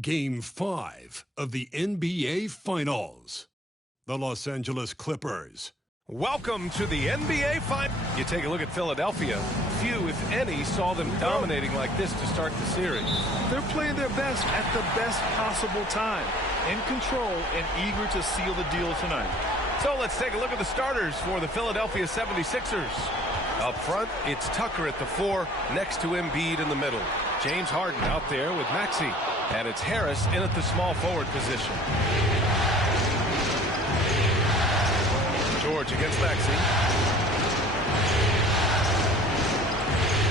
Game 5 of the NBA Finals. The Los Angeles Clippers. Welcome to the NBA Finals. You take a look at Philadelphia. Few, if any, saw them dominating like this to start the series. They're playing their best at the best possible time. In control and eager to seal the deal tonight. So let's take a look at the starters for the Philadelphia 76ers. Up front, it's Tucker at the 4, next to Embiid in the middle. James Harden out there with Maxey. And it's Harris in at the small forward position. George against Maxey.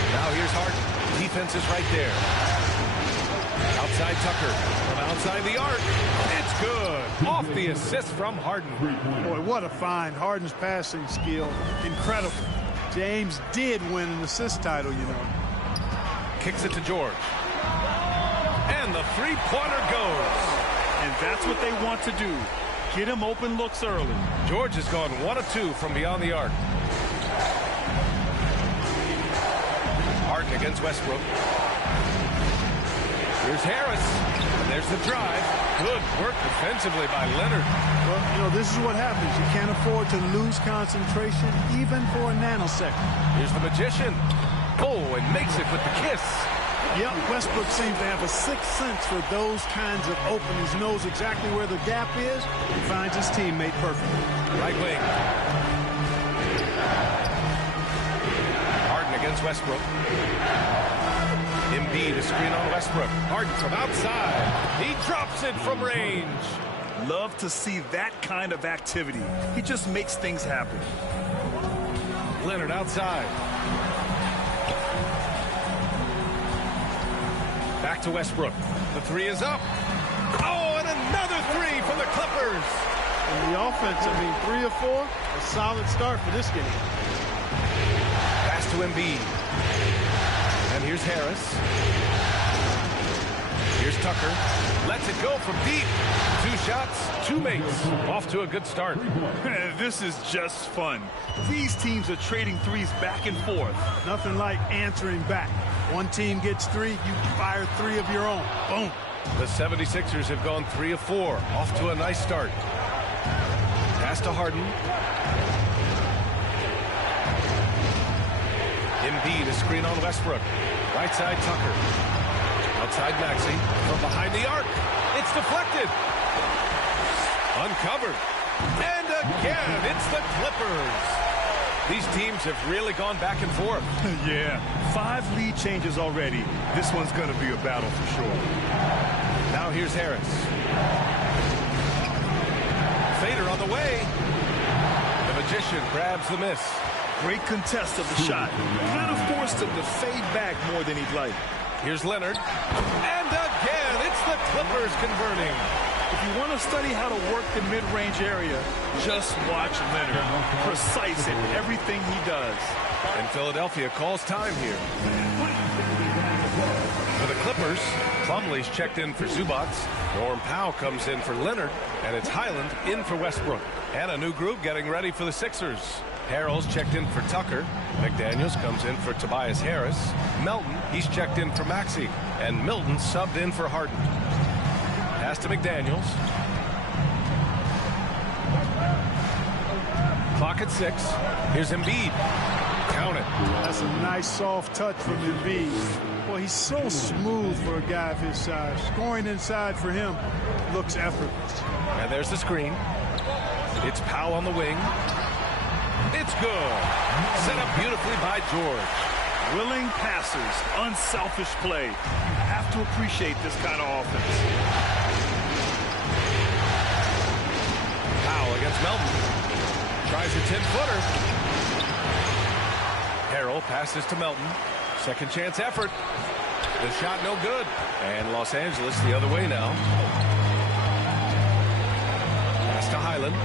Now here's Harden. Defense is right there. Outside Tucker. From outside the arc. It's good. Off the assist from Harden. Boy, what a find. Harden's passing skill. Incredible. James did win an assist title, you know. Kicks it to George. And the three-pointer goes. And that's what they want to do. Get him open looks early. George has gone 1 of 2 from beyond the arc. Harden against Westbrook. Here's Harris. And there's the drive. Good work defensively by Leonard. Well, you know, this is what happens. You can't afford to lose concentration even for a nanosecond. Here's the magician. Oh, and makes it with the kiss. Yeah, Westbrook seems to have a sixth sense for those kinds of openings. Knows exactly where the gap is and finds his teammate perfectly. Right wing. Harden against Westbrook. Embiid, a screen on Westbrook. Harden from outside. He drops it from range. Love to see that kind of activity. He just makes things happen. Leonard outside. Back to Westbrook. The three is up. Oh, and another three from the Clippers. And the offense, I mean, 3 of 4, a solid start for this game. Pass to Embiid. And here's Harris. Here's Tucker. Lets it go from deep. 2 shots, 2 makes. Off to a good start. This is just fun. These teams are trading threes back and forth. Nothing like answering back. One team gets 3, you fire 3 of your own. Boom. The 76ers have gone 3 of 4. Off to a nice start. Pass to Harden. Embiid, a screen on Westbrook. Right side, Tucker. Outside Maxey. From behind the arc. It's deflected. Uncovered. And again, it's the Clippers. These teams have really gone back and forth. Yeah, 5 lead changes already. This one's going to be a battle for sure. Now here's Harris. Fader on the way. The magician grabs the miss. Great contest of the shot. Kind of forced him to fade back more than he'd like. Here's Leonard. And again, it's the Clippers converting. If you want to study how to work the mid-range area, just watch Leonard. Precise in everything he does. And Philadelphia calls time here. For the Clippers, Plumlee's checked in for Zubac. Norm Powell comes in for Leonard. And it's Highland in for Westbrook. And a new group getting ready for the Sixers. Harrell's checked in for Tucker. McDaniels comes in for Tobias Harris. Melton, he's checked in for Maxey. And Milton subbed in for Harden. Pass to McDaniels. Clock at 6. Here's Embiid. Count it. That's a nice soft touch from Embiid. Boy, he's so smooth for a guy of his size. Scoring inside for him looks effortless. And there's the screen. It's Powell on the wing. It's good. Set up beautifully by George. Willing passers, unselfish play. You have to appreciate this kind of offense. Powell against Melton. Tries a 10-footer. Harrell passes to Melton. Second chance effort. The shot no good. And Los Angeles the other way now. Pass to Highland.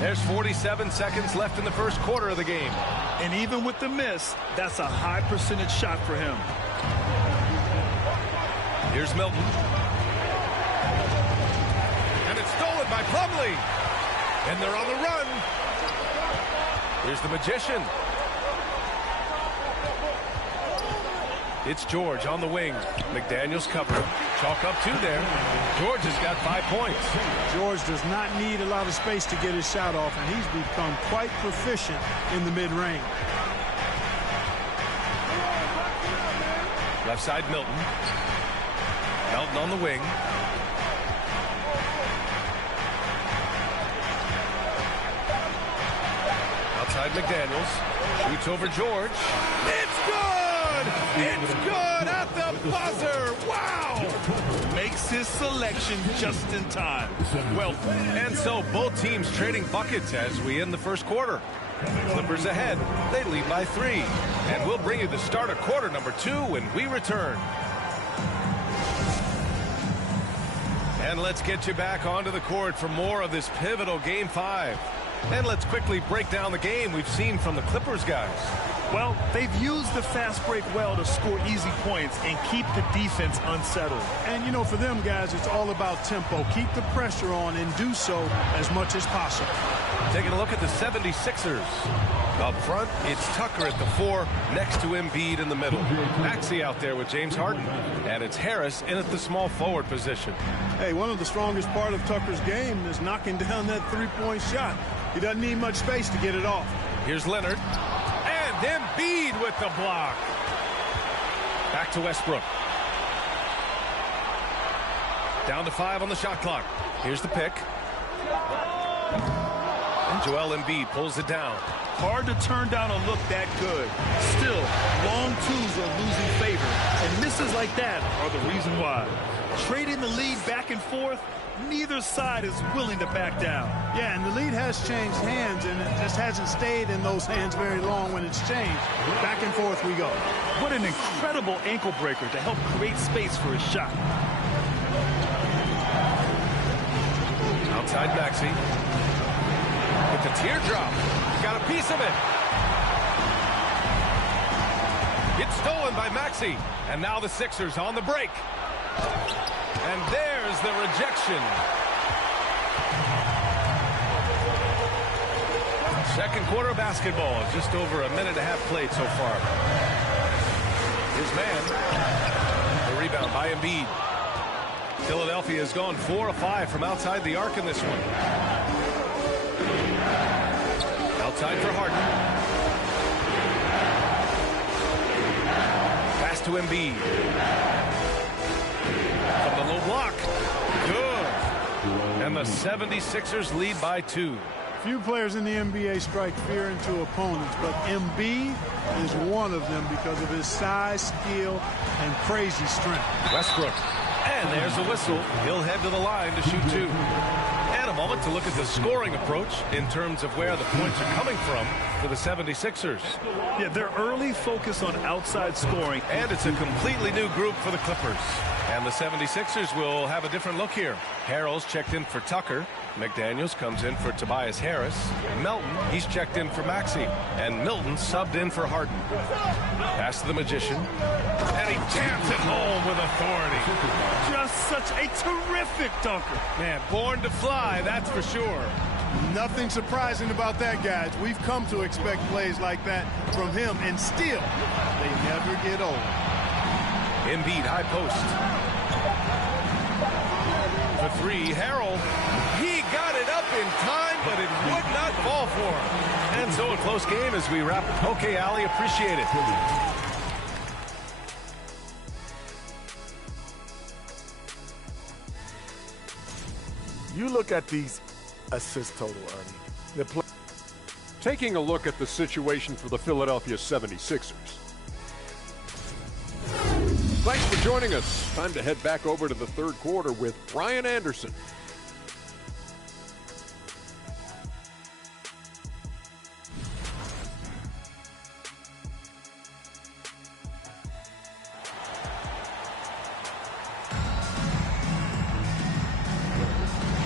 There's 47 seconds left in the first quarter of the game. And even with the miss, that's a high percentage shot for him. Here's Milton. And it's stolen by Plumlee. And they're on the run. Here's the magician. It's George on the wing. McDaniels covering. Chalk up 2 there. George has got 5 points. George does not need a lot of space to get his shot off, and he's become quite proficient in the mid-range. Left side, Milton. Melton on the wing. Outside McDaniels. Shoots over George. It's good! It's good at the buzzer! Wow! Makes his selection just in time. Well, and so both teams trading buckets as we end the first quarter. Clippers ahead. They lead by 3. And we'll bring you the start of quarter number 2 when we return. And let's get you back onto the court for more of this pivotal Game 5. And let's quickly break down the game we've seen from the Clippers guys. well, they've used the fast break well to score easy points and keep the defense unsettled. And, you know, for them guys, it's all about tempo. Keep the pressure on and do so as much as possible. Taking a look at the 76ers. Up front, it's Tucker at the 4, next to Embiid in the middle. Maxey out there with James Harden. And it's Harris in at the small forward position. Hey, one of the strongest part of Tucker's game is knocking down that three-point shot. He doesn't need much space to get it off. Here's Leonard. And Embiid with the block. Back to Westbrook. Down to 5 on the shot clock. Here's the pick. And Joel Embiid pulls it down. Hard to turn down a look that good. Still, long twos are losing favor, and misses like that are the reason why. Trading the lead back and forth, neither side is willing to back down. Yeah, and the lead has changed hands, and it just hasn't stayed in those hands very long when it's changed. Back and forth we go. What an incredible ankle breaker to help create space for his shot. Outside Maxey. With the teardrop. Got a piece of it. It's stolen by Maxey. And now the Sixers on the break. And there's the rejection. Second quarter basketball. Just over a minute and a half played so far. His man. The rebound by Embiid. Philadelphia has gone 4 of 5 from outside the arc in this one. Outside for Harden. Pass to Embiid. From the low block. Good. And the 76ers lead by 2. Few players in the NBA strike fear into opponents, but Embiid is one of them because of his size, skill, and crazy strength. Westbrook. And there's a whistle. He'll head to the line to shoot 2. And a moment to look at the scoring approach in terms of where the points are coming from for the 76ers. Yeah, their early focus on outside scoring. And it's a completely new group for the Clippers. And the 76ers will have a different look here. Harrell's checked in for Tucker. McDaniels comes in for Tobias Harris. Melton, he's checked in for Maxey. And Milton subbed in for Harden. Pass to the Magician. And he jams it home with authority. Just such a terrific dunker. Man, born to fly, that's for sure. Nothing surprising about that, guys. We've come to expect plays like that from him, and still, they never get old. Embiid, high post. For 3, Harrell. He got it up in time, but it would not fall for him. And so a close game as we wrap. Okay, Ali, appreciate it. You look at these assist total, Ernie. Taking a look at the situation for the Philadelphia 76ers. Thanks for joining us. Time to head back over to the third quarter with Brian Anderson.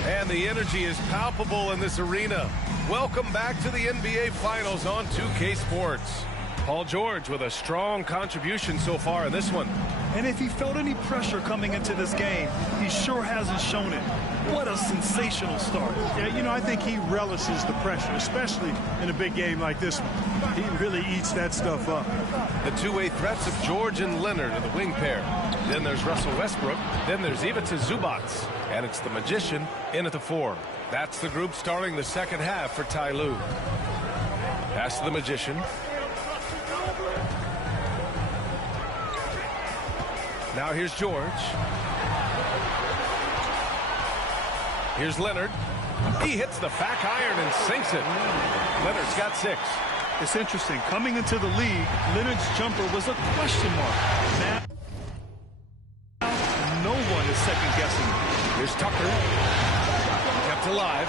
And the energy is palpable in this arena. Welcome back to the NBA Finals on 2K Sports. Paul George with a strong contribution so far in this one. And if he felt any pressure coming into this game, he sure hasn't shown it. What a sensational start. Yeah, you know, I think he relishes the pressure, especially in a big game like this one. He really eats that stuff up. The two-way threats of George and Leonard are the wing pair. Then there's Russell Westbrook. Then there's Ivica Zubac. And it's the Magician in at the 4. That's the group starting the second half for Ty Lue. Pass to the Magician. Now here's George. Here's Leonard. He hits the back iron and sinks it. Leonard's got 6. It's interesting. Coming into the league, Leonard's jumper was a question mark. Now, no one is second-guessing. Here's Tucker. Kept alive.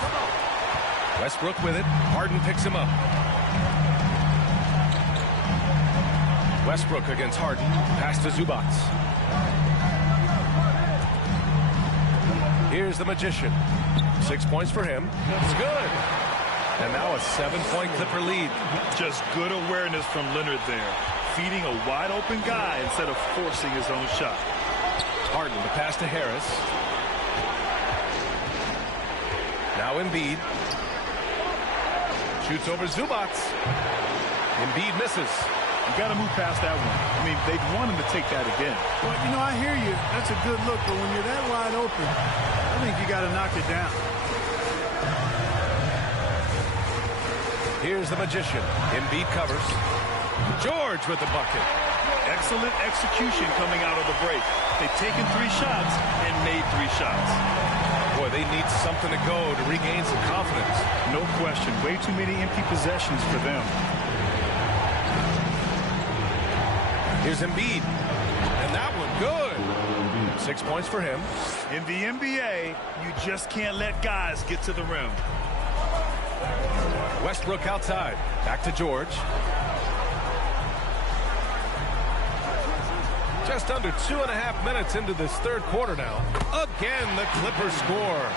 Westbrook with it. Harden picks him up. Westbrook against Harden. Pass to Zubac. Here's the Magician. 6 points for him. It's good. And now a 7-point Clipper lead. Just good awareness from Leonard there. Feeding a wide-open guy instead of forcing his own shot. Harden to pass to Harris. Now Embiid. Shoots over Zubac. Embiid misses. You got to move past that one. I mean, they'd want him to take that again. Well, you know, I hear you. That's a good look, but when you're that wide open, I think you got to knock it down. Here's the Magician. Embiid covers. George with the bucket. Excellent execution coming out of the break. They've taken 3 shots and made 3 shots. Boy, they need something to go to regain some confidence. No question. Way too many empty possessions for them. Here's Embiid. And that one good. 6 points for him. In the NBA, you just can't let guys get to the rim. Westbrook outside. Back to George. Just under 2.5 minutes into this third quarter now. Again, the Clippers score.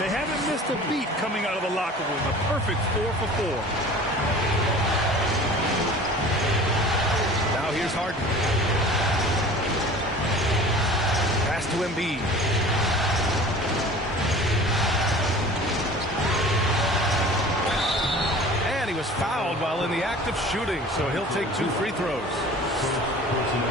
They haven't missed a beat coming out of the locker room. A perfect 4 for 4. Now here's Harden. Pass to Embiid. And he was fouled while in the act of shooting, so he'll take 2 free throws.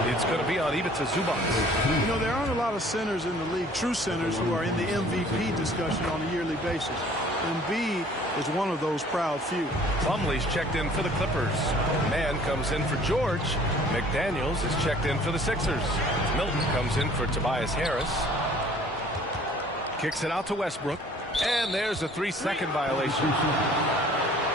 It's going to be on Ivica Zubac. You know, there aren't a lot of centers in the league, true centers, who are in the MVP discussion on a yearly basis. Embiid is one of those proud few. Plumlee's checked in for the Clippers. Mann comes in for George. McDaniels is checked in for the Sixers. Milton comes in for Tobias Harris. Kicks it out to Westbrook. And there's a 3-second violation.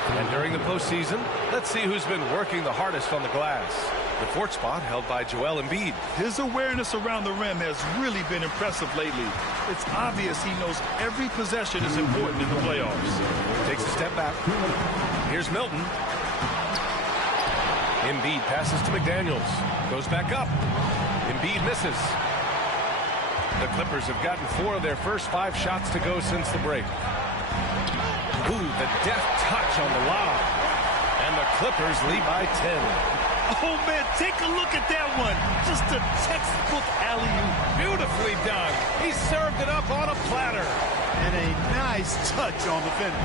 And during the postseason, let's see who's been working the hardest on the glass. The 4th spot held by Joel Embiid. His awareness around the rim has really been impressive lately. It's obvious he knows every possession is important in the playoffs. Takes a step back. Here's Milton. Embiid passes to McDaniels. Goes back up. Embiid misses. The Clippers have gotten 4 of their first 5 shots to go since the break. Ooh, the deft touch on the lob. And the Clippers lead by 10. Oh, man, take a look at that one. Just a textbook alley-oop. Beautifully done. He served it up on a platter. And a nice touch on the finish.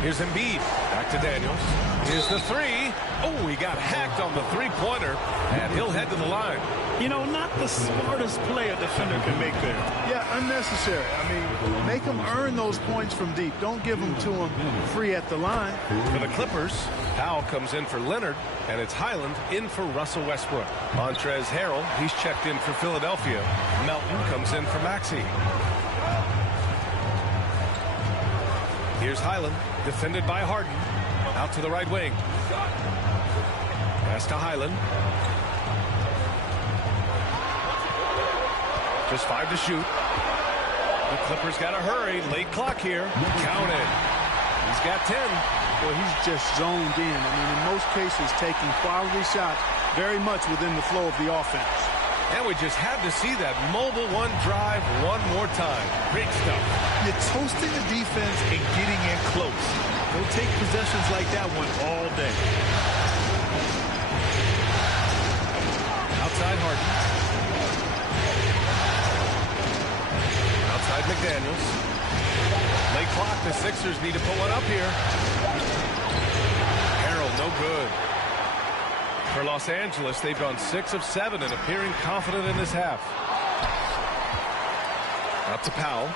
Here's Embiid. Back to Daniels. Here's the 3. Oh, he got hacked on the 3-pointer, and he'll head to the line. You know, not the smartest play a defender can make there. Yeah, unnecessary. I mean, make them earn those points from deep. Don't give them to them free at the line. For the Clippers, Powell comes in for Leonard, and it's Highland in for Russell Westbrook. Montrezl Harrell, he's checked in for Philadelphia. Melton comes in for Maxey. Here's Highland, defended by Harden. Out to the right wing. Pass to Highland. Just 5 to shoot. The Clippers got to hurry. Late clock here. Count it. He's got 10. Well, he's just zoned in. I mean, in most cases, taking quality shots very much within the flow of the offense. And we just had to see that mobile one drive one more time. Great stuff. You're toasting the defense and getting in close. They'll take possessions like that one all day. inside Harden. Outside McDaniels. Late clock. The Sixers need to put one up here. Harrell, no good. For Los Angeles, they've gone 6 of 7 and appearing confident in this half. Out to Powell.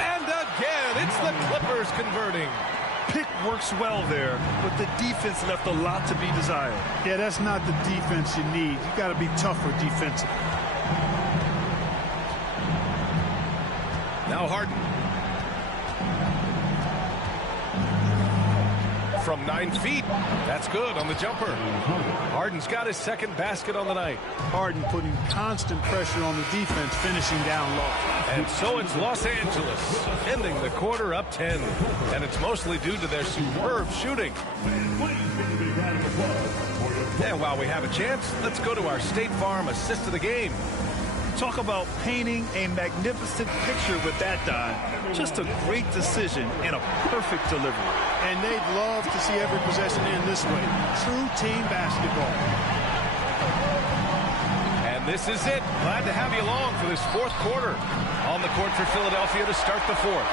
And again, it's the Clippers converting. Pick works well there, but the defense left a lot to be desired. Yeah, that's not the defense you need. You got to be tougher defensively. Now Harden. From 9 feet. That's good on the jumper. Harden's got his second basket on the night. Harden putting constant pressure on the defense, finishing down low. And so it's Los Angeles ending the quarter up 10. And it's mostly due to their superb shooting. And while we have a chance, let's go to our State Farm assist of the game. Talk about painting a magnificent picture with that dive. Just a great decision and a perfect delivery. And they'd love to see every possession end this way. True team basketball. And this is it. Glad to have you along for this fourth quarter. On the court for Philadelphia to start the fourth.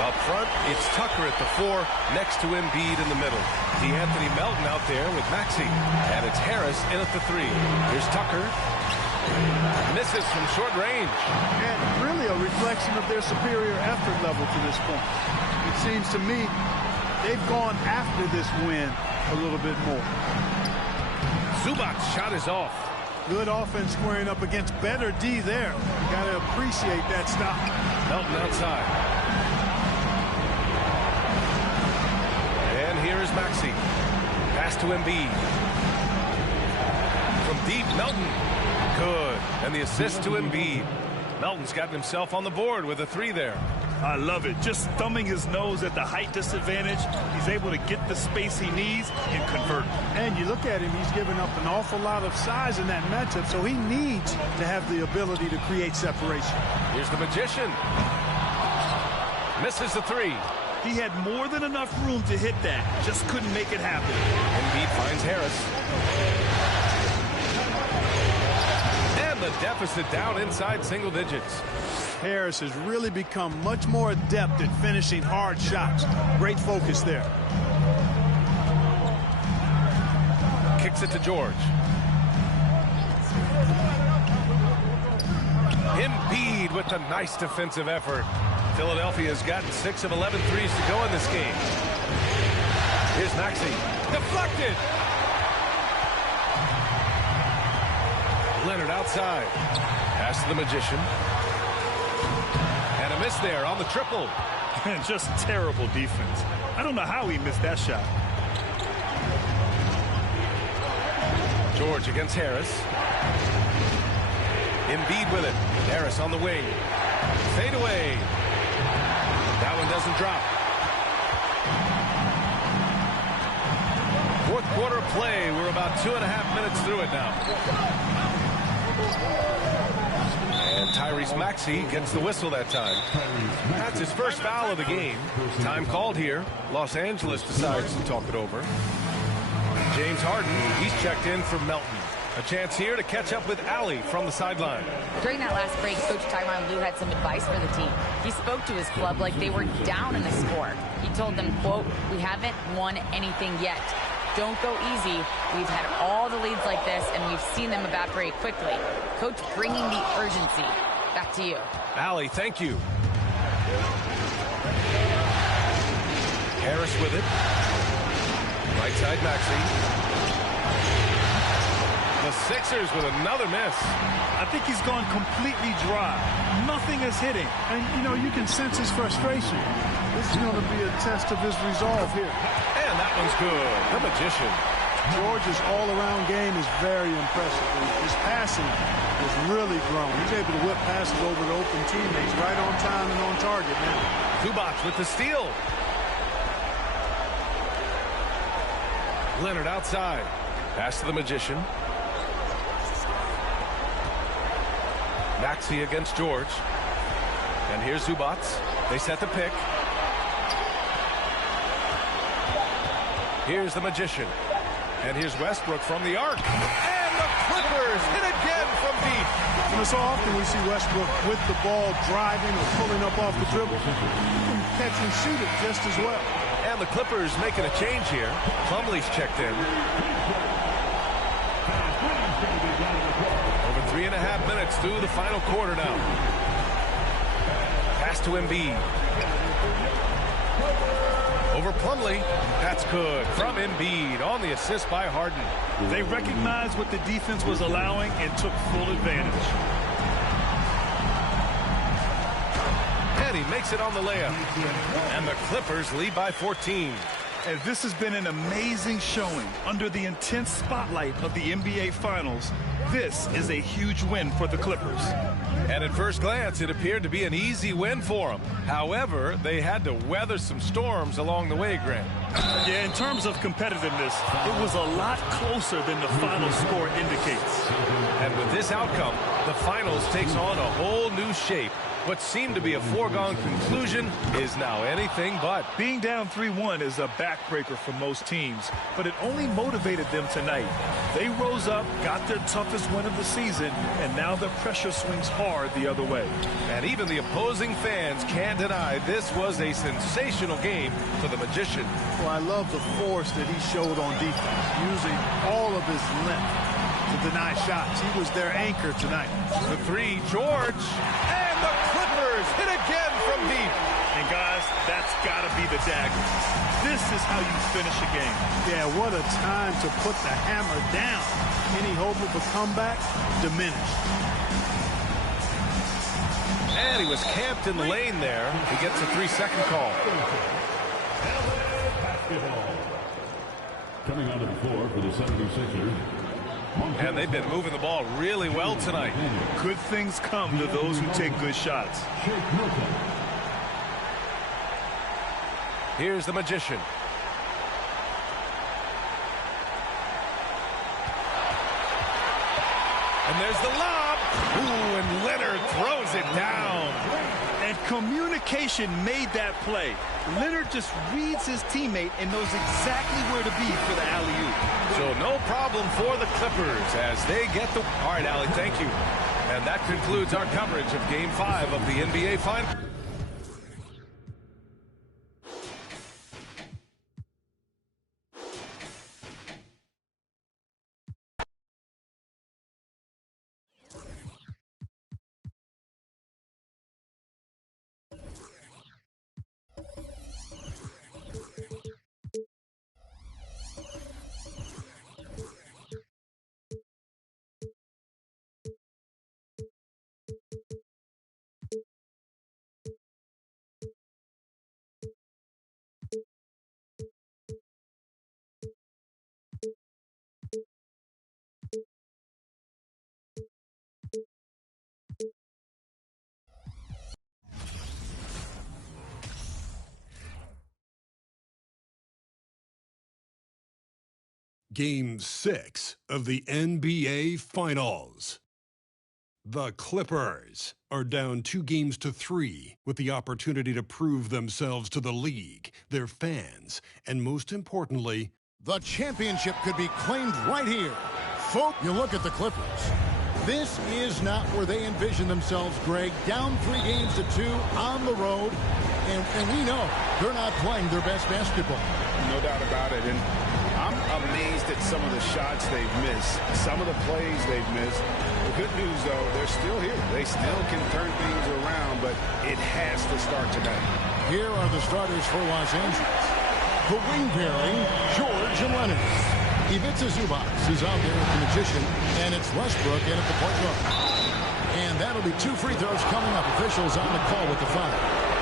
Up front, it's Tucker at the 4, next to Embiid in the middle. DeAnthony Melton out there with Maxey. And it's Harris in at the 3. Here's Tucker. Misses from short range. And really a reflection of their superior effort level to this point. It seems to me they've gone after this win a little bit more. Zubac's shot is off. Good offense squaring up against better D there. Got to appreciate that stop. Melton outside. And here is Maxey. Pass to Embiid. From deep, Melton. Good. And the assist to Embiid. Melton's gotten himself on the board with a 3 there. I love it. Just thumbing his nose at the height disadvantage. He's able to get the space he needs and convert. And you look at him, he's given up an awful lot of size in that matchup, so he needs to have the ability to create separation. Here's the Magician. Misses the 3. He had more than enough room to hit that. Just couldn't make it happen. Embiid finds Harris. The deficit down inside single digits. Harris has really become much more adept at finishing hard shots. Great focus there. Kicks it to George. Embiid with a nice defensive effort. Philadelphia's gotten 6 of 11 threes to go in this game. Here's Maxey. Deflected. Leonard outside. Pass to the Magician. And a miss there on the triple. And just terrible defense. I don't know how he missed that shot. George against Harris. Embiid with it. Harris on the wing. Fade away. That one doesn't drop. Fourth quarter of play. We're about 2.5 minutes through it now. And Tyrese Maxey gets the whistle that time. That's his first foul of the game. Time called here. Los Angeles decides to talk it over. James Harden, he's checked in for Melton. A chance here to catch up with Allie from the sideline. During that last break, Coach Tyronn Lue had some advice for the team. He spoke to his club like they were down in the score. He told them, quote, "We haven't won anything yet. Don't go easy. We've had all the leads like this, and we've seen them evaporate quickly." Coach bringing the urgency. Back to you. Allie, thank you. Harris with it. Right side Maxey. The Sixers with another miss. I think he's gone completely dry. Nothing is hitting. And, you know, you can sense his frustration. This is going to be a test of his resolve here. And that one's good. The Magician. George's all-around game is very impressive. His passing has really grown. He's able to whip passes over to open teammates right on time and on target now. Zubac with the steal. Leonard outside. Pass to the Magician. Maxey against George. And here's Zubac. They set the pick. Here's the Magician. And here's Westbrook from the arc. And the Clippers hit again from deep. You know, so often we see Westbrook with the ball driving or pulling up off the dribble. He can catch and shoot it just as well. And the Clippers making a change here. Plumlee's checked in. Over 3.5 minutes through the final quarter now. Pass to Embiid. Over Plumlee. That's good from Embiid on the assist by Harden. They recognized what the defense was allowing and took full advantage. And he makes it on the layup. And the Clippers lead by 14. And this has been an amazing showing under the intense spotlight of the NBA Finals. This is a huge win for the Clippers. And at first glance, it appeared to be an easy win for them. However, they had to weather some storms along the way, Grant. Yeah, in terms of competitiveness, it was a lot closer than the final score indicates. And with this outcome, the finals takes on a whole new shape. What seemed to be a foregone conclusion is now anything but. Being down 3-1 is a backbreaker for most teams, but it only motivated them tonight. They rose up, got their toughest win of the season, and now the pressure swings hard the other way. And even the opposing fans can't deny this was a sensational game for the Magician. Well, I love the force that he showed on defense, using all of his length to deny shots. He was their anchor tonight. The three, George, and the Clippers hit again from deep. And guys, that's got to be the dagger. This is how you finish a game. Yeah, what a time to put the hammer down. Any hope of a comeback diminished. And he was camped in the lane there. He gets a 3-second call. Coming onto the floor for the 76ers. And they've been moving the ball really well tonight. Good things come to those who take good shots. Here's the Magician. And there's the lob. Ooh, and Leonard throws it down. And communication made that play. Leonard just reads his teammate and knows exactly where to be for the alley-oop. So no problem for the Clippers as they get the... All right, Allie, thank you. And that concludes our coverage of Game 5 of the NBA Finals. Game 6 of the NBA Finals. The Clippers are down 2-3 with the opportunity to prove themselves to the league, their fans, and most importantly, the championship could be claimed right here. Folks, you look at the Clippers. This is not where they envision themselves, Greg. Down 3-2 on the road, and we know they're not playing their best basketball. No doubt about it. And I'm amazed at some of the shots they've missed, some of the plays they've missed. The good news, though, they're still here. They still can turn things around, but it has to start tonight. Here are the starters for Los Angeles. The wing pairing, George and Leonard. Ivica Zubac is out there with the Magician, and it's Westbrook in at the point guard. And that'll be 2 free throws coming up. Officials on the call with the foul.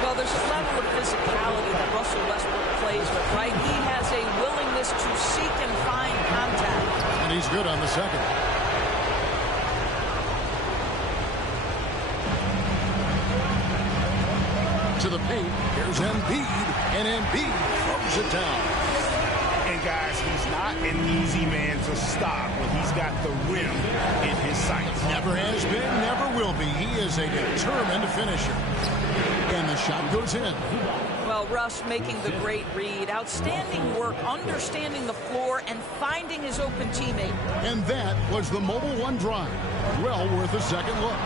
Well, there's a level of physicality that Russell Westbrook plays with, right? He has a willingness to seek and find contact. And he's good on the second. To the paint, here's Embiid, and Embiid throws it down. And guys, he's not an easy man a stop when he's got the rim in his sights. Never has been, never will be. He is a determined finisher. And the shot goes in. Well, Russ making the great read. Outstanding work, understanding the floor, and finding his open teammate. And that was the Mobile One drive. Well worth a second look.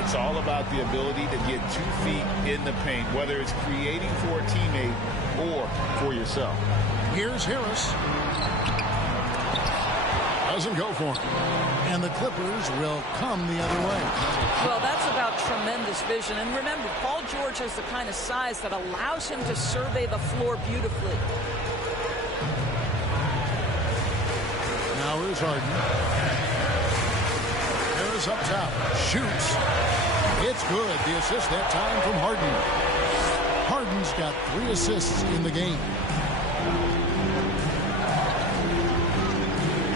It's all about the ability to get 2 feet in the paint, whether it's creating for a teammate or for yourself. Here's Harris. Doesn't go for him. And the Clippers will come the other way. Well, that's about tremendous vision. And remember, Paul George has the kind of size that allows him to survey the floor beautifully. Now here's Harden. Harris up top. Shoots. It's good. The assist that time from Harden. Harden's got 3 assists in the game.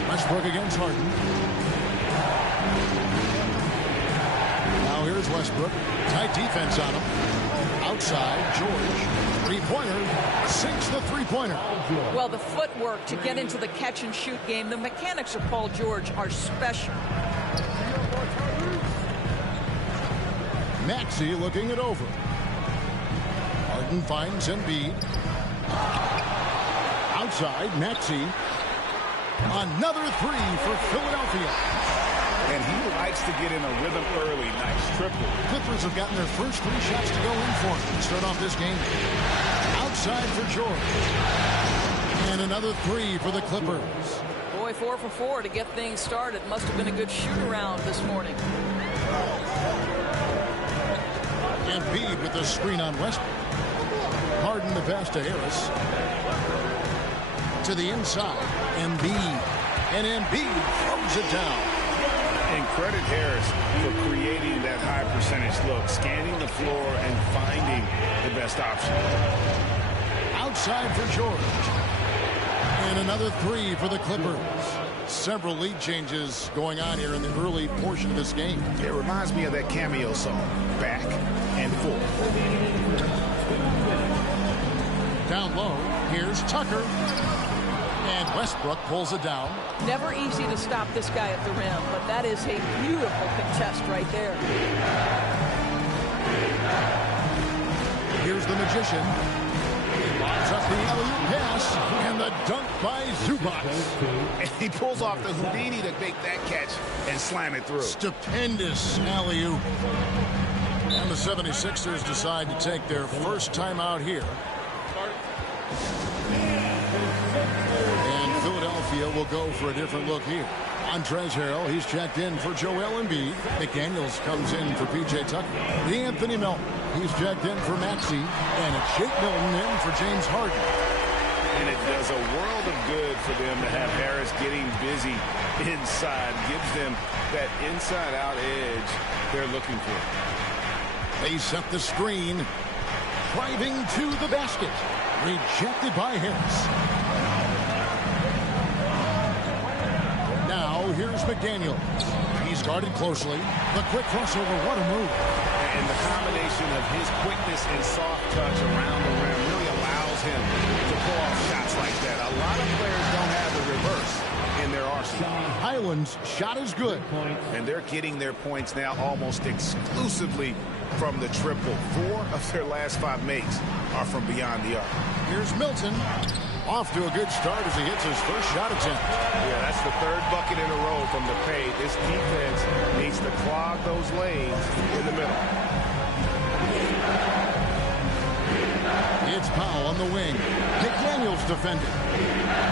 Westbrook against Harden. Now here's Westbrook. Tight defense on him. Outside, George. Three-pointer. Sinks the three-pointer. Well, the footwork to get into the catch-and-shoot game, the mechanics of Paul George are special. Maxey looking it over. Harden finds Embiid. Outside, Maxey. Another 3 for Philadelphia. And he likes to get in a rhythm early. Nice triple. Clippers have gotten their first 3 shots to go in for him to start off this game. Outside for George. And another 3 for the Clippers. Boy, 4 for 4 to get things started. Must have been a good shoot-around this morning. Embiid with the screen on Westbrook. Harden the pass to Harris. To the inside. Embiid. And Embiid throws it down. And credit Harris for creating that high percentage look, scanning the floor and finding the best option. Outside for George. And another 3 for the Clippers. Several lead changes going on here in the early portion of this game. It reminds me of that cameo song, Back and Forth. Down low, here's Tucker. And Westbrook pulls it down. Never easy to stop this guy at the rim, but that is a beautiful contest right there. Here's the Magician. Lobs up the alley-oop pass, and the dunk by Zubac. And he pulls off the Houdini to make that catch and slam it through. Stupendous alley-oop. And the 76ers decide to take their first timeout here. And Philadelphia will go for a different look here. Montrezl Harrell, he's checked in for Joel Embiid. McDaniels comes in for P.J. Tucker. Anthony Melton, he's checked in for Maxey. And it's Shake Milton in for James Harden. And it does a world of good for them to have Harris getting busy inside. Gives them that inside-out edge they're looking for. They set the screen. Driving to the basket. Rejected by Harris. Now, here's McDaniels. He's guarded closely. The quick crossover, what a move. And the combination of his quickness and soft touch around the rim really allows him to pull off shots like that. A lot of players don't have the reverse in their arsenal. Highland's shot is good. And they're getting their points now almost exclusively from the triple. 4 of their last 5 makes are from beyond the arc. Here's Milton. Off to a good start as he hits his first shot attempt. Yeah, that's the 3rd bucket in a row from the paint. This defense needs to clog those lanes in the middle. It's Powell on the wing. McDaniels defending.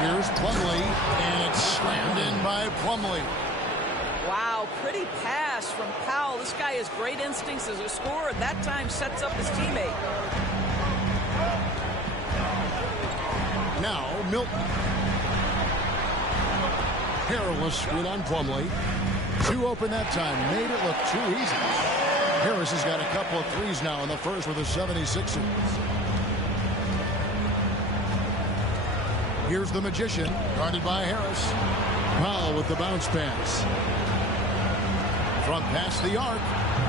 Here's Plumlee, and it's slammed in by Plumlee. Wow, pretty pass from Powell. This guy has great instincts as a scorer. That time sets up his teammate. Now, Milton. Harrel's screen on Plumlee. 2 open that time. Made it look too easy. Harris has got a couple of threes now in the first with the 76ers. Here's the Magician, guarded by Harris. Powell with the bounce pass. From past the arc.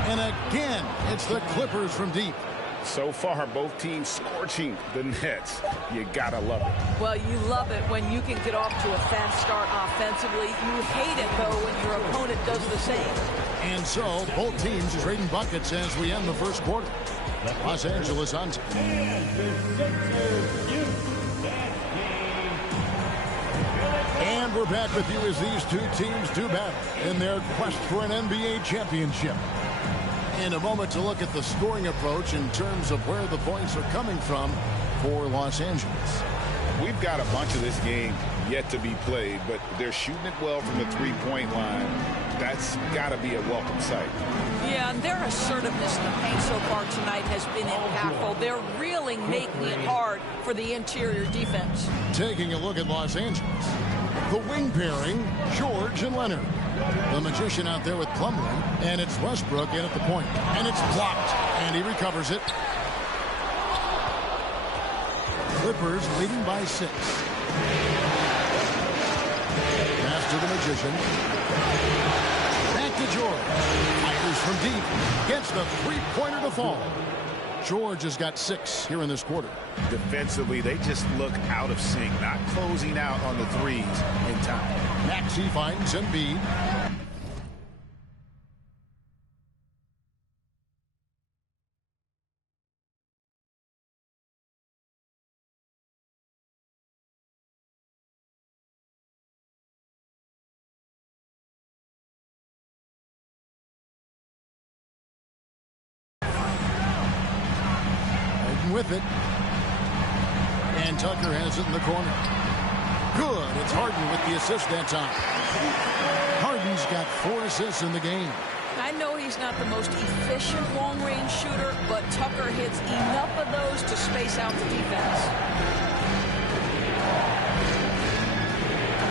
And again, it's the Clippers from deep. So far, both teams scorching the Nets. You gotta love it. Well, you love it when you can get off to a fast start offensively. You hate it, though, when your opponent does the same. And so, both teams trading buckets as we end the first quarter. Los Angeles on top. And we're back with you as these two teams do battle in their quest for an NBA championship. In a moment to look at the scoring approach in terms of where the points are coming from for Los Angeles. We've got a bunch of this game yet to be played, but they're shooting it well from the three-point line. That's got to be a welcome sight. Yeah, and their assertiveness in the paint so far tonight has been impactful. They're really making it hard for the interior defense. Taking a look at Los Angeles. The wing pairing, George and Leonard. The magician out there with Plumlee, and it's Westbrook in at the point. And it's blocked, and he recovers it. Clippers leading by 6. Pass to the magician. Back to George. Fires from deep. Gets the three-pointer to fall. George has got 6 here in this quarter. Defensively, they just look out of sync, not closing out on the threes in time. Maxey finds Embiid. With it. And Tucker has it in the corner. Good. It's Harden with the assist that time. Harden's got 4 assists in the game. I know he's not the most efficient long-range shooter, but Tucker hits enough of those to space out the defense.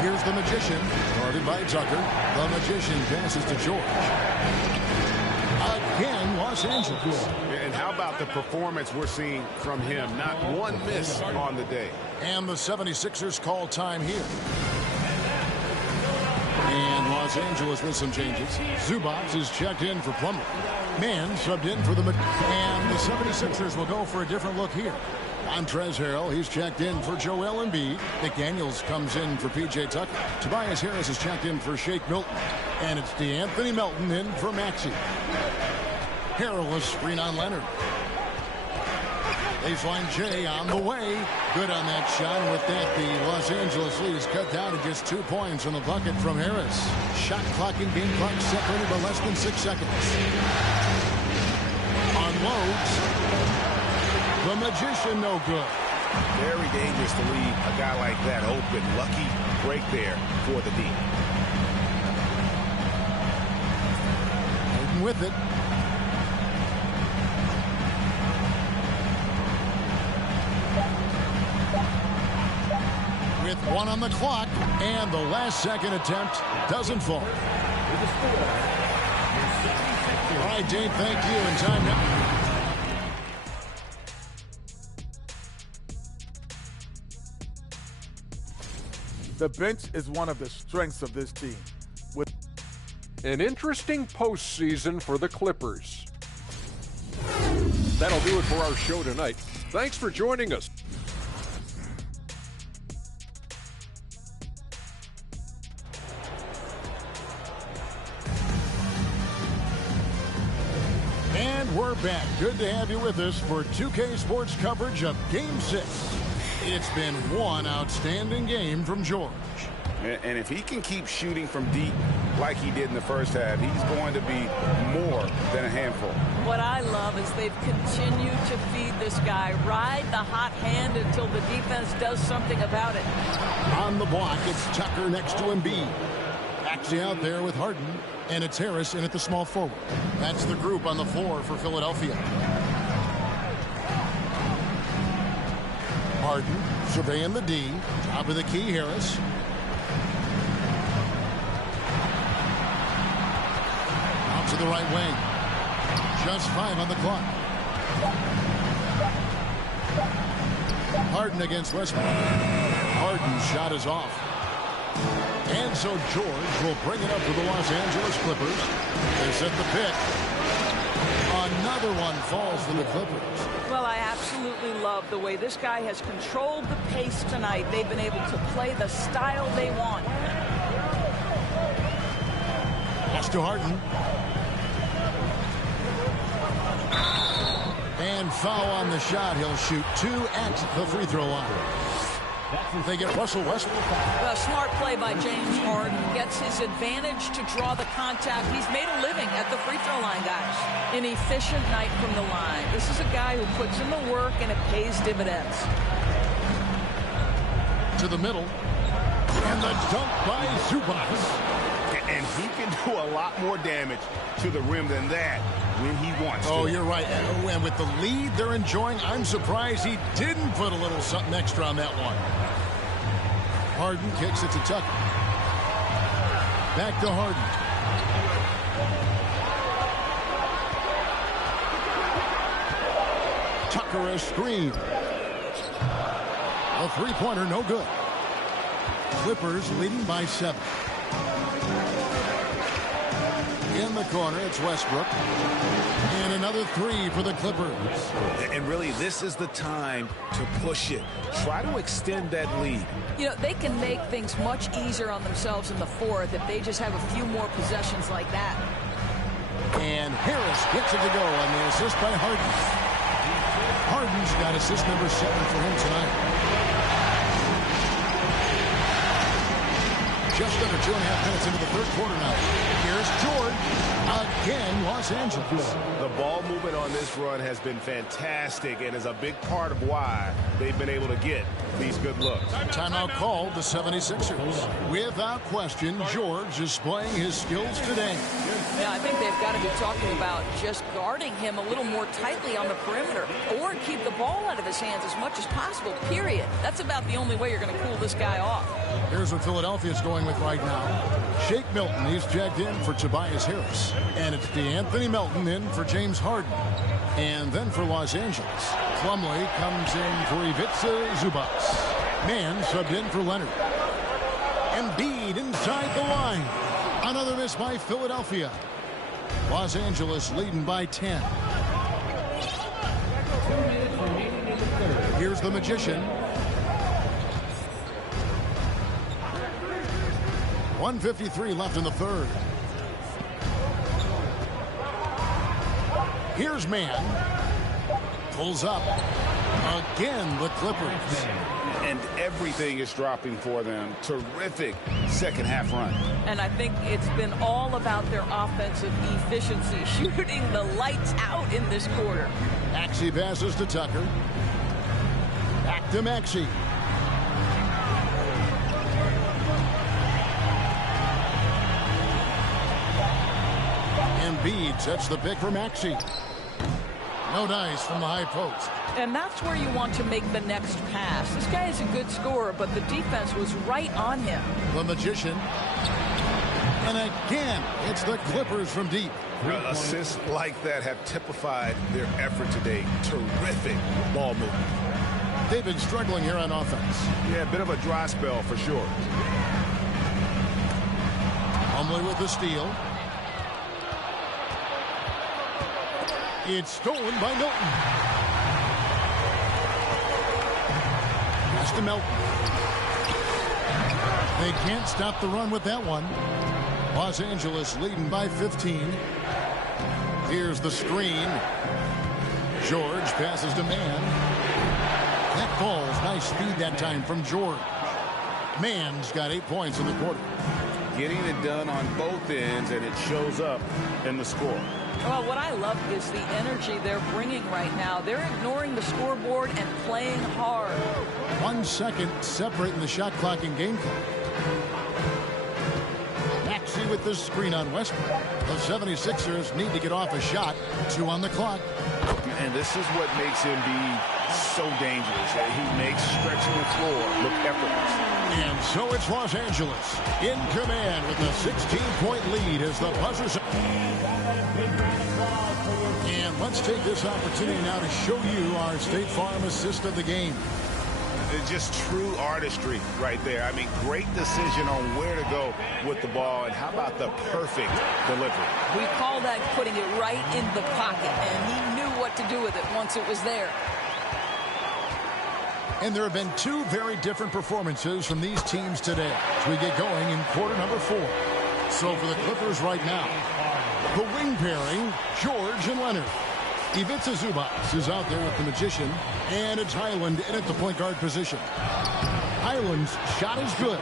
Here's the magician, guarded by Tucker. The magician passes to George. Again, Los Angeles. And how about the performance we're seeing from him? Not one miss on the day. And the 76ers call time here. And Los Angeles with some changes. Zubac is checked in for Plumlee. Mann subbed in for the... And the 76ers will go for a different look here. Montrezl Harrell, he's checked in for Joel Embiid. McDaniels comes in for P.J. Tucker. Tobias Harris is checked in for Shake Milton. And it's DeAnthony Melton in for Maxey. Harrell will screen on Leonard. Baseline J on the way. Good on that shot. And with that, the Los Angeles lead is cut down to just 2 points on the bucket from Harris. Shot clock and game clock separated by less than 6 seconds. Unloads. The magician, no good. Very dangerous to leave a guy like that open. Lucky break there for the D. Hayden with it. With 1 on the clock, and the last second attempt doesn't fall. All right, Dave, thank you. And time now. The bench is one of the strengths of this team. With an interesting postseason for the Clippers. That'll do it for our show tonight. Thanks for joining us. And we're back. Good to have you with us for 2K Sports coverage of Game 6. It's been one outstanding game from George. And if he can keep shooting from deep like he did in the first half, he's going to be more than a handful. What I love is they've continued to feed this guy. Ride the hot hand until the defense does something about it. On the block, it's Tucker next to Embiid. Maxey out there with Harden, and it's Harris in at the small forward. That's the group on the floor for Philadelphia. Harden surveying the D. Top of the key, Harris. Out to the right wing. Just 5 on the clock. Harden against Westbrook. Harden's shot is off. And so George will bring it up for the Los Angeles Clippers. They set the pick. Another one falls for the Clippers. Well, I absolutely love the way this guy has controlled the pace tonight. They've been able to play the style they want. Pass to Harden. And foul on the shot. He'll shoot 2 at the free throw line. They get Russell Westbrook. A smart play by James Harden. Gets his advantage to draw the contact. He's made a living at the free throw line, guys. An efficient night from the line. This is a guy who puts in the work and it pays dividends. To the middle. And the dunk by Zubac. And he can do a lot more damage to the rim than that when he wants to. Oh, you're right. And with the lead they're enjoying, I'm surprised he didn't put a little something extra on that one. Harden kicks it to Tucker. Back to Harden. Tucker a screen. A three-pointer, no good. Clippers leading by 7. In the corner, it's Westbrook. And another 3 for the Clippers. And really, this is the time to push it. Try to extend that lead. You know, they can make things much easier on themselves in the fourth if they just have a few more possessions like that. And Harris gets it to go on the assist by Harden. Harden's got assist number 7 for him tonight. Just under 2.5 minutes into the third quarter now. Here's George. Again, Los Angeles. The ball movement on this run has been fantastic and is a big part of why they've been able to get these good looks. Timeout called the 76ers. Without question, George is playing his skills today. Yeah, I think they've got to be talking about just guarding him a little more tightly on the perimeter or keep the ball out of his hands as much as possible, period. That's about the only way you're going to cool this guy off. Here's what Philadelphia's going with right now. Shake Milton, he's checked in for Tobias Harris. And it's DeAnthony Melton in for James Harden. And then for Los Angeles, Plumlee comes in for Ivica Zubac. Mann subbed in for Leonard. Embiid inside the line. Another miss by Philadelphia. Los Angeles leading by 10. Here's the Magician. 1:53 left in the third. Here's Mann. Pulls up. Again, the Clippers. And everything is dropping for them. Terrific second half run. And I think it's been all about their offensive efficiency, shooting the lights out in this quarter. Maxey passes to Tucker. Back to Maxey. Embiid sets the pick for Maxey. No dice from the high post. And that's where you want to make the next pass. This guy is a good scorer, but the defense was right on him. The Magician. And again, it's the Clippers from deep. Assists like that have typified their effort today. Terrific ball movement. They've been struggling here on offense. Yeah, a bit of a dry spell for sure. Plumlee with the steal. It's stolen by Milton. Pass to Milton. They can't stop the run with that one. Los Angeles leading by 15. Here's the screen. George passes to Mann. That falls. Nice speed that time from George. Mann's got 8 points in the quarter. Getting it done on both ends, and it shows up in the score. Well, what I love is the energy they're bringing right now. They're ignoring the scoreboard and playing hard. 1 second separating the shot clock and game clock. Maxey with the screen on Westbrook. The 76ers need to get off a shot. 2 on the clock. And this is what makes him be so dangerous. He makes stretching the floor look effortless. And so it's Los Angeles in command with a 16-point lead as the buzzer. And let's take this opportunity now to show you our State Farm assist of the game. It's just true artistry right there. I mean, great decision on where to go. with the ball, and how about the perfect delivery? We call that putting it right in the pocket, and he knew what to do with it once it was there. And there have been two very different performances from these teams today as we get going in quarter number 4. So for the Clippers right now, the wing pairing, George and Leonard. Ivica Zubac is out there with the Magician, and it's Highland in at the point guard position. Highland's shot is good.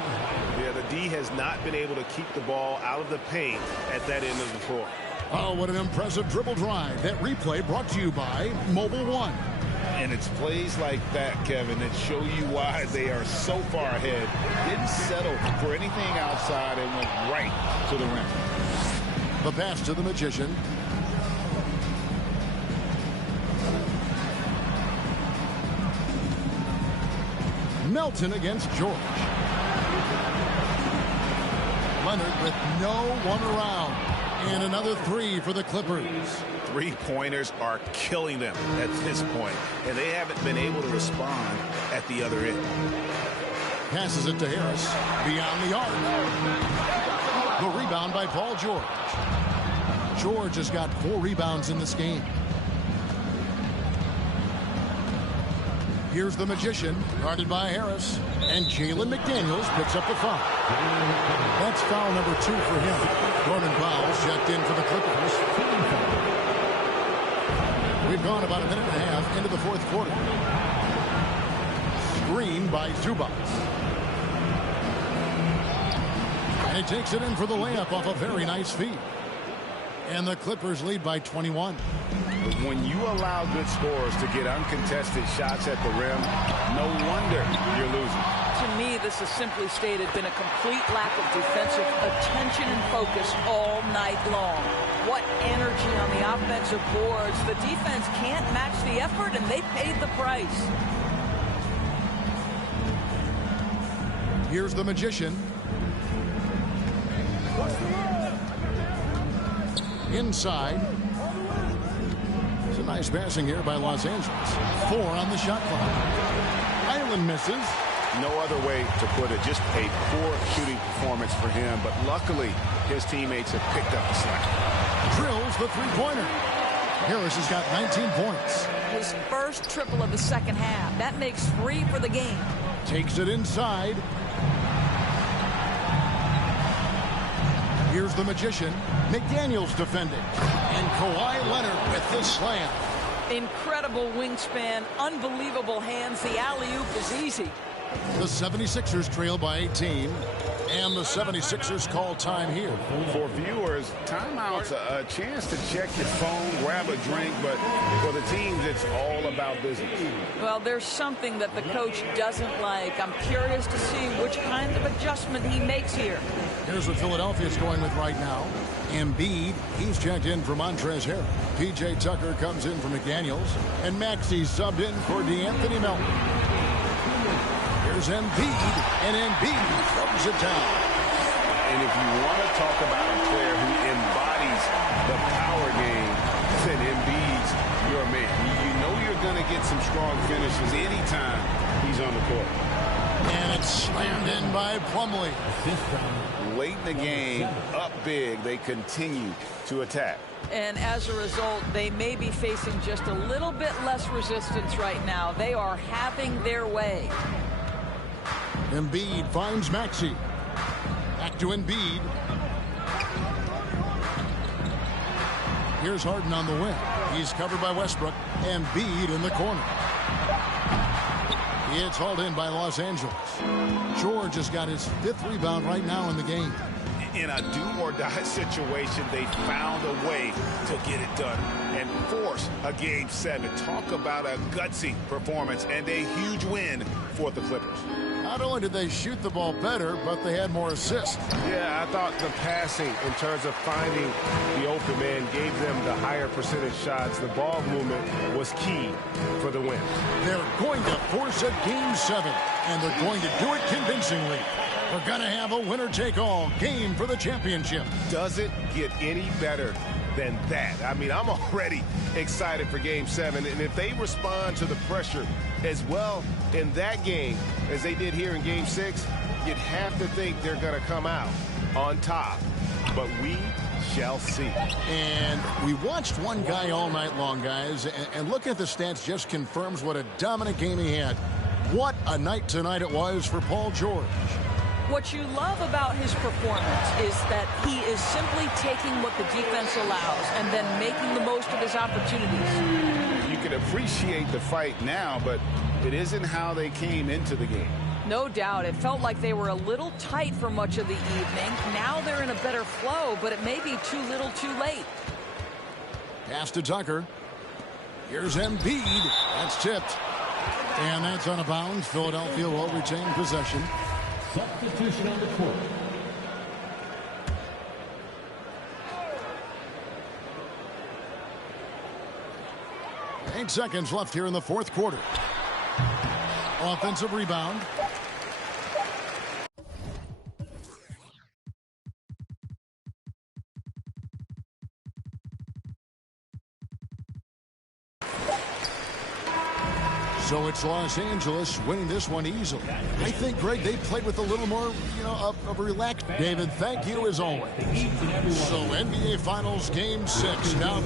Yeah, the D has not been able to keep the ball out of the paint at that end of the floor. Oh, what an impressive dribble drive. That replay brought to you by Mobile One. And it's plays like that, Kevin, that show you why they are so far ahead. Didn't settle for anything outside and went right to the rim. The pass to the Magician. Melton against George. Leonard with no one around. And another 3 for the Clippers. Three-pointers are killing them at this point, and they haven't been able to respond at the other end. Passes it to Harris. Beyond the arc. The rebound by Paul George. George has got 4 rebounds in this game. Here's the Magician, guarded by Harris. And Jalen McDaniels picks up the foul. That's foul number 2 for him. Norman Powell checked in for the Clippers. We've gone about a minute and a half into the fourth quarter. Screen by Zubac. And he takes it in for the layup off a very nice feed. And the Clippers lead by 21. When you allow good scorers to get uncontested shots at the rim, no wonder you're losing. To me, this has simply stated been a complete lack of defensive attention and focus all night long. What energy on the offensive boards. The defense can't match the effort, and they paid the price. Here's the Magician. Inside. It's a nice passing here by Los Angeles. 4 on the shot clock. Highland misses. No other way to put it. Just a poor shooting performance for him. But luckily, his teammates have picked up the slack. Drills the three-pointer. Harris has got 19 points. His first triple of the second half. That makes 3 for the game. Takes it inside. Here's the Magician. McDaniels defending. And Kawhi Leonard with the slam. Incredible wingspan. Unbelievable hands. The alley-oop is easy. The 76ers trail by 18. And the 76ers call time here. For viewers, timeout's a chance to check your phone, grab a drink, but for the teams, it's all about business. Well, there's something that the coach doesn't like. I'm curious to see which kind of adjustment he makes here. Here's what Philadelphia's going with right now. Embiid, he's checked in for Montrezl Harrell. P.J. Tucker comes in for McDaniels. And Maxey subbed in for DeAnthony Melton. Here's Embiid, and Embiid throws it down. And if you want to talk about a player who embodies the power game, then Embiid's your man. You know you're going to get some strong finishes anytime he's on the court. And it's slammed in by Plumlee. Late in the game, up big, they continue to attack. And as a result, they may be facing just a little bit less resistance right now. They are having their way. Embiid finds Maxey. Back to Embiid. Here's Harden on the wing. He's covered by Westbrook. Embiid in the corner. It's hauled in by Los Angeles. George has got his 5th rebound right now in the game. In a do-or-die situation, they found a way to get it done and force a Game 7. Talk about a gutsy performance and a huge win for the Clippers. Not only did they shoot the ball better, but they had more assists. Yeah, I thought the passing in terms of finding the open man gave them the higher percentage shots. The ball movement was key for the win. They're going to force a Game 7, and they're going to do it convincingly. We're going to have a winner-take-all game for the championship. Does it get any better than that? I mean, I'm already excited for Game 7, and if they respond to the pressure as well in that game as they did here in Game 6, you'd have to think they're going to come out on top. But we shall see. And we watched one guy all night long, guys, and looking at the stats just confirms what a dominant game he had. What a night tonight it was for Paul George. What you love about his performance is that he is simply taking what the defense allows and then making the most of his opportunities. You can appreciate the fight now, but it isn't how they came into the game. No doubt. It felt like they were a little tight for much of the evening. Now they're in a better flow, but it may be too little too late. Pass to Tucker. Here's Embiid. That's tipped. And that's out of bounds. Philadelphia will retain possession. Substitution on the court. Eight seconds left here in the fourth quarter. Offensive rebound. So it's Los Angeles winning this one easily. I think, Greg, they played with a little more, of a relaxed. David, thank you as always. So NBA Finals Game 6 now.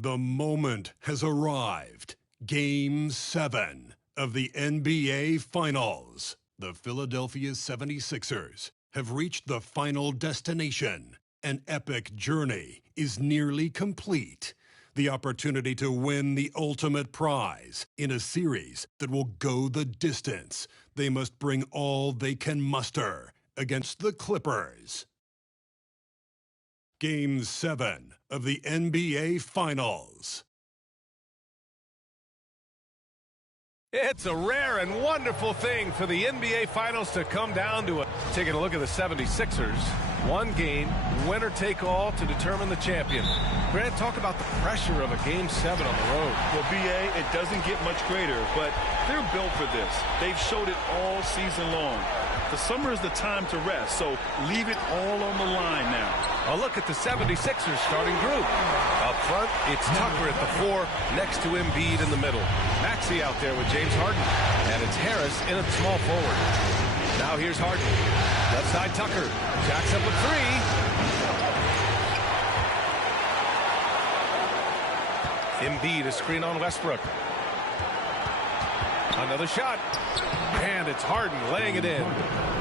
The moment has arrived. Game 7 of the NBA Finals. The Philadelphia 76ers have reached the final destination. An epic journey is nearly complete. The opportunity to win the ultimate prize in a series that will go the distance. They must bring all they can muster against the Clippers. Game 7 of the NBA Finals. It's a rare and wonderful thing for the NBA Finals to come down to it. Taking a look at the 76ers. One game, winner take all to determine the champion. Grant, talk about the pressure of a Game 7 on the road. Well, B.A., it doesn't get much greater, but they're built for this. They've showed it all season long. The summer is the time to rest, so leave it all on the line now. A look at the 76ers starting group. Up front, it's Tucker at the 4, next to Embiid in the middle. Maxey out there with James Harden. And it's Harris in at small forward. Now here's Harden. Left side Tucker. Jacks up with 3. Embiid, a screen on Westbrook. Another shot. And it's Harden laying it in.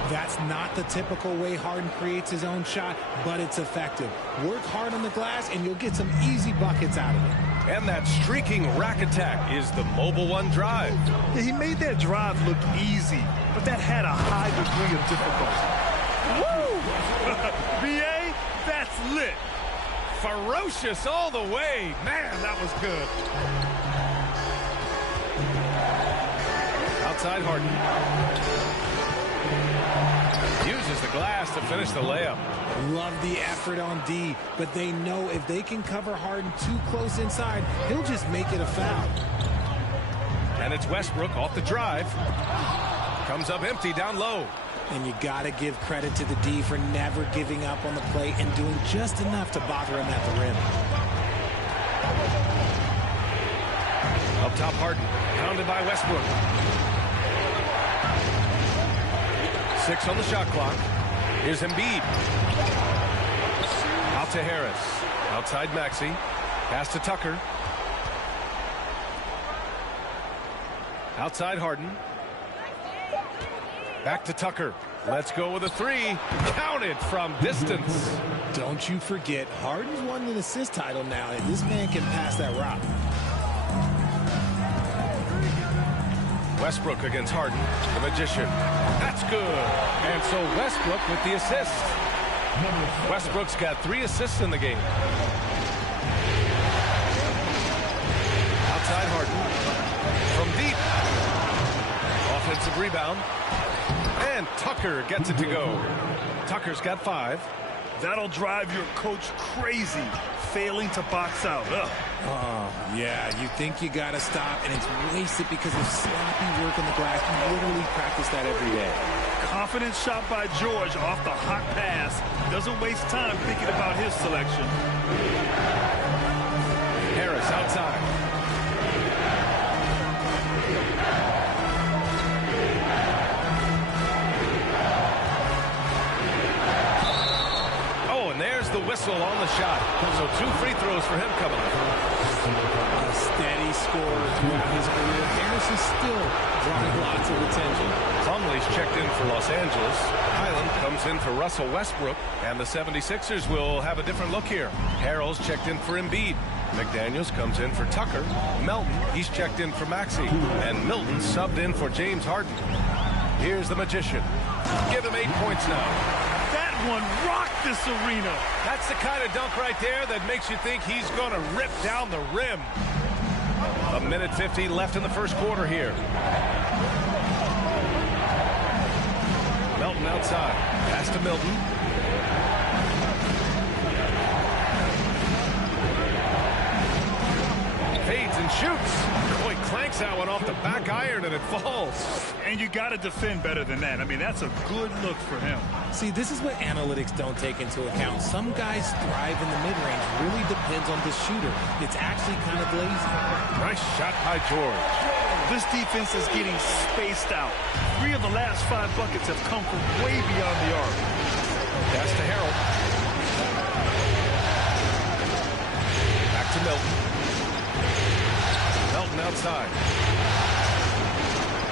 That's not the typical way Harden creates his own shot, but it's effective. Work hard on the glass, and you'll get some easy buckets out of it. And that streaking rack attack is the Mobile One drive. Yeah, he made that drive look easy, but that had a high degree of difficulty. Woo! B.A., that's lit. Ferocious all the way. Man, that was good. Outside Harden. Uses the glass to finish the layup. Love the effort on D, but they know if they can cover Harden too close inside, he'll just make it a foul. And it's Westbrook off the drive. Comes up empty down low. And you got to give credit to the D for never giving up on the play and doing just enough to bother him at the rim. Up top Harden, pounded by Westbrook. 6 on the shot clock. Here's Embiid. Out to Harris. Outside Maxey. Pass to Tucker. Outside Harden. Back to Tucker. Let's go with a 3. Counted from distance. Don't you forget, Harden's won an assist title now, and this man can pass that rock. Westbrook against Harden, the magician. That's good. And so Westbrook with the assist. Westbrook's got 3 assists in the game. Outside Harden. From deep. Offensive rebound. And Tucker gets it to go. Tucker's got 5. That'll drive your coach crazy, failing to box out. Ugh. Oh, yeah, you think you got to stop, and it's wasted because of sloppy work on the glass. You literally practice that every day. Confident shot by George off the hot pass. Doesn't waste time thinking about his selection. Harris outside. Oh, and there's the whistle on the shot. So 2 free throws for him coming up. A steady scorer throughout his career. Harris is still drawing lots of attention. Plumlee's checked in for Los Angeles. Highland comes in for Russell Westbrook. And the 76ers will have a different look here. Harrell's checked in for Embiid. McDaniels comes in for Tucker. Melton, he's checked in for Maxey. And Milton subbed in for James Harden. Here's the Magician. Give him 8 points now. That one rocked this arena. That's the kind of dunk right there that makes you think he's going to rip down the rim. 1:50 left in the first quarter here. Melton outside. Pass to Milton. Fades and shoots. Boy, clanks that one off the back iron and it falls. And you got to defend better than that. I mean, that's a good look for him. See, this is what analytics don't take into account. Some guys thrive in the mid-range. Really depends on the shooter. It's actually kind of lazy. Nice shot by George. This defense is getting spaced out. 3 of the last 5 buckets have come from way beyond the arc. Pass to Harrell. Back to Milton. Melton outside.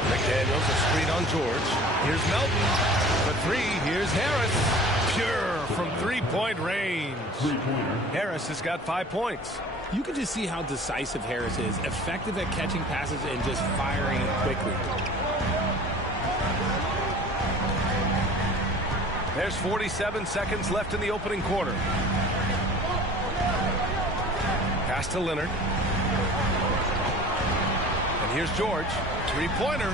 McDaniels a screen on George. Here's Melton. For 3, here's Harris. Pure from 3-point range. Harris has got 5 points. You can just see how decisive Harris is. Effective at catching passes and just firing it quickly. There's 47 seconds left in the opening quarter. Pass to Leonard. And here's George. 3-pointer.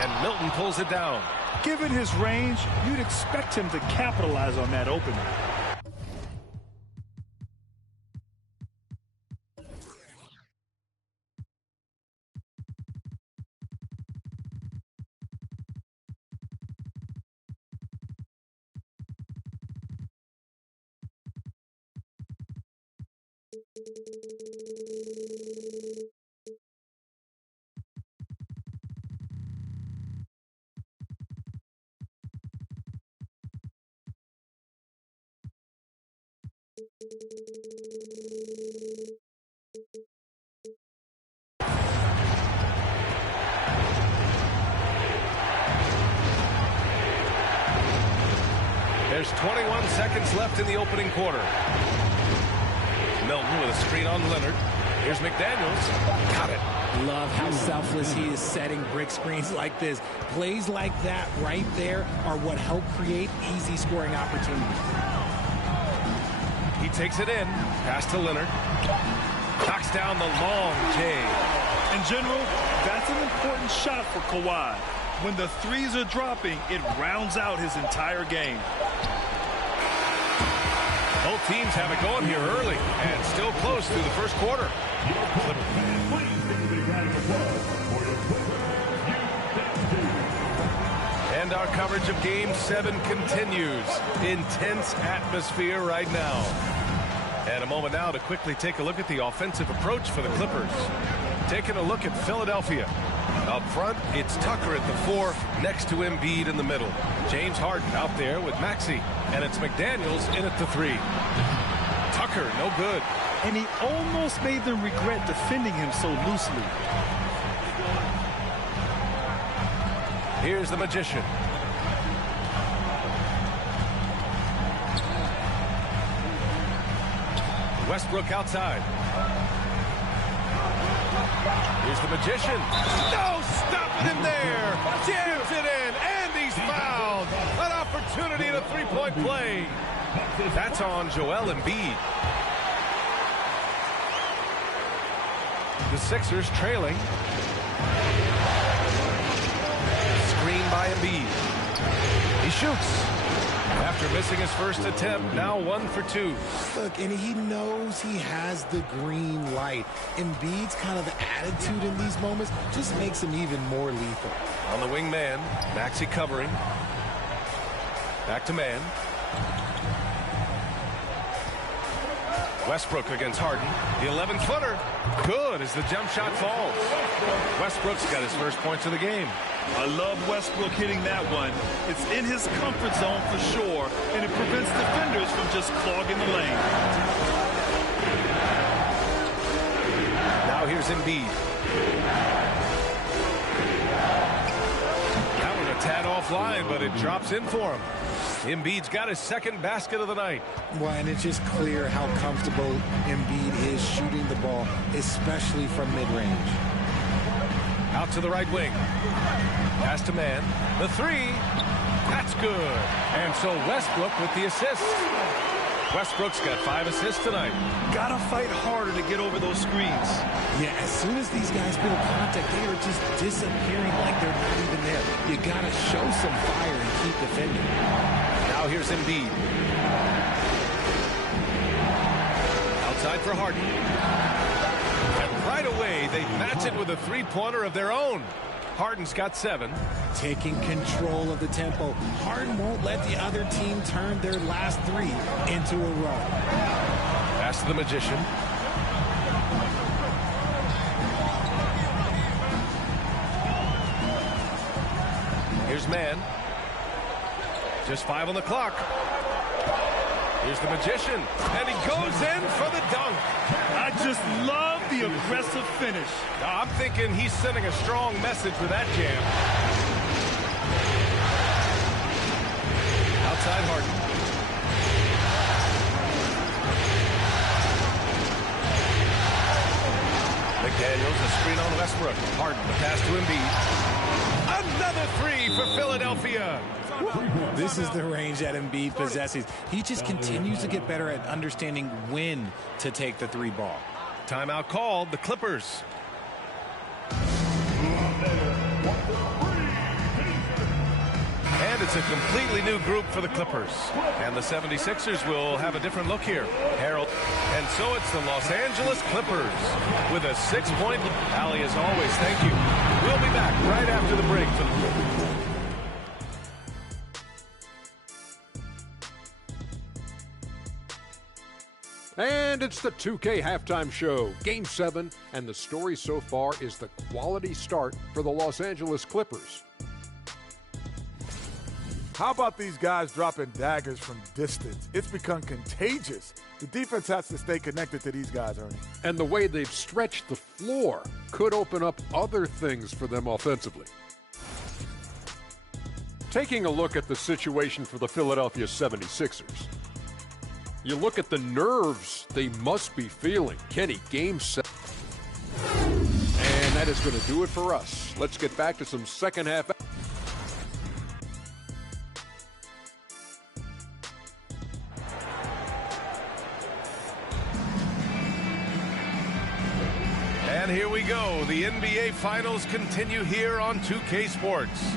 And Milton pulls it down. Given his range, you'd expect him to capitalize on that opening. There's 21 seconds left in the opening quarter. Milton with a screen on Leonard. Here's McDaniels. Got it. Love how selfless he is setting brick screens like this. Plays like that right there are what help create easy scoring opportunities. He takes it in. Pass to Leonard. Knocks down the long J. In general, that's an important shot for Kawhi. When the threes are dropping, it rounds out his entire game. Both teams have it going here early and still close through the first quarter. And our coverage of Game 7 continues. Intense atmosphere right now. And a moment now to quickly take a look at the offensive approach for the Clippers. Taking a look at Philadelphia. Up front, it's Tucker at the 4, next to Embiid in the middle. James Harden out there with Maxey, and it's McDaniels in at the 3. Tucker, no good. And he almost made them regret defending him so loosely. Here's the Magician. Westbrook outside. Here's the Magician. No stopping him there. Jams it in, and he's fouled. An opportunity at a three-point play. That's on Joel Embiid. The Sixers trailing. Screen by Embiid. He shoots. After missing his first attempt, now 1 for 2. Look, and he knows he has the green light. Embiid's kind of attitude in these moments just makes him even more lethal. On the wing man, Maxey covering. Back to man. Westbrook against Harden. The 11-footer. Good as the jump shot falls. Westbrook's got his first points of the game. I love Westbrook hitting that one. It's in his comfort zone for sure, and it prevents defenders from just clogging the lane. Now here's Embiid. That one a tad offline, but it drops in for him. Embiid's got his second basket of the night. Well, and it's just clear how comfortable Embiid is shooting the ball, especially from mid-range. Out to the right wing. Pass to man. The three. That's good. And so Westbrook with the assist. Westbrook's got 5 assists tonight. Gotta fight harder to get over those screens. Yeah, as soon as these guys build contact, they are just disappearing like they're not even there. You gotta show some fire and keep defending. Now here's Embiid. Outside for Harden. And right away, they match it with a three-pointer of their own. Harden's got 7. Taking control of the tempo. Harden won't let the other team turn their last 3 into a run. Pass to the Magician. Here's man. Just 5 on the clock. Here's the Magician. And he goes in for the dunk. I just love the aggressive finish. I'm thinking he's sending a strong message with that jam. Outside Harden. McDaniels, a screen on Westbrook. Harden, the pass to Embiid. Another 3 for Philadelphia. This is the range that Embiid possesses. He just continues to get better at understanding when to take the 3 ball. Timeout called, the Clippers. And it's a completely new group for the Clippers. And the 76ers will have a different look here. Harold. And so it's the Los Angeles Clippers with a 6-point. Allie, as always, thank you. We'll be back right after the break. And it's the 2K Halftime Show, Game 7, and the story so far is the quality start for the Los Angeles Clippers. How about these guys dropping daggers from distance? It's become contagious. The defense has to stay connected to these guys, Ernie. And the way they've stretched the floor could open up other things for them offensively. Taking a look at the situation for the Philadelphia 76ers. You look at the nerves they must be feeling. Kenny, Game 7. And that is going to do it for us. Let's get back to some second half. And here we go. The NBA Finals continue here on 2K Sports.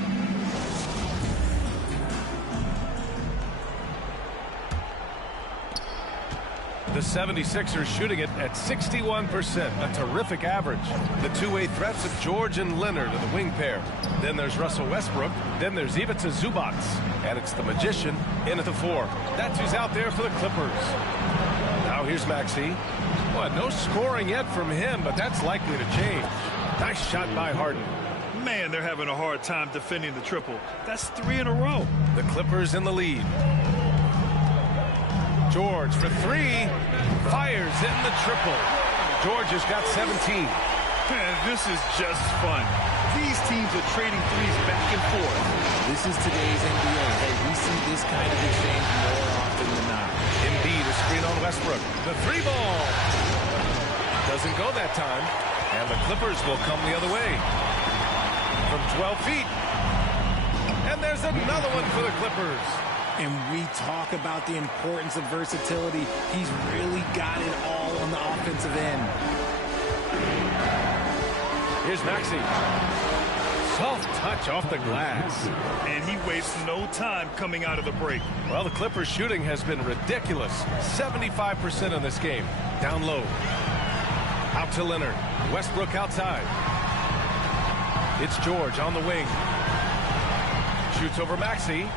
The 76ers shooting it at 61%, a terrific average. The two-way threats of George and Leonard are the wing pair. Then there's Russell Westbrook. Then there's Ivica Zubac. And it's the Magician in at the 4. That's who's out there for the Clippers. Now here's Maxey. Well, no scoring yet from him, but that's likely to change. Nice shot by Harden. Man, they're having a hard time defending the triple. That's 3 in a row. The Clippers in the lead. George for 3, fires in the triple. George has got 17. Man, this is just fun. These teams are trading threes back and forth. This is today's NBA. Hey, we see this kind of exchange more often than not. Embiid, a screen on Westbrook. The 3-ball. Doesn't go that time. And the Clippers will come the other way. From 12 feet. And there's another one for the Clippers. And we talk about the importance of versatility. He's really got it all on the offensive end. Here's Maxey. Soft touch off the glass. And he wastes no time coming out of the break. Well, the Clippers shooting has been ridiculous. 75% in this game. Down low. Out to Leonard. Westbrook outside. It's George on the wing. Shoots over Maxey.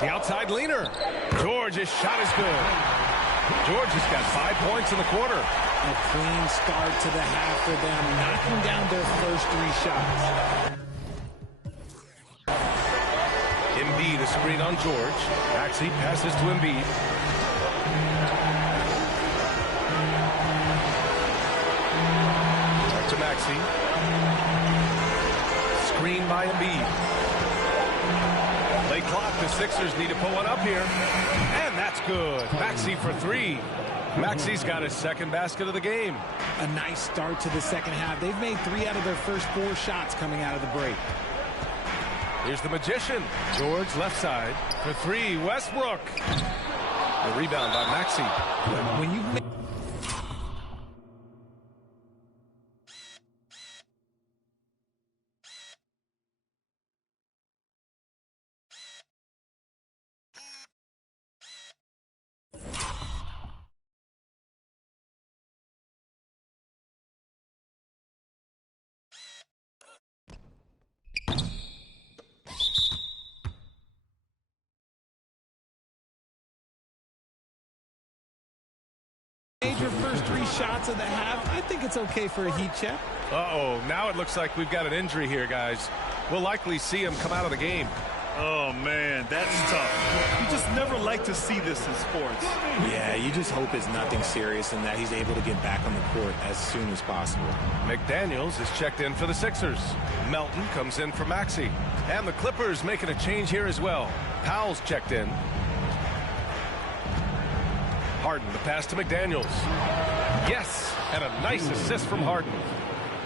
The outside leaner. George's shot is good. George has got 5 points in the quarter. A clean start to the half for them, knocking down their first 3 shots. Embiid, a screen on George. Maxey passes to Embiid. Back to Maxey. Screen by Embiid. Late clock, the Sixers need to pull one up here. And that's good. Maxey for 3. Maxey's got his second basket of the game. A nice start to the second half. They've made 3 out of their first 4 shots coming out of the break. Here's the magician. George left side for 3. Westbrook. The rebound by Maxey. When you your first 3 shots of the half, I think it's okay for a heat check. Uh-oh, now it looks like we've got an injury here, guys. We'll likely see him come out of the game. Oh, man, that's tough. You just never like to see this in sports. Yeah, you just hope it's nothing serious and that he's able to get back on the court as soon as possible. McDaniels is checked in for the Sixers. Melton comes in for Maxey. And the Clippers making a change here as well. Powell's checked in. Harden, the pass to McDaniels. Yes, and a nice assist from Harden.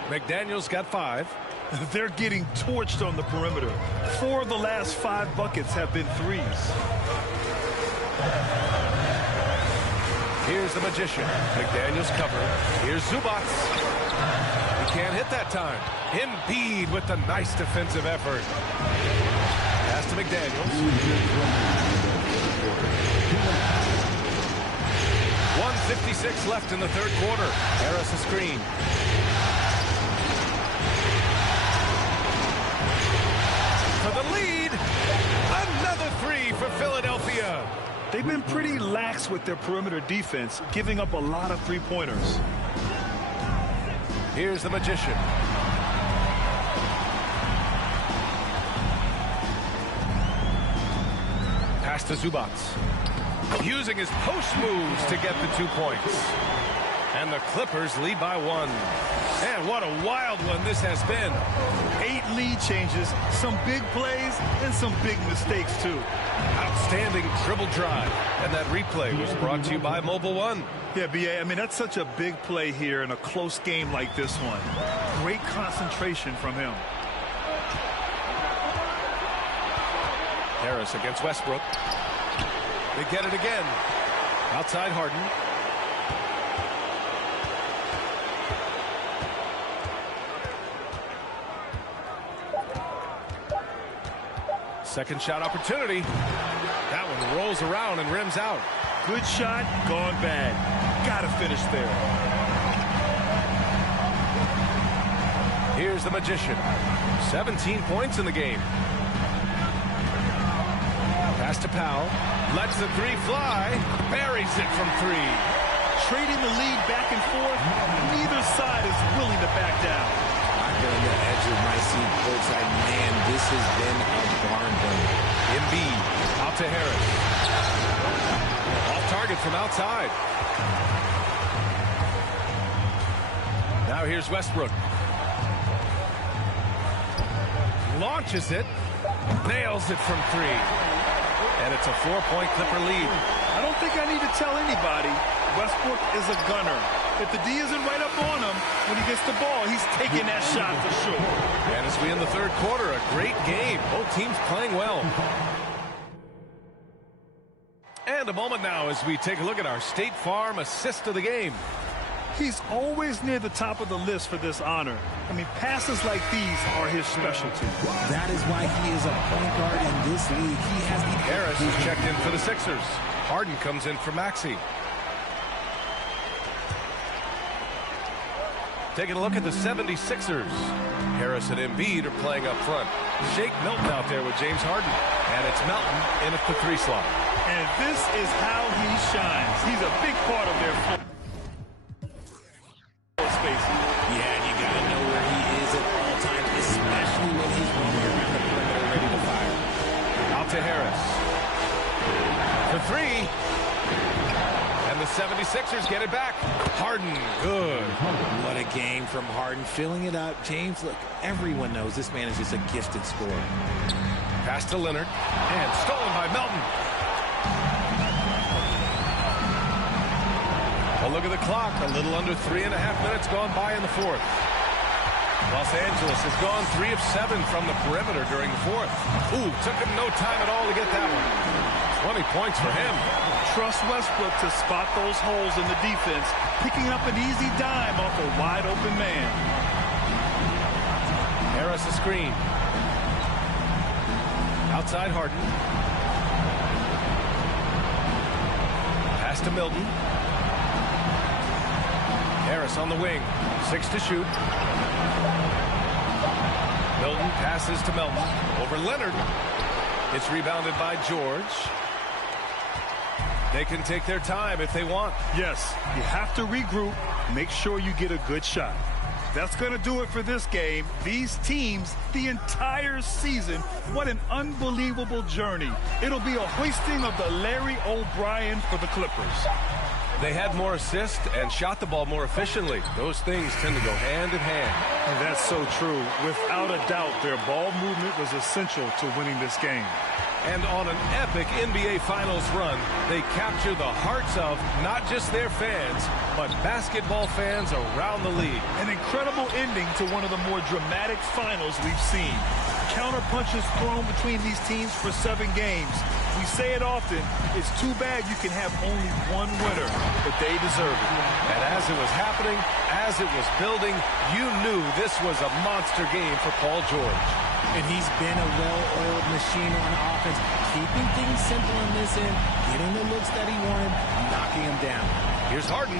McDaniels got 5. They're getting torched on the perimeter. 4 of the last 5 buckets have been 3s. Here's the magician. McDaniels covered. Here's Zubac. He can't hit that time. Embiid with the nice defensive effort. Pass to McDaniels. 1:56 left in the third quarter. Harris a screen. For the lead. Another 3 for Philadelphia. They've been pretty lax with their perimeter defense, giving up a lot of 3-pointers. Here's the magician. Pass to Zubac. Using his post moves to get the 2 points. And the Clippers lead by 1. And what a wild one this has been. 8 lead changes, some big plays, and some big mistakes, too. Outstanding dribble drive. And that replay was brought to you by Mobile One. Yeah, B.A., I mean, that's such a big play here in a close game like this one. Great concentration from him. Harris against Westbrook. They get it again. Outside Harden. Second shot opportunity. That one rolls around and rims out. Good shot, gone bad. Gotta finish there. Here's the magician. 17 points in the game. Pass to Powell. Lets the 3 fly. Buries it from 3. Trading the lead back and forth. Neither side is willing to back down. I've been on the edge of my seat, folks. Man, this has been a barn burner. Embiid out to Harris. Off target from outside. Now here's Westbrook. Launches it. Nails it from 3. And it's a 4-point Clipper lead. I don't think I need to tell anybody Westbrook is a gunner. If the D isn't right up on him, when he gets the ball, he's taking that shot for sure. And as we end the third quarter, a great game. Both teams playing well. And a moment now as we take a look at our State Farm assist of the game. He's always near the top of the list for this honor. I mean, passes like these are his specialty. That is why he is a point guard in this league. He has the... Harris is checked in for the Sixers. Harden comes in for Maxey. Taking a look at the 76ers. Harris and Embiid are playing up front. Shake Milton out there with James Harden. And it's Melton in at the 3 slot. And this is how he shines. He's a big part of their floor space. Yeah, and you got to know where he is at all times, especially when he's roaming around the perimeter ready to fire. Out to Harris. For 3. And the 76ers get it back. Harden, good. What a game from Harden, filling it up. James, look, everyone knows this man is just a gifted scorer. Pass to Leonard, and stolen by Melton. A look at the clock, a little under 3.5 minutes gone by in the fourth. Los Angeles has gone 3 of 7 from the perimeter during the fourth. Ooh, took him no time at all to get that one. 20 points for him. Trust Westbrook to spot those holes in the defense, picking up an easy dime off a wide-open man. Harris a screen. Outside Harden. Pass to Milton. Harris on the wing. 6 to shoot. Milton passes to Melton. Over Leonard. It's rebounded by George. They can take their time if they want. Yes, you have to regroup. Make sure you get a good shot. That's going to do it for this game. These teams, the entire season, what an unbelievable journey. It'll be a hoisting of the Larry O'Brien for the Clippers. They had more assists and shot the ball more efficiently. Those things tend to go hand in hand. And that's so true. Without a doubt, their ball movement was essential to winning this game. And on an epic NBA Finals run, they capture the hearts of not just their fans, but basketball fans around the league. An incredible ending to one of the more dramatic finals we've seen. Counter punches thrown between these teams for 7 games. We say it often, it's too bad you can have only one winner, but they deserve it. And as it was happening, as it was building, you knew this was a monster game for Paul George. And he's been a well-oiled machine on offense, keeping things simple in this end, getting the looks that he wanted, knocking them down. Here's Harden,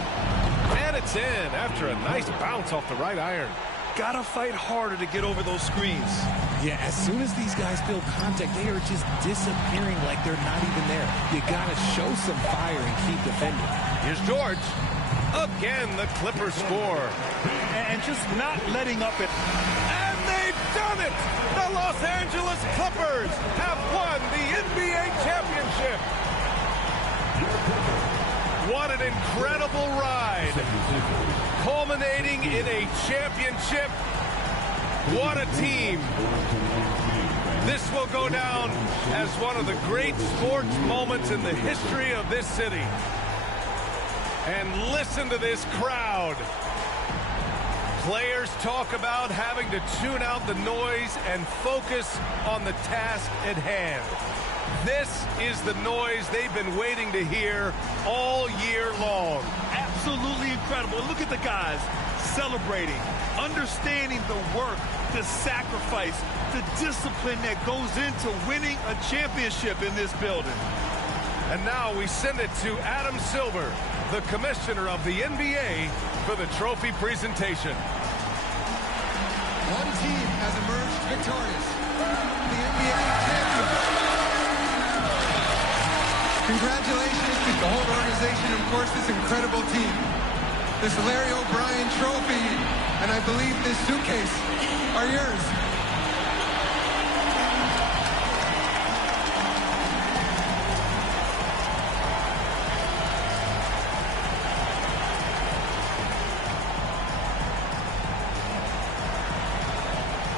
and it's in after a nice bounce off the right iron. Gotta fight harder to get over those screens. Yeah, as soon as these guys feel contact, they are just disappearing like they're not even there. You gotta show some fire and keep defending. Here's George. Again, the Clippers score. And just not letting up it. And they've done it! The Los Angeles Clippers have won the NBA championship. What an incredible ride. Culminating in a championship. What a team. This will go down as one of the great sports moments in the history of this city. And listen to this crowd. Players talk about having to tune out the noise and focus on the task at hand. This is the noise they've been waiting to hear all year long. Absolutely incredible. Look at the guys celebrating, understanding the work, the sacrifice, the discipline that goes into winning a championship in this building. And now we send it to Adam Silver, the commissioner of the NBA, for the trophy presentation. One team has emerged victorious. The NBA champions. Congratulations to the whole organization, of course, this incredible team. This Larry O'Brien trophy, and I believe this suitcase are yours.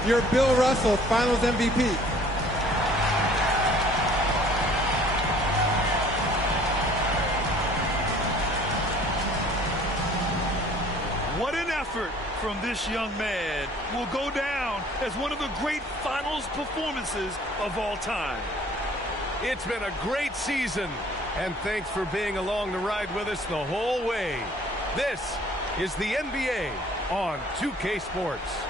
You're Bill Russell, Finals MVP. What an effort from this young man. Will go down as one of the great Finals performances of all time. It's been a great season, and thanks for being along the ride with us the whole way. This is the NBA on 2K Sports.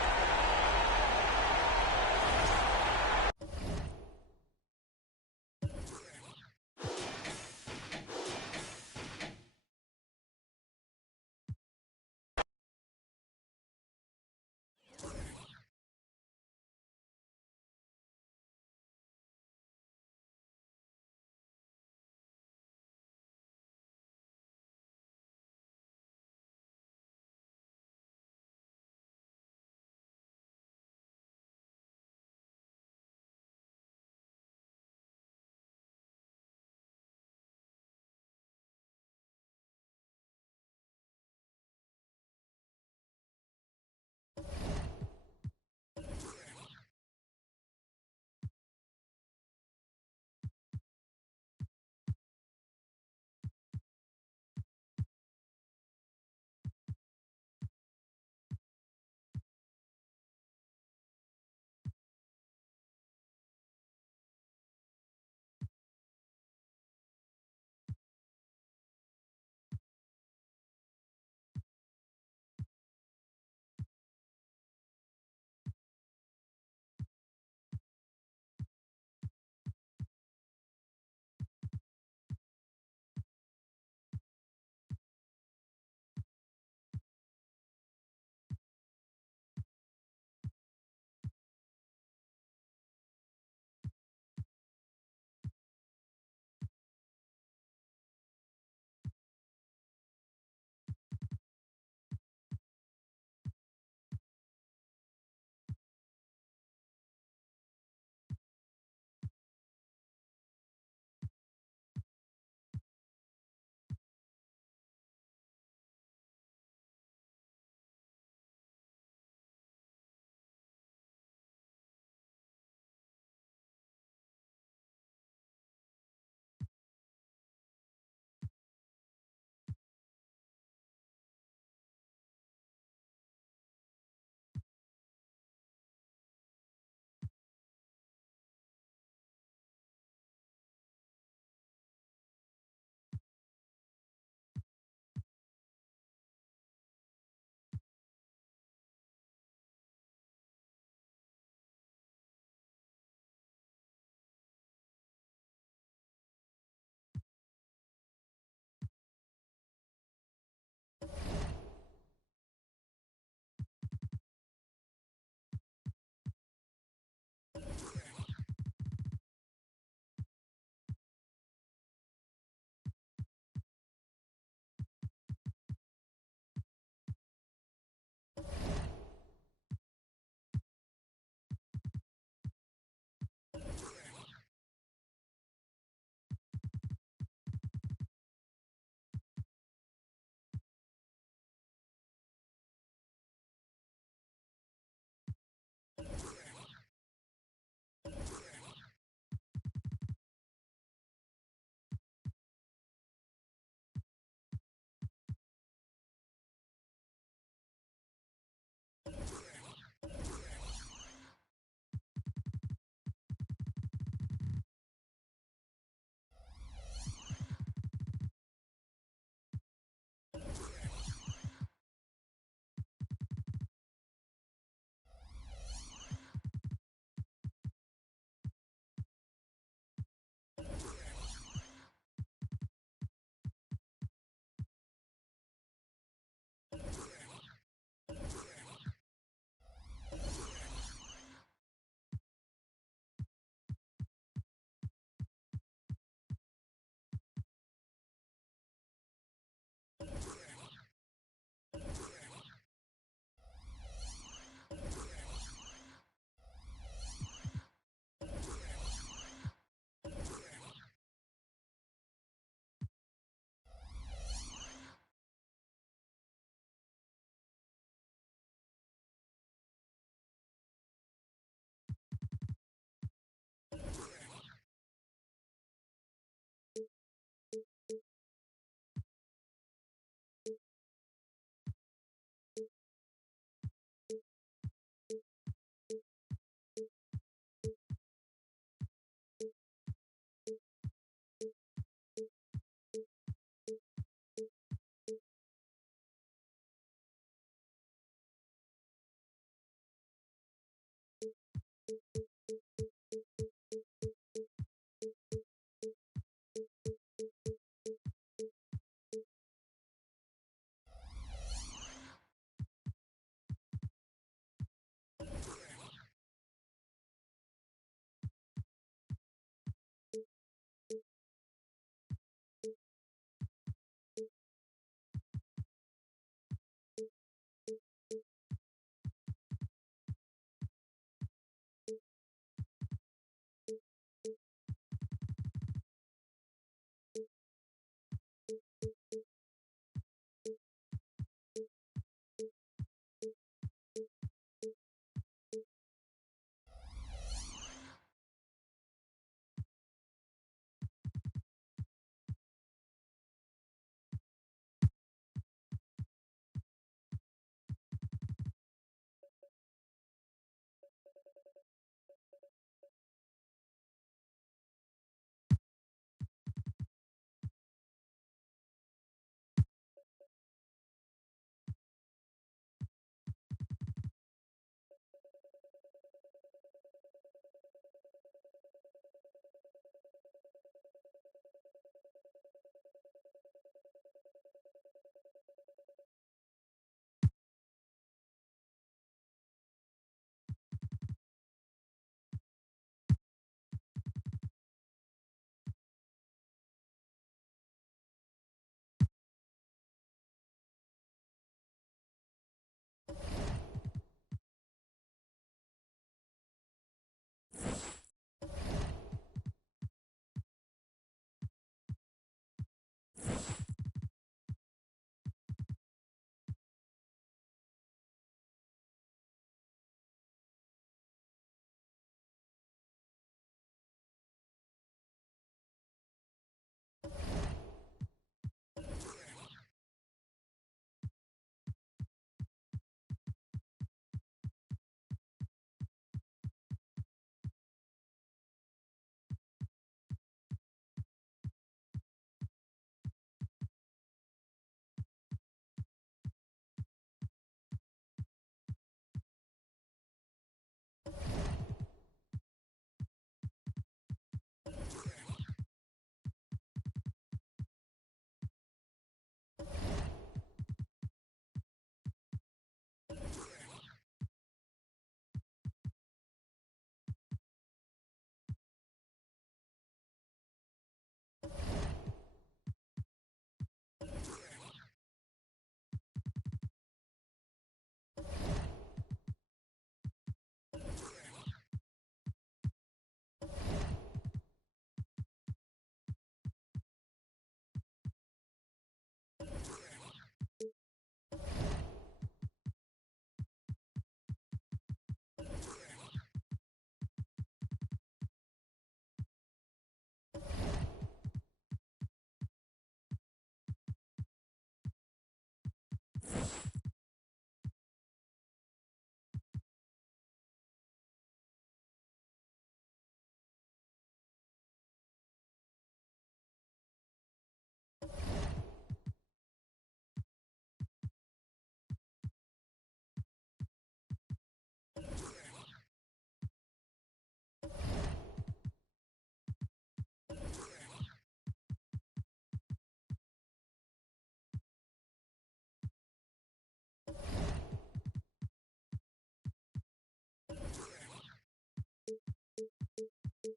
Fans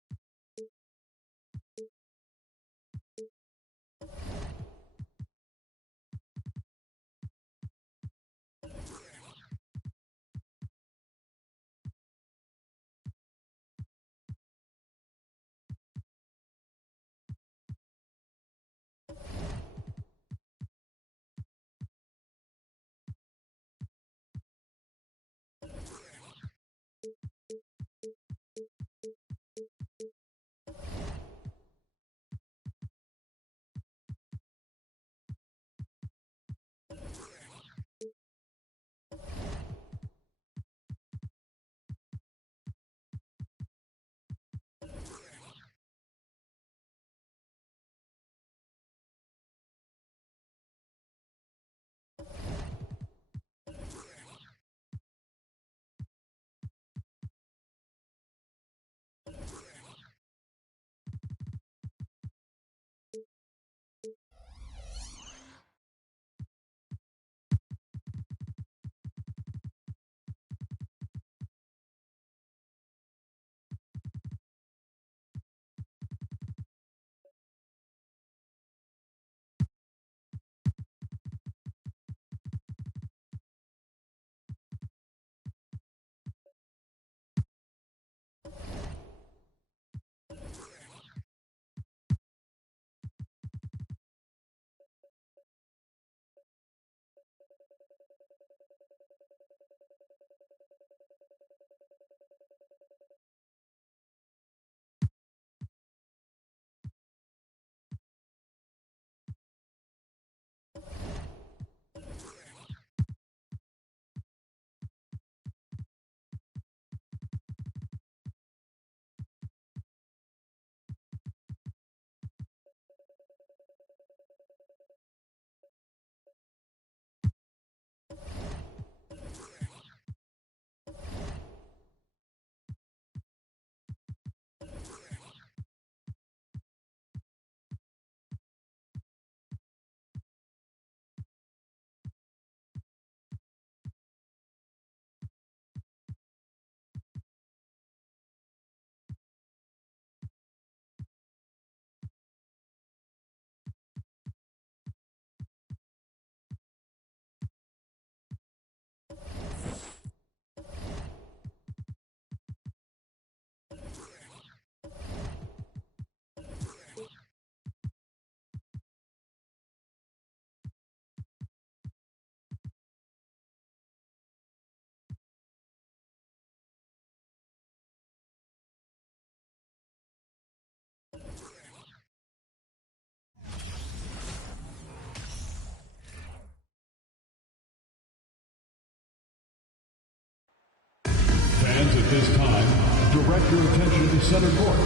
at this time, direct your attention to center court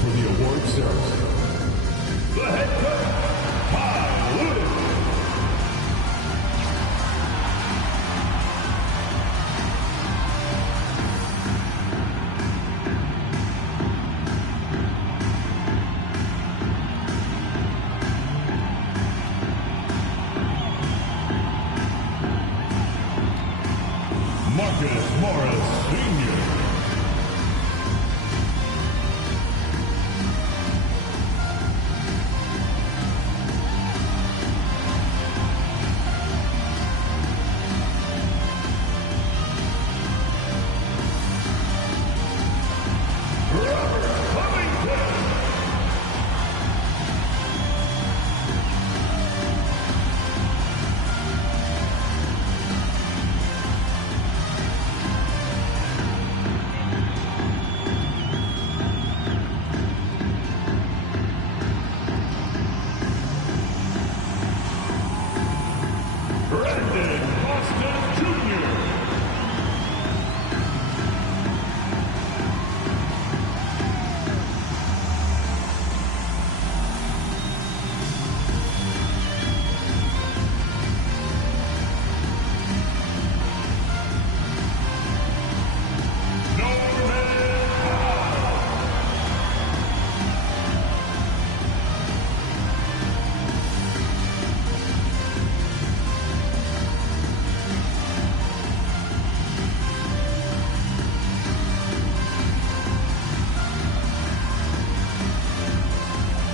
for the award ceremony. The head coach, Ty Lue. Marcus Morris Sr.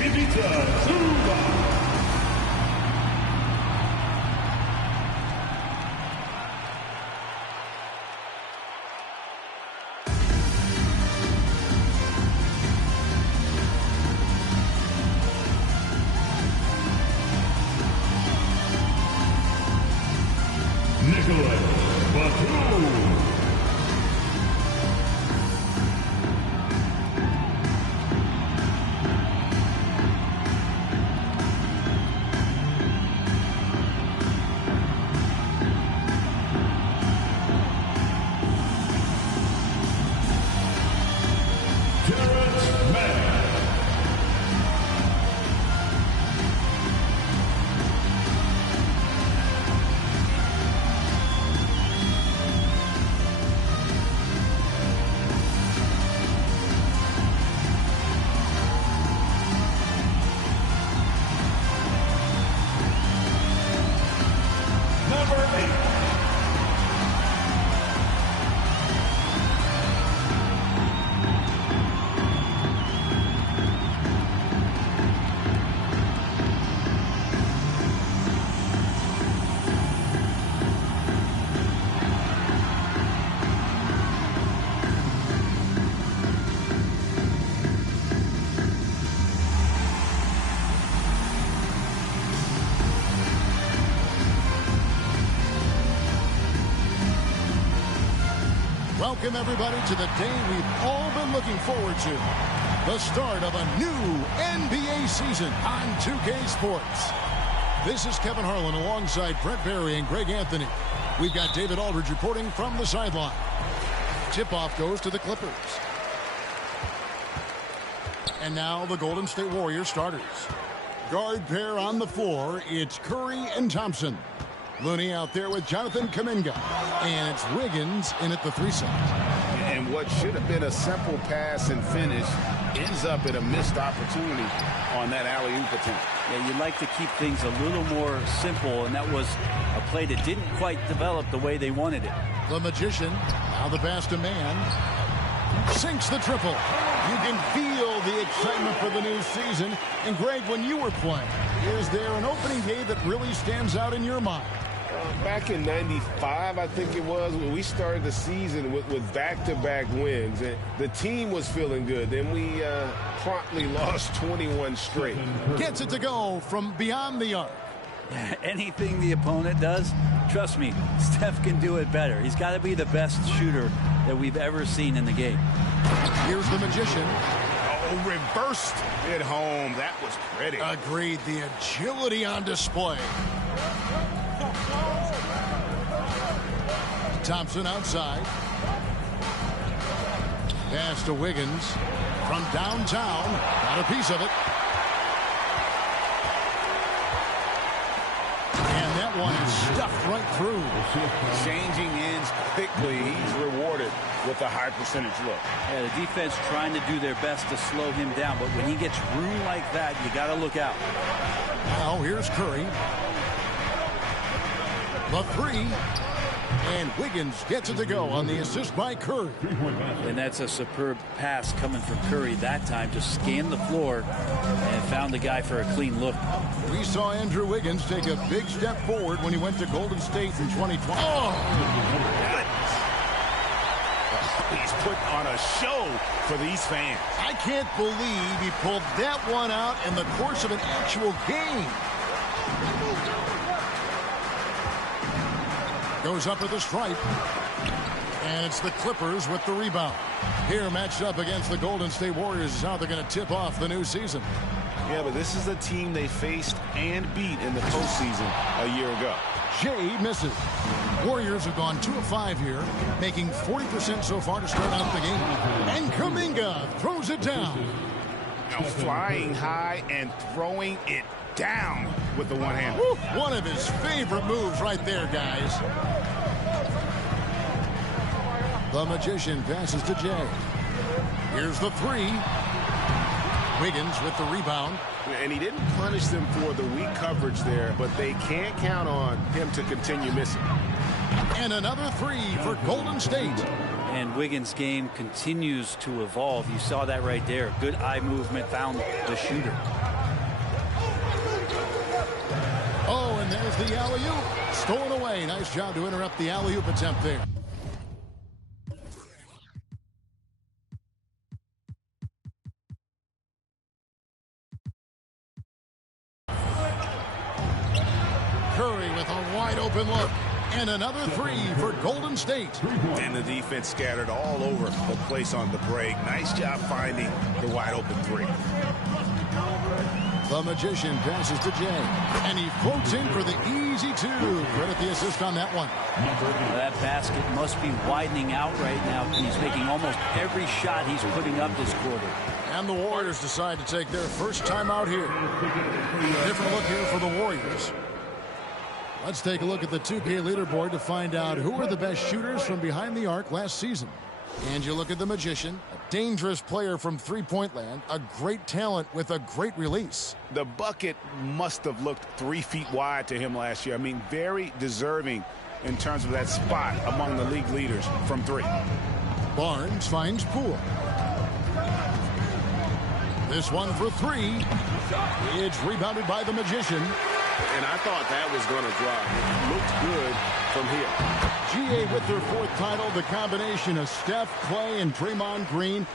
Ivica Zubac. Nicholas Batum. Terrence Mann. Number 8. Welcome, everybody, to the day we've all been looking forward to. The start of a new NBA season on 2K Sports. This is Kevin Harlan alongside Brent Barry and Greg Anthony. We've got David Aldridge reporting from the sideline. Tip-off goes to the Clippers. And now the Golden State Warriors starters. Guard pair on the floor, it's Curry and Thompson. Looney out there with Jonathan Kuminga. And it's Wiggins in at the 3 side. And what should have been a simple pass and finish ends up at a missed opportunity on that alley-oop attempt. Yeah, you'd like to keep things a little more simple, and that was a play that didn't quite develop the way they wanted it. The Magician, now the pass to Man. Sinks the triple. You can feel the excitement for the new season. And Greg, when you were playing, is there an opening day that really stands out in your mind? Back in '95, I think it was, when we started the season with back-to-back wins. And the team was feeling good. Then we promptly lost 21 straight. Gets it to go from beyond the arc. Anything the opponent does, trust me, Steph can do it better. He's got to be the best shooter that we've ever seen in the game. Here's the Magician. Oh, reversed it home. That was pretty. Agreed. The agility on display. Thompson outside. Pass to Wiggins from downtown. Got a piece of it. And that one is stuffed right through. Changing ends quickly. He's rewarded with a high percentage look. Yeah, the defense trying to do their best to slow him down, but when he gets room like that, you got to look out. Now here's Curry. The 3. And Wiggins gets it to go on the assist by Curry. And that's a superb pass coming from Curry that time. Just scanned the floor and found the guy for a clean look. We saw Andrew Wiggins take a big step forward when he went to Golden State in 2020. Oh! He's putting on a show for these fans. I can't believe he pulled that one out in the course of an actual game. Goes up at the stripe. And it's the Clippers with the rebound. Here matched up against the Golden State Warriors is how they're going to tip off the new season. Yeah, but this is a team they faced and beat in the postseason a year ago. Jay misses. Warriors have gone 2 of 5 here, making 40% so far to start out the game. And Kuminga throws it down. Now flying high and throwing it down with the one hand. One of his favorite moves right there, guys. The Magician passes to Jay. Here's the 3. Wiggins with the rebound. And he didn't punish them for the weak coverage there, but they can't count on him to continue missing. And another 3 for Golden State. And Wiggins' game continues to evolve. You saw that right there. Good eye movement, found the shooter. There's the alley-oop. Stolen away. Nice job to interrupt the alley-oop attempt there. Curry with a wide-open look. And another three for Golden State. And the defense scattered all over the place on the break. Nice job finding the wide-open three. The Magician passes to Jay. And he floats in for the easy two. Credit the assist on that one. That basket must be widening out right now. He's making almost every shot he's putting up this quarter. And the Warriors decide to take their first time out here. Different look here for the Warriors. Let's take a look at the 2K leaderboard to find out who are the best shooters from behind the arc last season. And you look at the Magician, a dangerous player from three-point land, a great talent with a great release. The bucket must have looked 3 feet wide to him last year. I mean, very deserving in terms of that spot among the league leaders from three. Barnes finds Poole. This one for three. It's rebounded by the Magician. And I thought that was going to drop. It looked good from here. GA with their fourth title, the combination of Steph, Clay, and Draymond Green,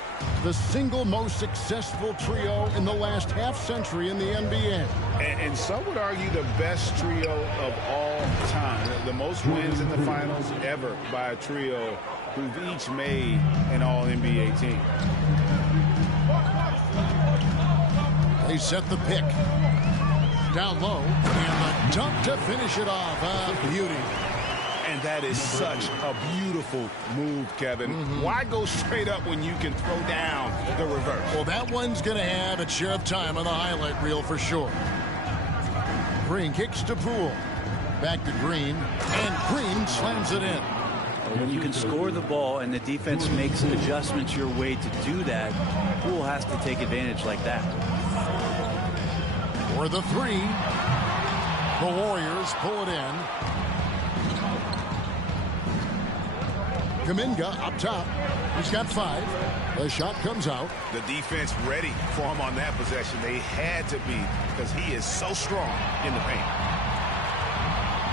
the single most successful trio in the last half-century in the NBA. And some would argue the best trio of all time. The most wins in the finals ever by a trio who've each made an All-NBA team. They set the pick. Down low, and the dunk to finish it off. Beauty. And that is such a beautiful move, Kevin. Why go straight up when you can throw down the reverse? Well, that one's going to have its share of time on the highlight reel for sure. Green kicks to Poole. Back to Green, and Green slams it in. When you can score the ball and the defense makes adjustments your way to do that, Poole has to take advantage like that. For the three, the Warriors pull it in. Kuminga up top. He's got 5. The shot comes out. The defense ready for him on that possession. They had to be because he is so strong in the paint.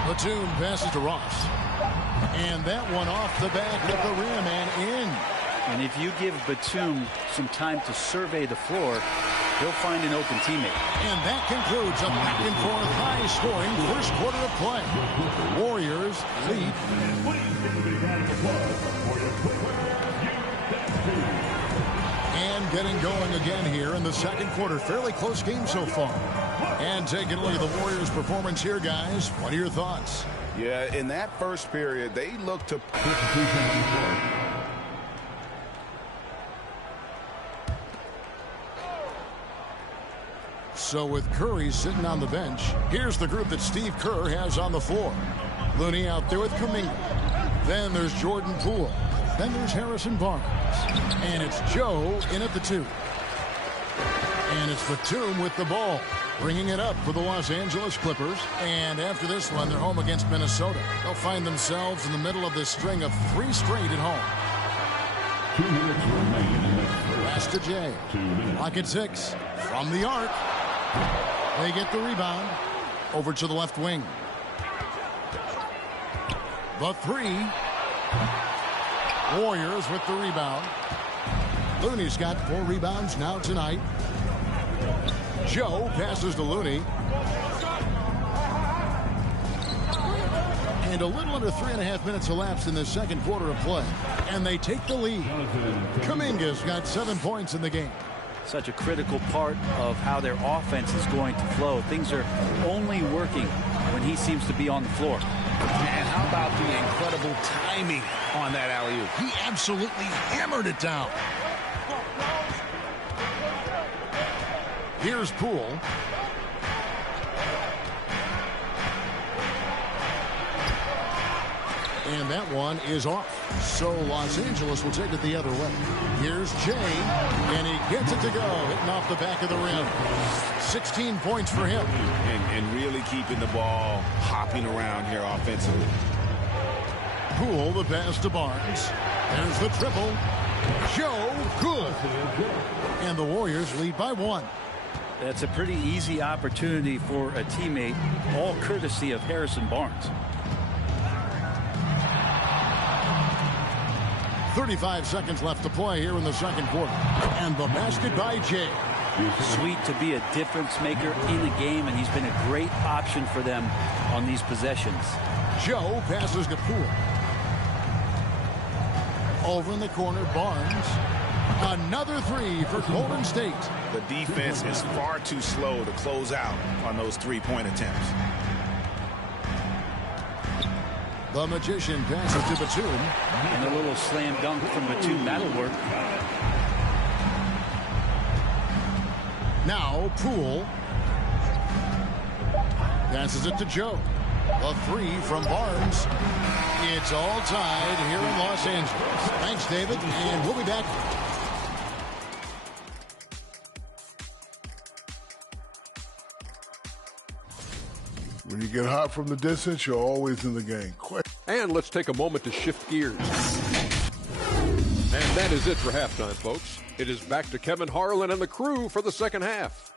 Batum passes to Ross. And that one off the back of the rim and in. And if you give Batum some time to survey the floor, he'll find an open teammate. And that concludes a back-and-forth high-scoring first quarter of play. Warriors lead. And getting going again here in the second quarter. Fairly close game so far. And taking a look at the Warriors' performance here, guys. What are your thoughts? Yeah, in that first period, they looked to... So with Curry sitting on the bench, here's the group that Steve Kerr has on the floor. Looney out there with Kuminga. Then there's Jordan Poole. Then there's Harrison Barnes. And it's Joe in at the 2. And it's Batum with the ball, bringing it up for the Los Angeles Clippers. And after this one, they're home against Minnesota. They'll find themselves in the middle of this string of 3 straight at home. 2 minutes remaining. Pass to Jay. Clock at 6. From the arc. They get the rebound. Over to the left wing. The 3. Warriors with the rebound. Looney's got 4 rebounds now tonight. Joe passes to Looney. And a little under 3.5 minutes elapsed in the second quarter of play. And they take the lead. Kuminga's got 7 points in the game. Such a critical part of how their offense is going to flow. Things are only working when he seems to be on the floor. And how about the incredible timing on that alley-oop? He absolutely hammered it down. Here's Poole. And that one is off. So Los Angeles will take it the other way. Here's Jay, and he gets it to go, hitting off the back of the rim. 16 points for him. And really keeping the ball hopping around here offensively. Poole, the pass to Barnes. There's the triple. Joe, good. And the Warriors lead by 1. That's a pretty easy opportunity for a teammate, all courtesy of Harrison Barnes. 35 seconds left to play here in the second quarter. And the basket by Jay. Sweet to be a difference maker in the game, and he's been a great option for them on these possessions. Joe passes to Poole. Over in the corner, Barnes. Another three for Golden State. The defense is far too slow to close out on those three-point attempts. The Magician passes to Batum. And a little slam dunk from Batum. That'll work. Now Poole passes it to Joe. A three from Barnes. It's all tied here in Los Angeles. Thanks, David, and we'll be back. When you get hot from the distance, you're always in the game. Quick. And let's take a moment to shift gears. And that is it for halftime, folks. It is back to Kevin Harlan and the crew for the second half.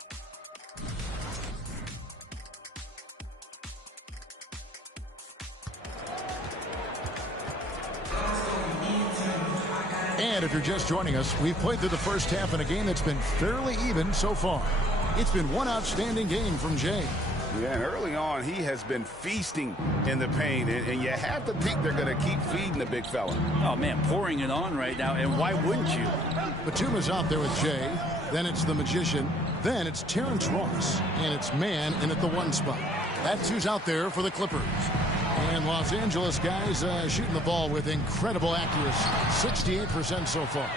And if you're just joining us, we've played through the first half in a game that's been fairly even so far. It's been one outstanding game from Jay. Yeah, and early on, he has been feasting in the paint, and you have to think they're going to keep feeding the big fella. Oh, man, pouring it on right now, and why wouldn't you? Batum is out there with Jay. Then it's the Magician. Then it's Terrence Ross, and it's Mann in at the one spot. That's who's out there for the Clippers. And Los Angeles guys shooting the ball with incredible accuracy, 68% so far.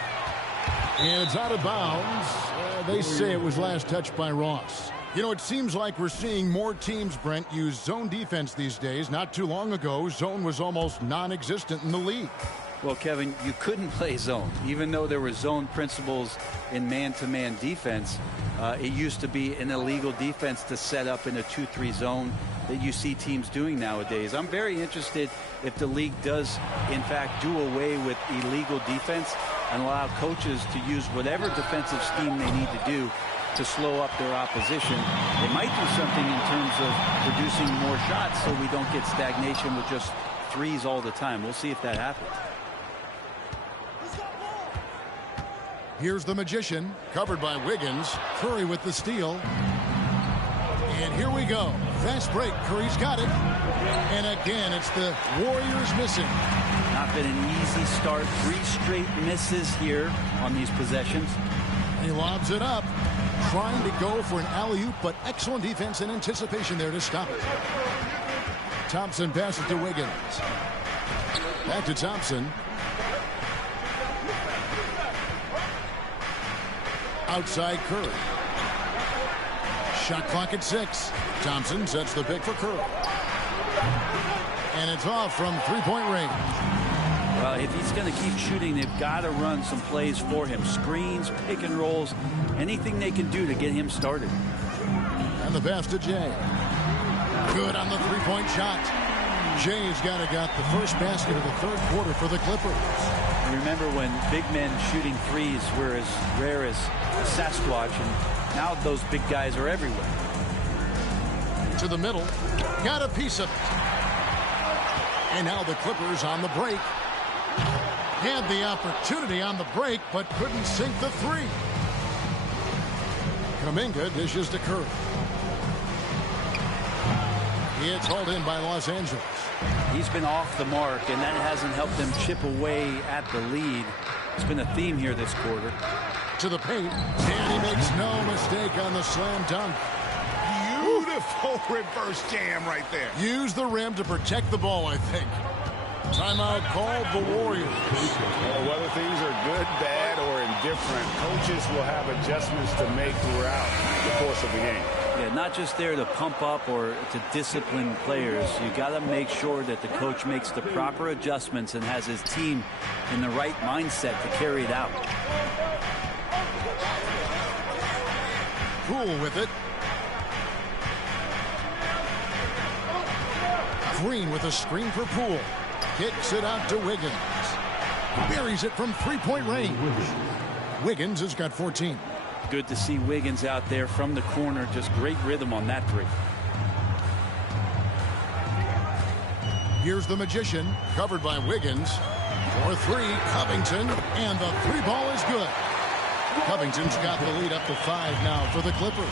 And it's out of bounds. They say it was last touched by Ross. You know, it seems like we're seeing more teams, Brent, use zone defense these days. Not too long ago, zone was almost non-existent in the league. Well, Kevin, you couldn't play zone. Even though there were zone principles in man-to-man defense, it used to be an illegal defense to set up in a 2-3 zone that you see teams doing nowadays. I'm very interested if the league does, in fact, do away with illegal defense and allow coaches to use whatever defensive scheme they need to do to slow up their opposition. They might do something in terms of producing more shots so we don't get stagnation with just threes all the time. We'll see if that happens. Here's the Magician, covered by Wiggins. Curry with the steal. And here we go. Fast break. Curry's got it. And again, it's the Warriors missing. Not been an easy start. 3 straight misses here on these possessions. He lobs it up. Trying to go for an alley-oop, but excellent defense and anticipation there to stop it. Thompson passes to Wiggins. Back to Thompson. Outside Curry. Shot clock at 6. Thompson sets the pick for Curry. And it's off from three-point range. Well, if he's going to keep shooting, they've got to run some plays for him. Screens, pick and rolls, anything they can do to get him started. And the pass to Jay. Good on the three-point shot. Jay's got the first basket of the third quarter for the Clippers. Remember when big men shooting threes were as rare as Sasquatch, and now those big guys are everywhere. To the middle. Got a piece of it. And now the Clippers on the break. Had the opportunity on the break, but couldn't sink the three. Kuminga dishes to Curry. It's hauled in by Los Angeles. He's been off the mark, and that hasn't helped them chip away at the lead. It's been a theme here this quarter. To the paint, and he makes no mistake on the slam dunk. Beautiful reverse jam right there. Use the rim to protect the ball, I think. Timeout called the Warriors. Well, whether things are good, bad, or indifferent, coaches will have adjustments to make throughout the course of the game. Yeah, not just there to pump up or to discipline players. You got to make sure that the coach makes the proper adjustments and has his team in the right mindset to carry it out. Poole with it. Green with a screen for Poole. Kicks it out to Wiggins. Buries it from three-point range. Wiggins has got 14. Good to see Wiggins out there from the corner. Just great rhythm on that three. Here's the Magician, covered by Wiggins. For three, Covington, and the three ball is good. Covington's got the lead up to 5 now for the Clippers.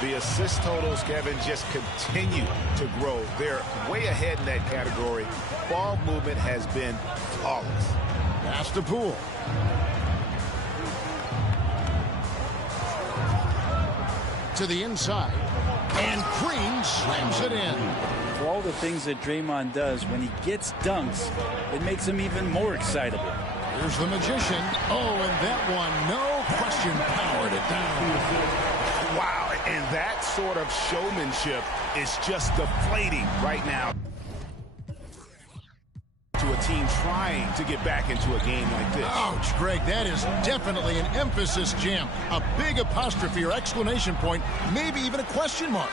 The assist totals, Kevin, just continue to grow. They're way ahead in that category. Ball movement has been flawless. Pass to Poole. To the inside. And Green slams it in. For all the things that Draymond does, when he gets dunks, it makes him even more excitable. Here's the Magician. Oh, and that one, no question, powered it down. Wow, and that sort of showmanship is just deflating right now to a team trying to get back into a game like this. Ouch, Greg, that is definitely an emphasis jam. A big apostrophe or exclamation point, maybe even a question mark.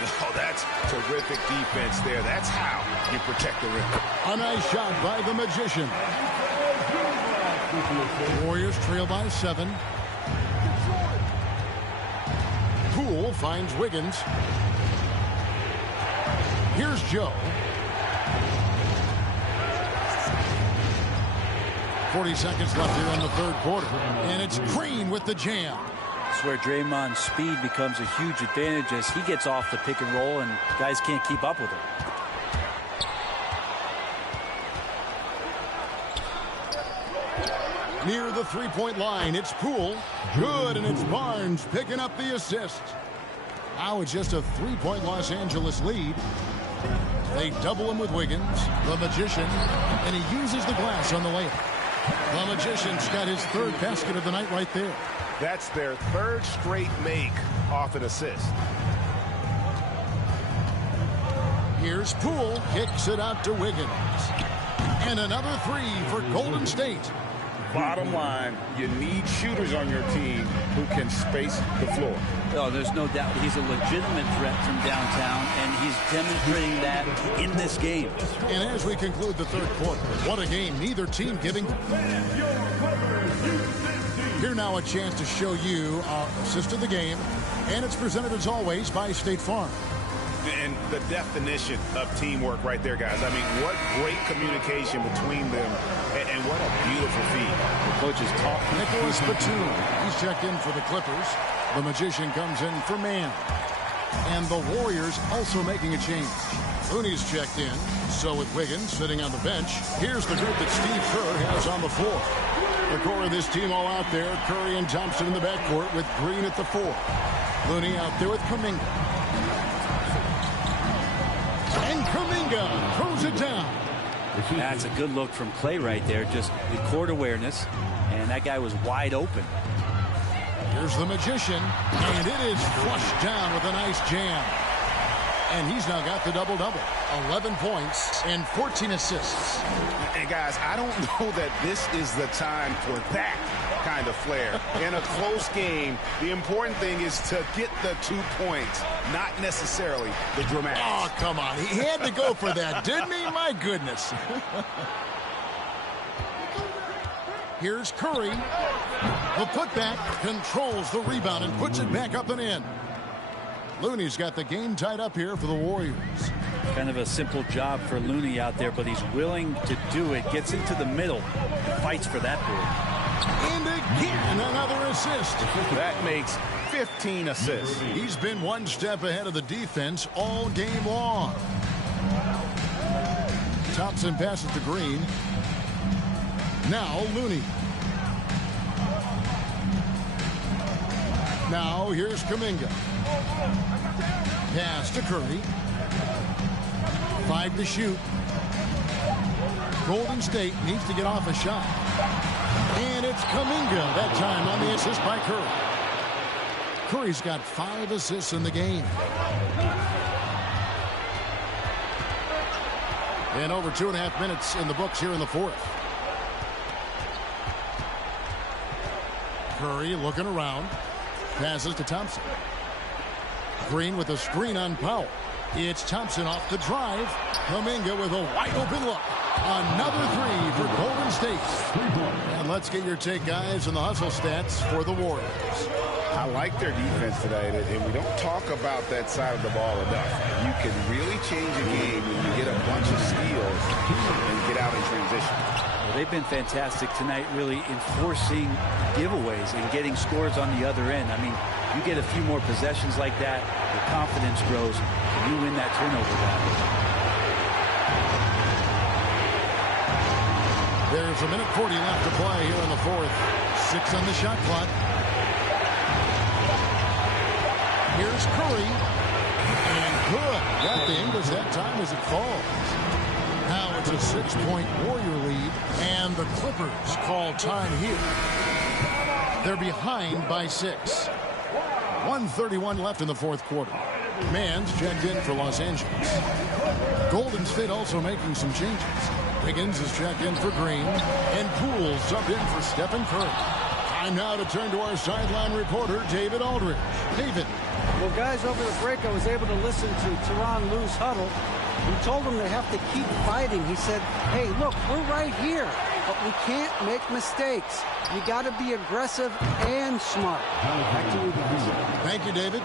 Oh, that's terrific defense there. That's how you protect the rim. A nice shot by the Magician. Warriors trail by 7. Poole finds Wiggins. Here's Joe. 40 seconds left here in the third quarter. And it's Green with the jam. That's where Draymond's speed becomes a huge advantage as he gets off the pick and roll and guys can't keep up with him. Near the three-point line, it's Poole. Good, and it's Barnes picking up the assist. Now it's just a 3-point Los Angeles lead. They double him with Wiggins, the Magician, and he uses the glass on the layup. The Magician's got his 3rd basket of the night right there. That's their 3rd straight make off an assist. Here's Poole, kicks it out to Wiggins. And another 3 for Golden State. Bottom line, you need shooters on your team who can space the floor. Oh, there's no doubt he's a legitimate threat from downtown, and he's demonstrating that in this game. And as we conclude the third quarter, what a game, neither team giving. Here now a chance to show you our assist of the game, and it's presented as always by State Farm. And the definition of teamwork right there, guys. I mean, what great communication between them, and what a beautiful feed. The coach is talking. Nicholas Batum, he's checked in for the Clippers. The Magician comes in for Man. And the Warriors also making a change. Looney's checked in, so with Wiggins sitting on the bench, here's the group that Steve Kerr has on the floor. The core of this team all out there, Curry and Thompson in the backcourt with Green at the 4. Looney out there with Kuminga. And Kuminga throws it down. That's a good look from Clay right there. Just the court awareness. And that guy was wide open. Here's the Magician. And it is flushed down with a nice jam. And he's now got the double-double. 11 points and 14 assists. And guys, I don't know that this is the time for that kind of flair. In a close game, the important thing is to get the 2 points, not necessarily the dramatics. Oh, come on. He had to go for that, didn't he? My goodness. Here's Curry. The putback controls the rebound and puts it back up and in. Looney's got the game tied up here for the Warriors. Kind of a simple job for Looney out there, but he's willing to do it. Gets into the middle and fights for that ball. And again, another assist. That makes 15 assists. He's been one step ahead of the defense all game long. Thompson passes to Green. Now Looney. Now here's Kuminga. Pass to Curry. 5 to shoot. Golden State needs to get off a shot. And it's Kuminga that time on the assist by Curry. Curry's got 5 assists in the game. And over 2.5 minutes in the books here in the fourth. Curry looking around. Passes to Thompson. Green with a screen on Powell. It's Thompson off the drive. Kuminga with a wide open look. Another 3 for Golden State. And let's get your take, guys, on the hustle stats for the Warriors. I like their defense today, and we don't talk about that side of the ball enough. You can really change a game when you get a bunch of steals and get out in transition. Well, they've been fantastic tonight, really enforcing giveaways and getting scores on the other end. I mean, you get a few more possessions like that, your confidence grows, and you win that turnover battle. There's a minute 40 left to play here in the fourth. 6 on the shot clock. Here's Curry. And good. Got the English that time as it falls. Now it's a 6-point Warrior lead. And the Clippers call time here. They're behind by 6. 1:31 left in the fourth quarter. Mann's checked in for Los Angeles. Golden State also making some changes. Wiggins is checked in for Green. And Poole subbed in for Stephen Curry. Time now to turn to our sideline reporter, David Aldridge. David. Well, guys, over the break, I was able to listen to Tyronn Lue's huddle. He told them they have to keep fighting. He said, hey, look, we're right here, but we can't make mistakes. You got to be aggressive and smart. Back to you guys. Thank you, David.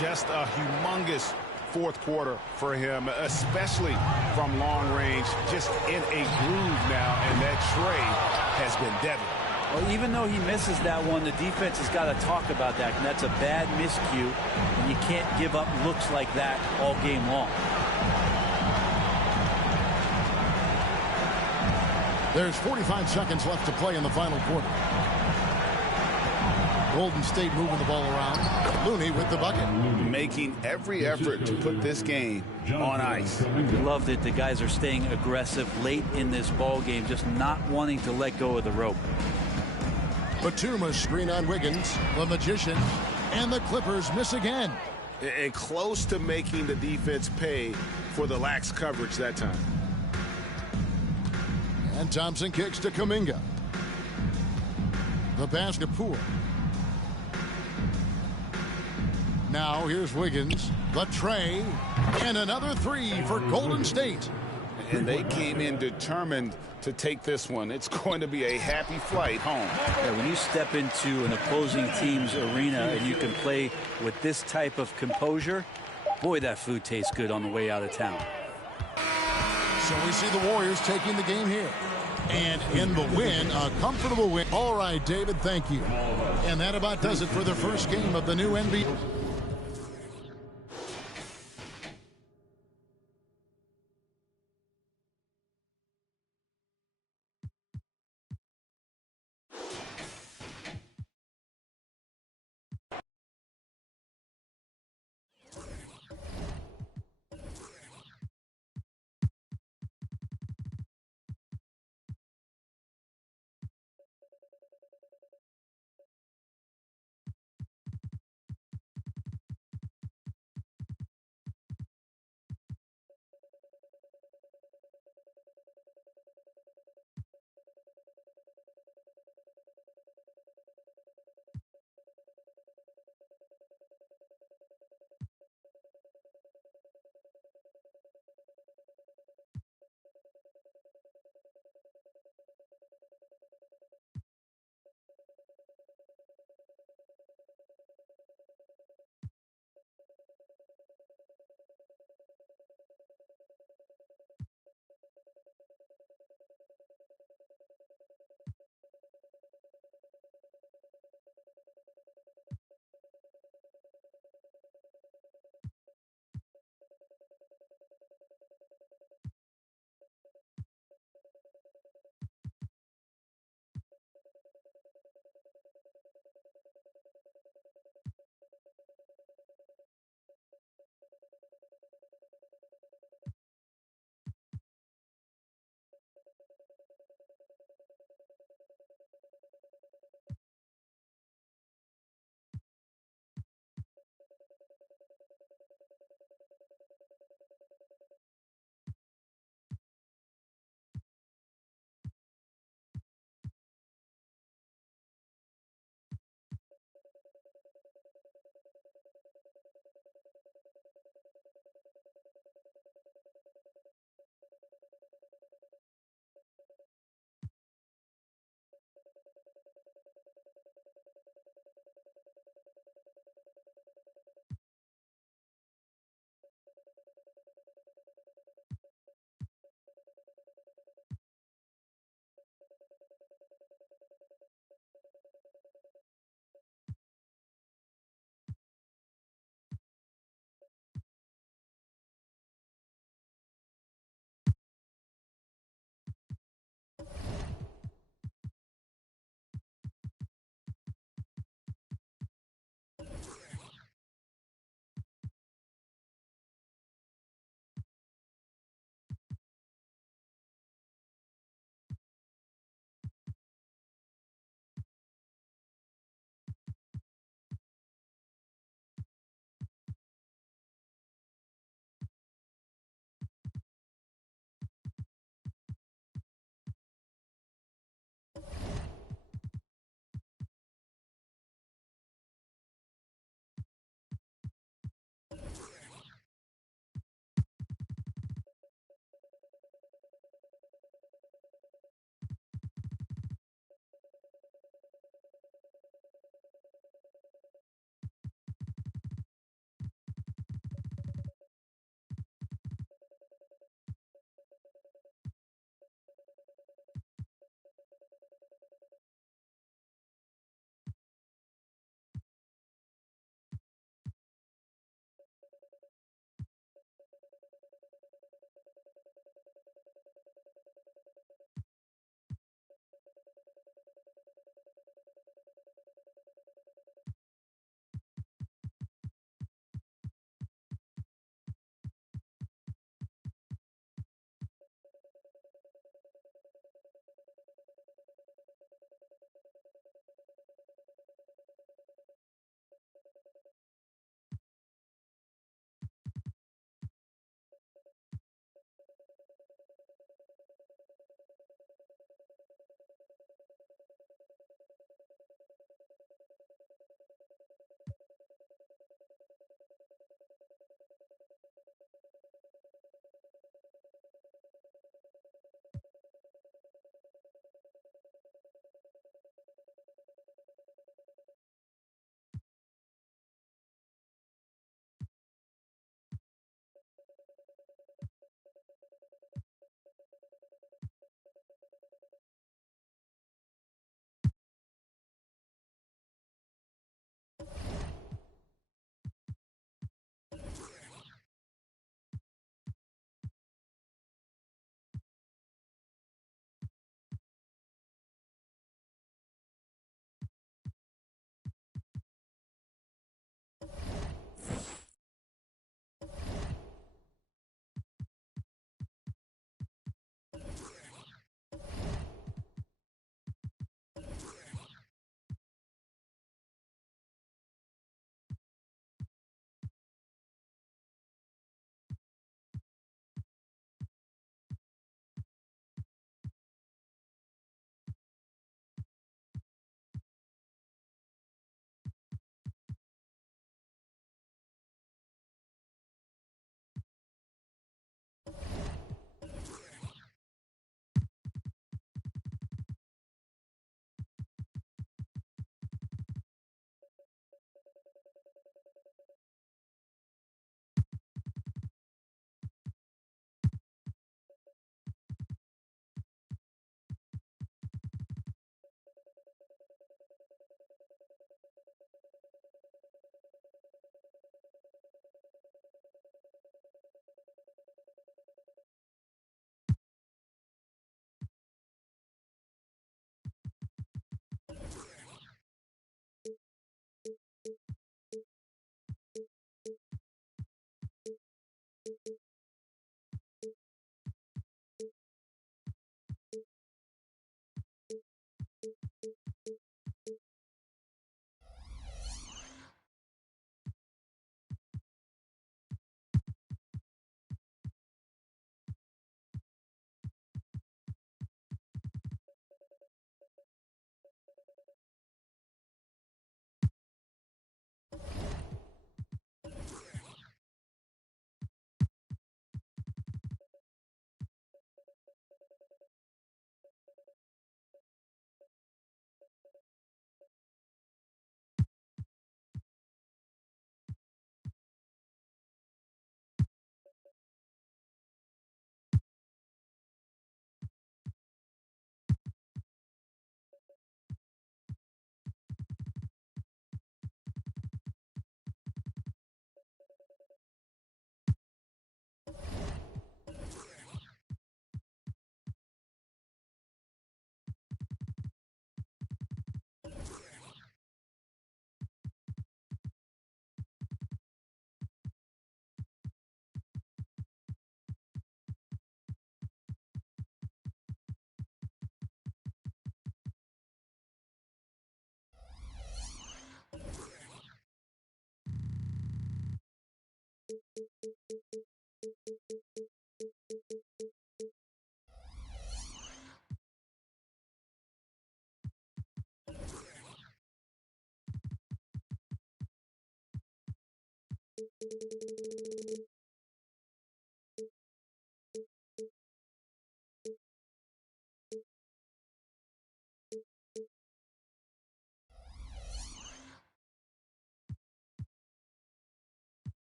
Just a humongous fourth quarter for him, especially from long range, just in a groove now, and that trade has been deadly. Well, even though he misses that one, the defense has got to talk about that, and that's a bad miscue, and you can't give up looks like that all game long. There's 45 seconds left to play in the final quarter. Golden State moving the ball around. Looney with the bucket. Making every effort to put this game on ice. Love that the guys are staying aggressive late in this ball game, just not wanting to let go of the rope. Batum screen on Wiggins, the Magician, and the Clippers miss again. And close to making the defense pay for the lax coverage that time. And Thompson kicks to Kuminga. The pass to Poole. Now here's Wiggins, the tray, and another 3 for Golden State. And they came in determined to take this one. It's going to be a happy flight home. Yeah, when you step into an opposing team's arena and you can play with this type of composure, boy, that food tastes good on the way out of town. So we see the Warriors taking the game here. And in the win, a comfortable win. All right, David, thank you. And that about does it for the first game of the new NBA.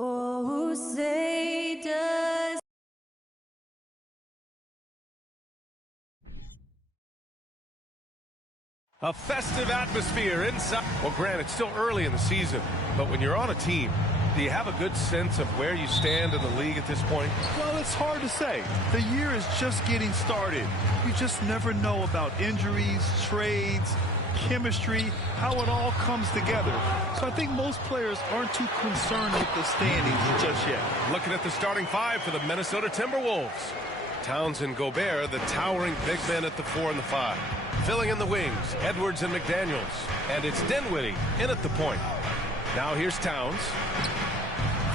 Oh, say does a festive atmosphere inside. Well, Grant, it's still early in the season, but when you're on a team, do you have a good sense of where you stand in the league at this point? Well, it's hard to say. The year is just getting started. You just never know about injuries, trades, chemistry, how it all comes together. So I think most players aren't too concerned with the standings just yet. Looking at the starting five for the Minnesota Timberwolves. Towns and Gobert, the towering big men at the 4 and the 5. Filling in the wings, Edwards and McDaniels. And it's Dinwiddie in at the point. Now here's Towns.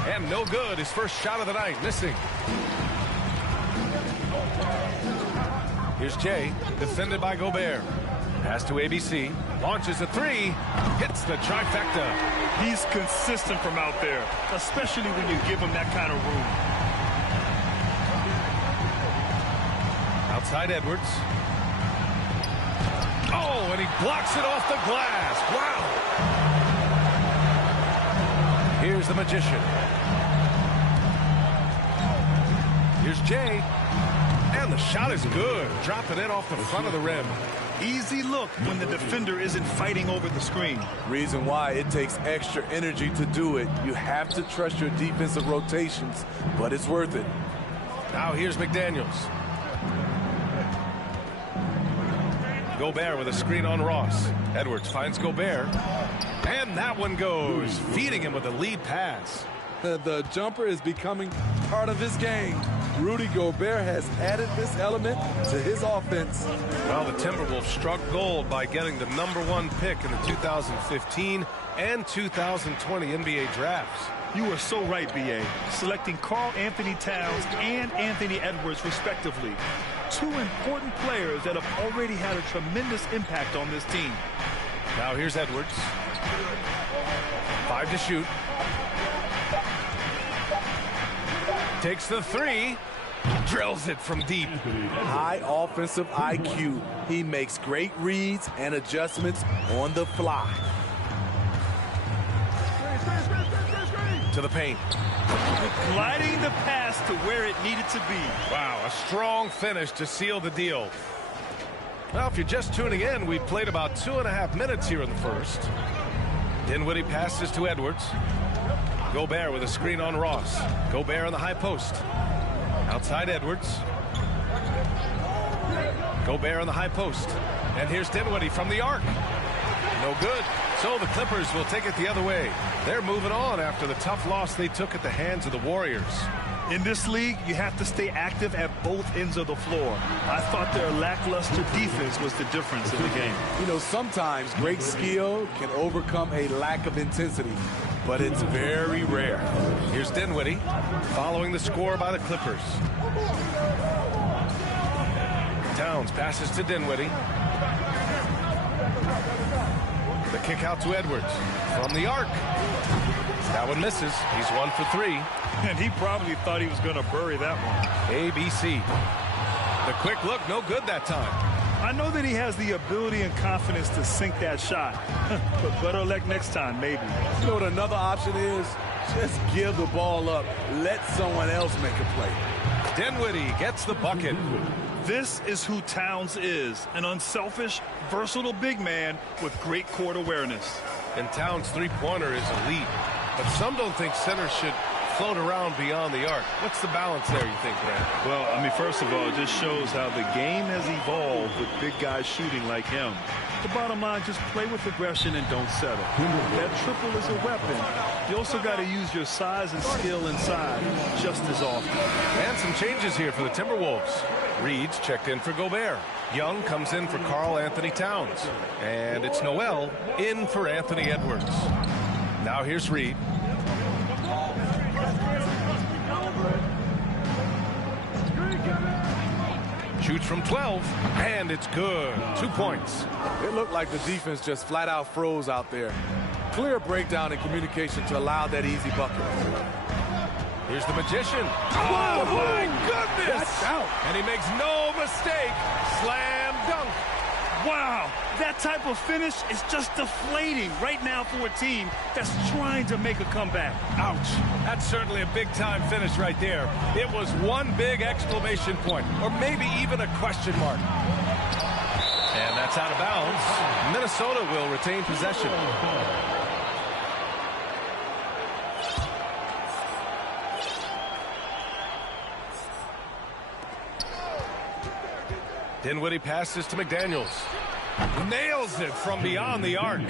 And no good. His first shot of the night, missing. Here's Jay, defended by Gobert. Pass to ABC, launches a 3, hits the trifecta. He's consistent from out there, especially when you give him that kind of room. Outside Edwards. Oh, and he blocks it off the glass. Wow. Here's the Magician. Here's Jay. And the shot is good. Dropping it off the front of the rim. Easy look when the defender isn't fighting over the screen. Reason why it takes extra energy to do it. You have to trust your defensive rotations, but it's worth it. Now here's McDaniels. Gobert with a screen on Ross. Edwards finds Gobert. And that one goes, feeding him with a lead pass. The jumper is becoming part of his game. Rudy Gobert has added this element to his offense. Well, the Timberwolves struck gold by getting the #1 pick in the 2015 and 2020 NBA drafts. You are so right, B.A. Selecting Karl-Anthony Towns and Anthony Edwards, respectively. Two important players that have already had a tremendous impact on this team. Now here's Edwards. 5 to shoot. Takes the 3. Drills it from deep. High offensive IQ. He makes great reads and adjustments on the fly. To the paint. Gliding the pass to where it needed to be. Wow, a strong finish to seal the deal. Well, if you're just tuning in, we've played about 2.5 minutes here in the first. Dinwiddie passes to Edwards. Gobert with a screen on Ross. Gobert on the high post. Outside Edwards. Gobert on the high post. And here's Dinwiddie from the arc. No good. So the Clippers will take it the other way. They're moving on after the tough loss they took at the hands of the Warriors. In this league, you have to stay active at both ends of the floor. I thought their lackluster defense was the difference in the game. You know, sometimes great skill can overcome a lack of intensity, but it's very rare. Here's Dinwiddie following the score by the Clippers. Towns passes to Dinwiddie. The kick out to Edwards from the arc. That one misses. He's 1 for 3. And he probably thought he was going to bury that one. ABC. The quick look, no good that time. I know that he has the ability and confidence to sink that shot. But better luck next time, maybe. You know what another option is? Just give the ball up. Let someone else make a play. Dinwiddie gets the bucket. This is who Towns is, an unselfish, versatile big man with great court awareness. And Towns' three-pointer is elite. But some don't think centers should float around beyond the arc. What's the balance there, you think, Brad? Well, I mean, first of all, it just shows how the game has evolved with big guys shooting like him. The bottom line, just play with aggression and don't settle. That triple is a weapon. You also got to use your size and skill inside just as often. And some changes here for the Timberwolves. Reed's checked in for Gobert. Young comes in for Karl Anthony Towns. And it's Noel in for Anthony Edwards. Now here's Reed. Shoots from 12, and it's good. 2 points. It looked like the defense just flat out froze out there. Clear breakdown in communication to allow that easy bucket. Here's the magician. Oh, my goodness! That's out. And he makes no mistake. Slam dunk. Wow, that type of finish is just deflating right now for a team that's trying to make a comeback. Ouch. That's certainly a big-time finish right there. It was one big exclamation point, or maybe even a question mark. And that's out of bounds. Minnesota will retain possession. Dinwiddie passes to McDaniels. Nails it from beyond the arc.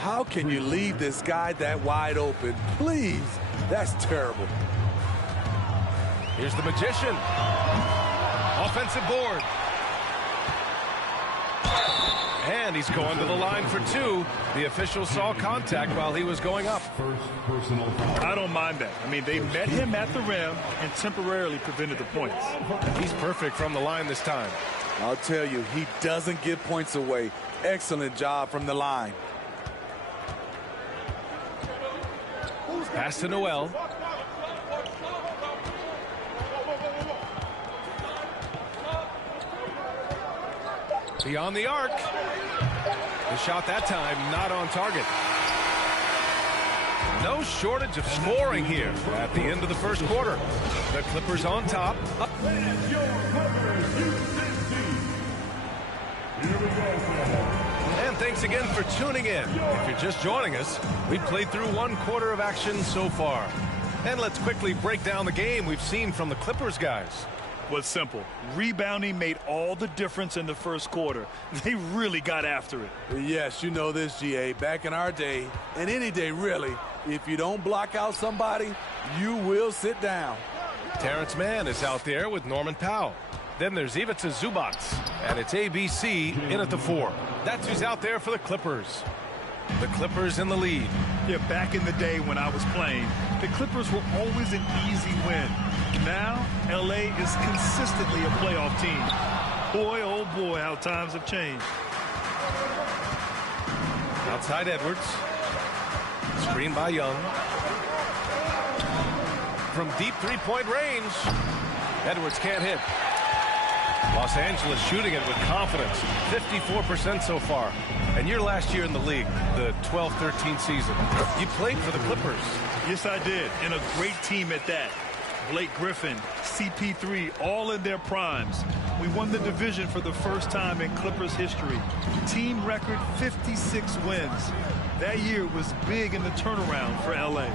How can you leave this guy that wide open? Please. That's terrible. Here's the magician. Offensive board. And he's going to the line for 2. The official saw contact while he was going up. I don't mind that. I mean, they met him at the rim and temporarily prevented the points. He's perfect from the line this time. I'll tell you, he doesn't give points away. Excellent job from the line. Pass to Noel. Beyond the arc. The shot that time not on target. No shortage of scoring here at the end of the first quarter. The Clippers on top. And thanks again for tuning in. If you're just joining us, we've played through 1 quarter of action so far. And let's quickly break down the game we've seen from the Clippers guys. Was simple. Rebounding made all the difference in the first quarter. They really got after it. Yes, you know this, GA. Back in our day, and any day really, if you don't block out somebody, you will sit down. Terrence Mann is out there with Norman Powell. Then there's Ivica Zubac, and it's ABC in at the 4. That's who's out there for the Clippers. The Clippers in the lead. Yeah, back in the day when I was playing, the Clippers were always an easy win. Now, L.A. is consistently a playoff team. Boy, oh boy, how times have changed. Outside Edwards. Screen by Young. From deep three-point range, Edwards can't hit. Los Angeles shooting it with confidence. 54% so far. And your last year in the league, the 12-13 season, you played for the Clippers. Yes, I did. And a great team at that. Blake Griffin, CP3, all in their primes. We won the division for the first time in Clippers history. Team record 56 wins. That year was big in the turnaround for LA.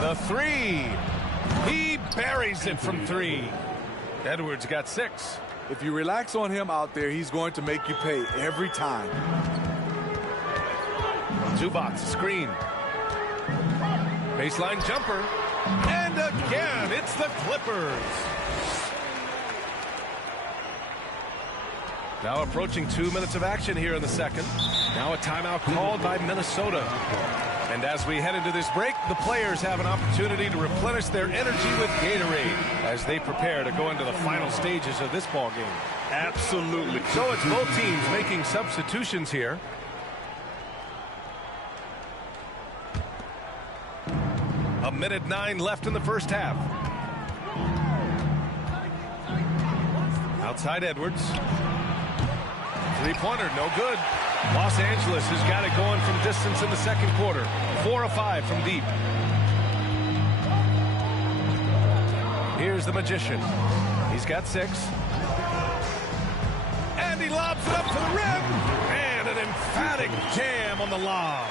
The three. He buries it from three. Edwards got 6. If you relax on him out there, he's going to make you pay every time. Zubac screen. Baseline jumper. And again, it's the Clippers. Now approaching 2 minutes of action here in the second. Now a timeout called by Minnesota. And as we head into this break, the players have an opportunity to replenish their energy with Gatorade as they prepare to go into the final stages of this ball game. Absolutely. So it's both teams making substitutions here. A minute 9 left in the first half. Outside Edwards. Three-pointer, no good. Los Angeles has got it going from distance in the second quarter. 4 of 5 from deep. Here's the Magician. He's got 6. And he lobs it up for the rim. And an emphatic jam on the lob.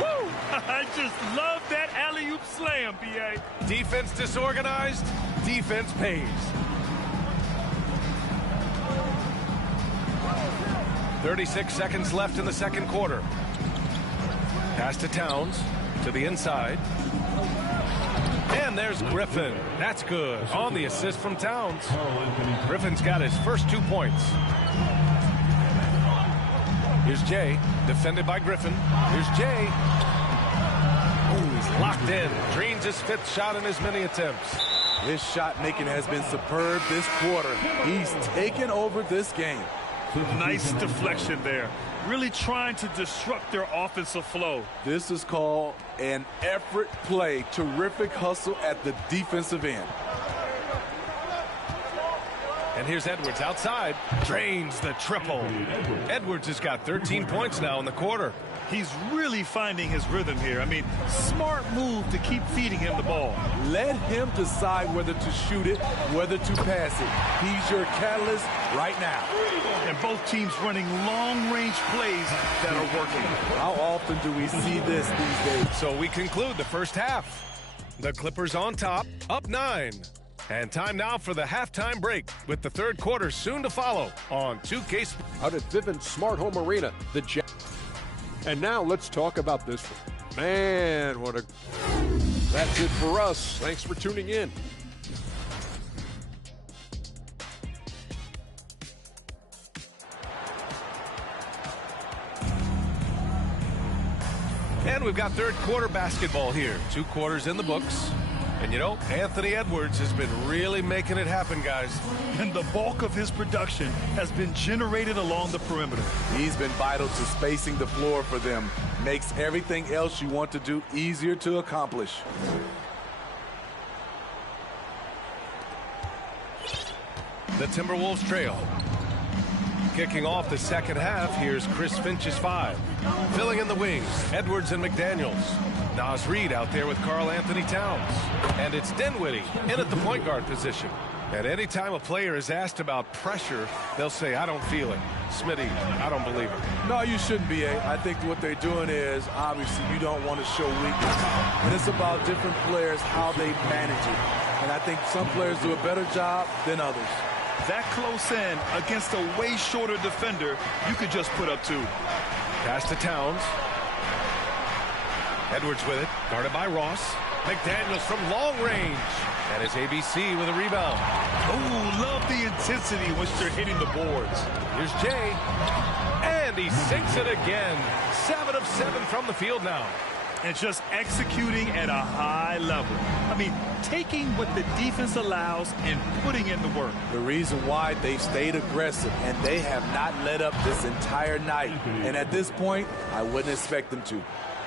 Woo! I just love that alley-oop slam, B.A. Defense disorganized. Defense pays. 36 seconds left in the second quarter. Pass to Towns, to the inside. And there's Griffin. That's good. On the assist from Towns. Griffin's got his first 2 points. Here's Jay, defended by Griffin. Here's Jay. Ooh, he's locked in. Dreams his 5th shot in as many attempts. His shot making has been superb this quarter. He's taken over this game. Nice deflection there. Really trying to disrupt their offensive flow. This is called an effort play. Terrific hustle at the defensive end. And here's Edwards outside. Drains the triple. Edwards has got 13 points now in the quarter. He's really finding his rhythm here. I mean, smart move to keep feeding him the ball. Let him decide whether to shoot it, whether to pass it. He's your catalyst right now. And both teams running long-range plays that are working. How often do we see this these days? So we conclude the first half. The Clippers on top, up 9. And time now for the halftime break, with the third quarter soon to follow on 2K. Out at Vivint Smart Home Arena, the Jets. And now let's talk about this one. Man, what a... That's it for us. Thanks for tuning in. And we've got third quarter basketball here. 2 quarters in the books. And you know, Anthony Edwards has been really making it happen, guys. And the bulk of his production has been generated along the perimeter. He's been vital to spacing the floor for them. Makes everything else you want to do easier to accomplish. The Timberwolves trail. Kicking off the second half, here's Chris Finch's 5. Filling in the wings, Edwards and McDaniels. Naz Reid out there with Karl Anthony Towns. And it's Dinwiddie in at the point guard position. At any time a player is asked about pressure, they'll say, I don't feel it. Smitty, I don't believe it. No, you shouldn't be, I think what they're doing is, obviously, you don't want to show weakness. And it's about different players, how they manage it. And I think some players do a better job than others. That close in against a way shorter defender, you could just put up 2. Pass to Towns. Edwards with it, guarded by Ross. McDaniels from long range. And it's ABC with a rebound. Oh, love the intensity in which they're hitting the boards. Here's Jay. And he sinks it again. 7 of 7 from the field now. And just executing at a high level. I mean, taking what the defense allows and putting in the work. The reason why they've stayed aggressive and they have not let up this entire night. And at this point, I wouldn't expect them to.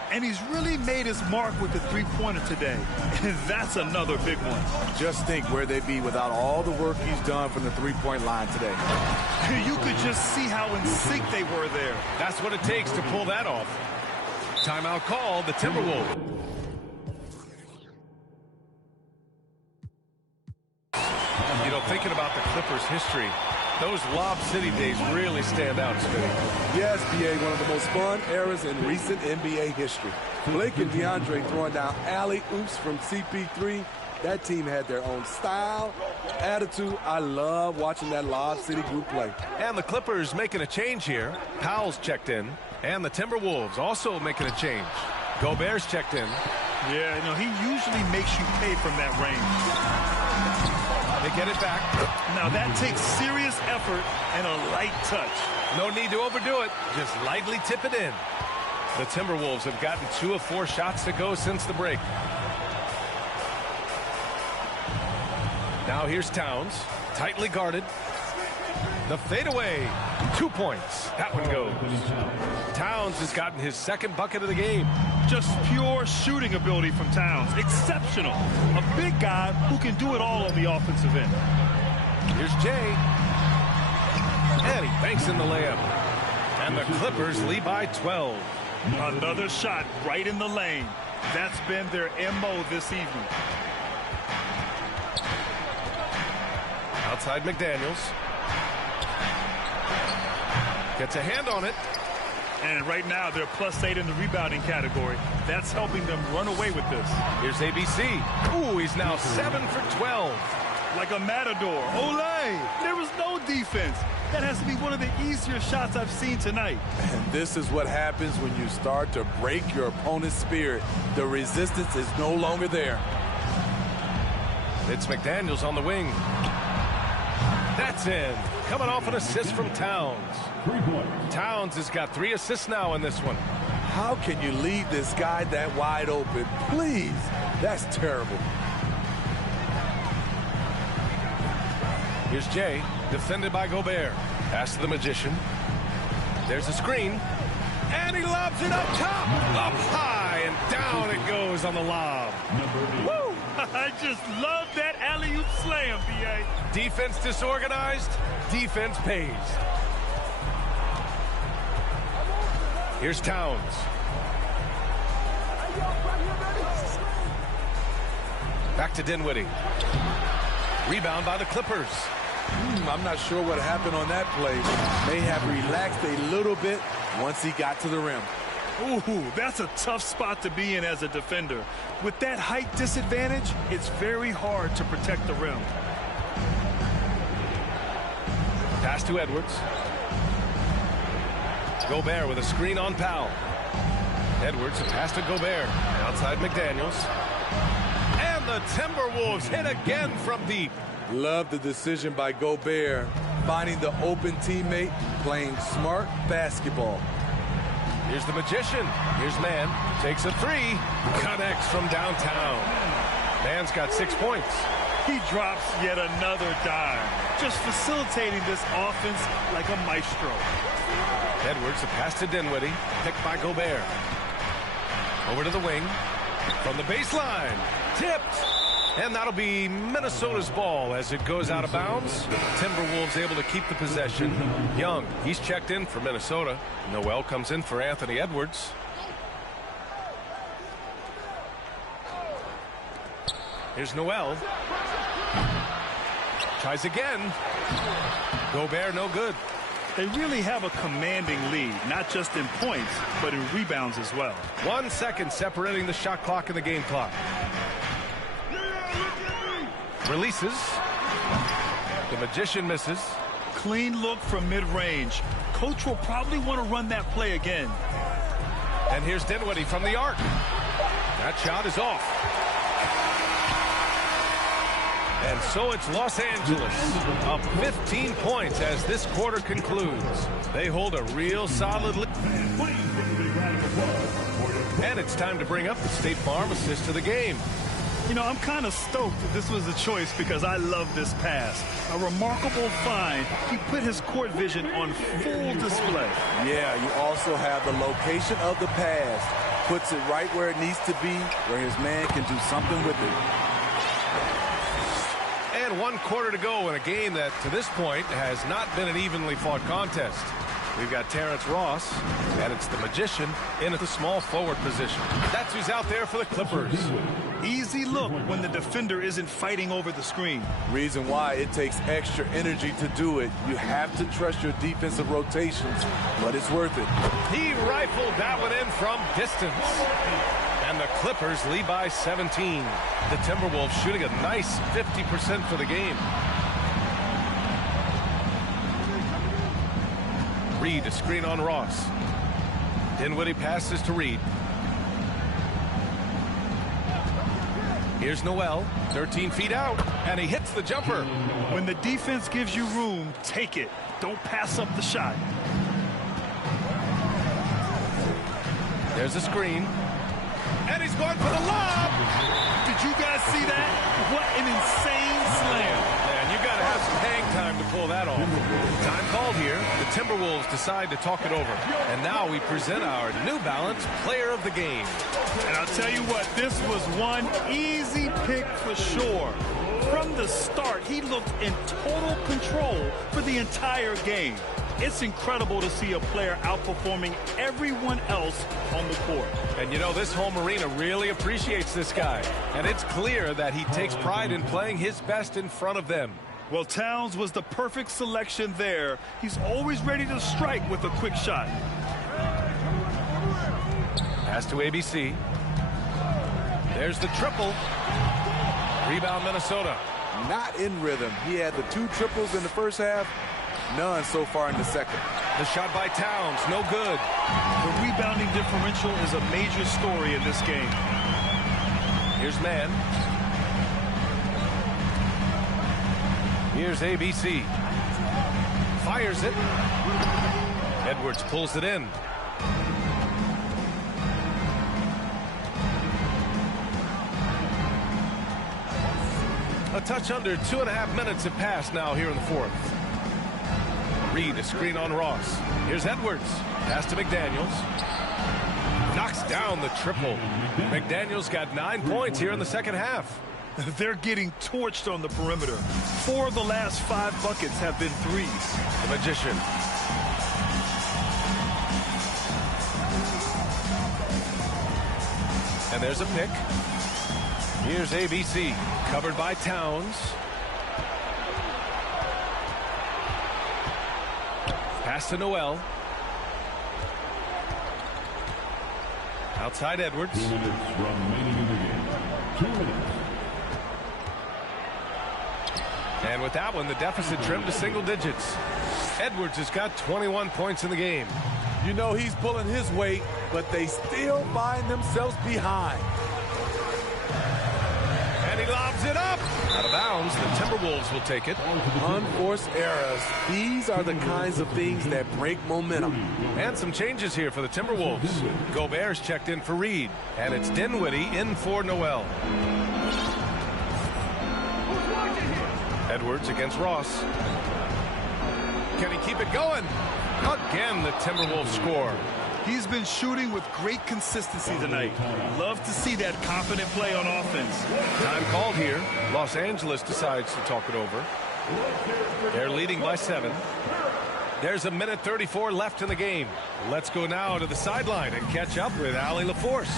And he's really made his mark with the three-pointer today. And that's another big one. Just think where they'd be without all the work he's done from the three-point line today. You could just see how in sync they were there. That's what it takes to pull that off. Timeout called, the Timberwolves. You know, thinking about the Clippers' history, those Lob City days really stand out, Smitty. Yes, BA, one of the most fun eras in recent NBA history. Blake and DeAndre throwing down alley-oops from CP3. That team had their own style, attitude. I love watching that Lob City group play. And the Clippers making a change here. Powell's checked in. And the Timberwolves also making a change. Gobert's checked in. Yeah, no, he usually makes you pay from that range. They get it back. Now that takes serious effort and a light touch. No need to overdo it. Just lightly tip it in. The Timberwolves have gotten 2 of 4 shots to go since the break. Now here's Towns, tightly guarded. The fadeaway, 2 points. That one goes. Towns has gotten his second bucket of the game. Just pure shooting ability from Towns. Exceptional. A big guy who can do it all on the offensive end. Here's Jay. And he banks in the layup. And the Clippers lead by 12. Another shot right in the lane. That's been their MO this evening. Outside McDaniels. Gets a hand on it. And right now they're +8 in the rebounding category. That's helping them run away with this. Here's ABC. Ooh, he's now 7 for 12. Like a matador. Olay! There was no defense. That has to be one of the easier shots I've seen tonight. And this is what happens when you start to break your opponent's spirit. The resistance is no longer there. It's McDaniels on the wing. That's in. Coming off an assist from Towns. Towns has got 3 assists now in this one. How can you leave this guy that wide open? Please. That's terrible. Here's Jay, defended by Gobert. Pass to the Magician. There's a screen. And he lobs it up top. Up high, and down it goes on the lob. Woo! I just love that alley-oop slam, B.A. Defense disorganized. Defense pays. Here's Towns. Back to Dinwiddie. Rebound by the Clippers. I'm not sure what happened on that play. May have relaxed a little bit once he got to the rim. Ooh, that's a tough spot to be in as a defender. With that height disadvantage, it's very hard to protect the rim. Pass to Edwards. Gobert with a screen on Powell. Edwards, a pass to Gobert. Outside McDaniels. And the Timberwolves hit again from deep. Love the decision by Gobert, finding the open teammate, playing smart basketball. Here's the Magician. Here's Mann. Takes a 3. Connects from downtown. Mann's got 6 points. He drops yet another dime. Just facilitating this offense like a maestro. Edwards, a pass to Dinwiddie. Picked by Gobert. Over to the wing. From the baseline. Tipped. And that'll be Minnesota's ball as it goes out of bounds. Timberwolves able to keep the possession. Young, he's checked in for Minnesota. Noel comes in for Anthony Edwards. Here's Noel. Tries again. Gobert, no good. They really have a commanding lead, not just in points, but in rebounds as well. 1 second separating the shot clock and the game clock. Releases. The Magician misses. Clean look from mid-range. Coach will probably want to run that play again. And here's Dinwiddie from the arc. That shot is off. And so it's Los Angeles up 15 points as this quarter concludes. They hold a real solid lead. And it's time to bring up the State Farm assist to the game. You know, I'm kind of stoked that this was a choice because I love this pass. A remarkable find. He put his court vision on full display. Yeah, you also have the location of the pass. Puts it right where it needs to be, where his man can do something with it. And 1 quarter to go in a game that, to this point, has not been an evenly fought contest. We've got Terrence Ross, and it's the Magician in at the small forward position. That's who's out there for the Clippers. Easy look when the defender isn't fighting over the screen. Reason why it takes extra energy to do it. You have to trust your defensive rotations, but it's worth it. He rifled that one in from distance. And the Clippers lead by 17. The Timberwolves shooting a nice 50% for the game. Reed, a screen on Ross. Dinwiddie passes to Reed. Here's Noel, 13 feet out, and he hits the jumper. When the defense gives you room, take it. Don't pass up the shot. There's a screen. And he's going for the lob. Did you guys see that? What an insane slam. Man, you got to have some hang time to pull that off. Time called here. The Timberwolves decide to talk it over. And now we present our New Balance Player of the Game. And I'll tell you what, this was one easy pick for sure. From the start, he looked in total control for the entire game. It's incredible to see a player outperforming everyone else on the court. And you know, this home arena really appreciates this guy. And it's clear that he takes pride in playing his best in front of them. Well, Towns was the perfect selection there. He's always ready to strike with a quick shot. Pass to ABC. There's the triple. Rebound, Minnesota. Not in rhythm. He had the 2 triples in the first half. None so far in the second. The shot by Towns, no good. The rebounding differential is a major story in this game. Here's Mann. Here's ABC. Fires it. Edwards pulls it in. A touch under 2.5 minutes have passed now here in the fourth. Reed, a screen on Ross. Here's Edwards. Pass to McDaniels. Knocks down the triple. McDaniels got 9 points here in the second half. They're getting torched on the perimeter. 4 of the last 5 buckets have been threes. The Magician. And there's a pick. Here's ABC. Covered by Towns. Pass to Noel. Outside Edwards. 2 minutes remaining in the game. 2 minutes. And with that one, the deficit trimmed to single digits. Edwards has got 21 points in the game. You know he's pulling his weight, but they still find themselves behind. And he lobs it up. Out of bounds, the Timberwolves will take it. Unforced errors. These are the kinds of things that break momentum. And some changes here for the Timberwolves. Gobert's checked in for Reed. And it's Dinwiddie in for Noel. Edwards against Ross. Can he keep it going? Again, the Timberwolves score. He's been shooting with great consistency tonight. Love to see that confident play on offense. Time called here. Los Angeles decides to talk it over. They're leading by 7. There's a minute 34 left in the game. Let's go now to the sideline and catch up with Allie LaForce.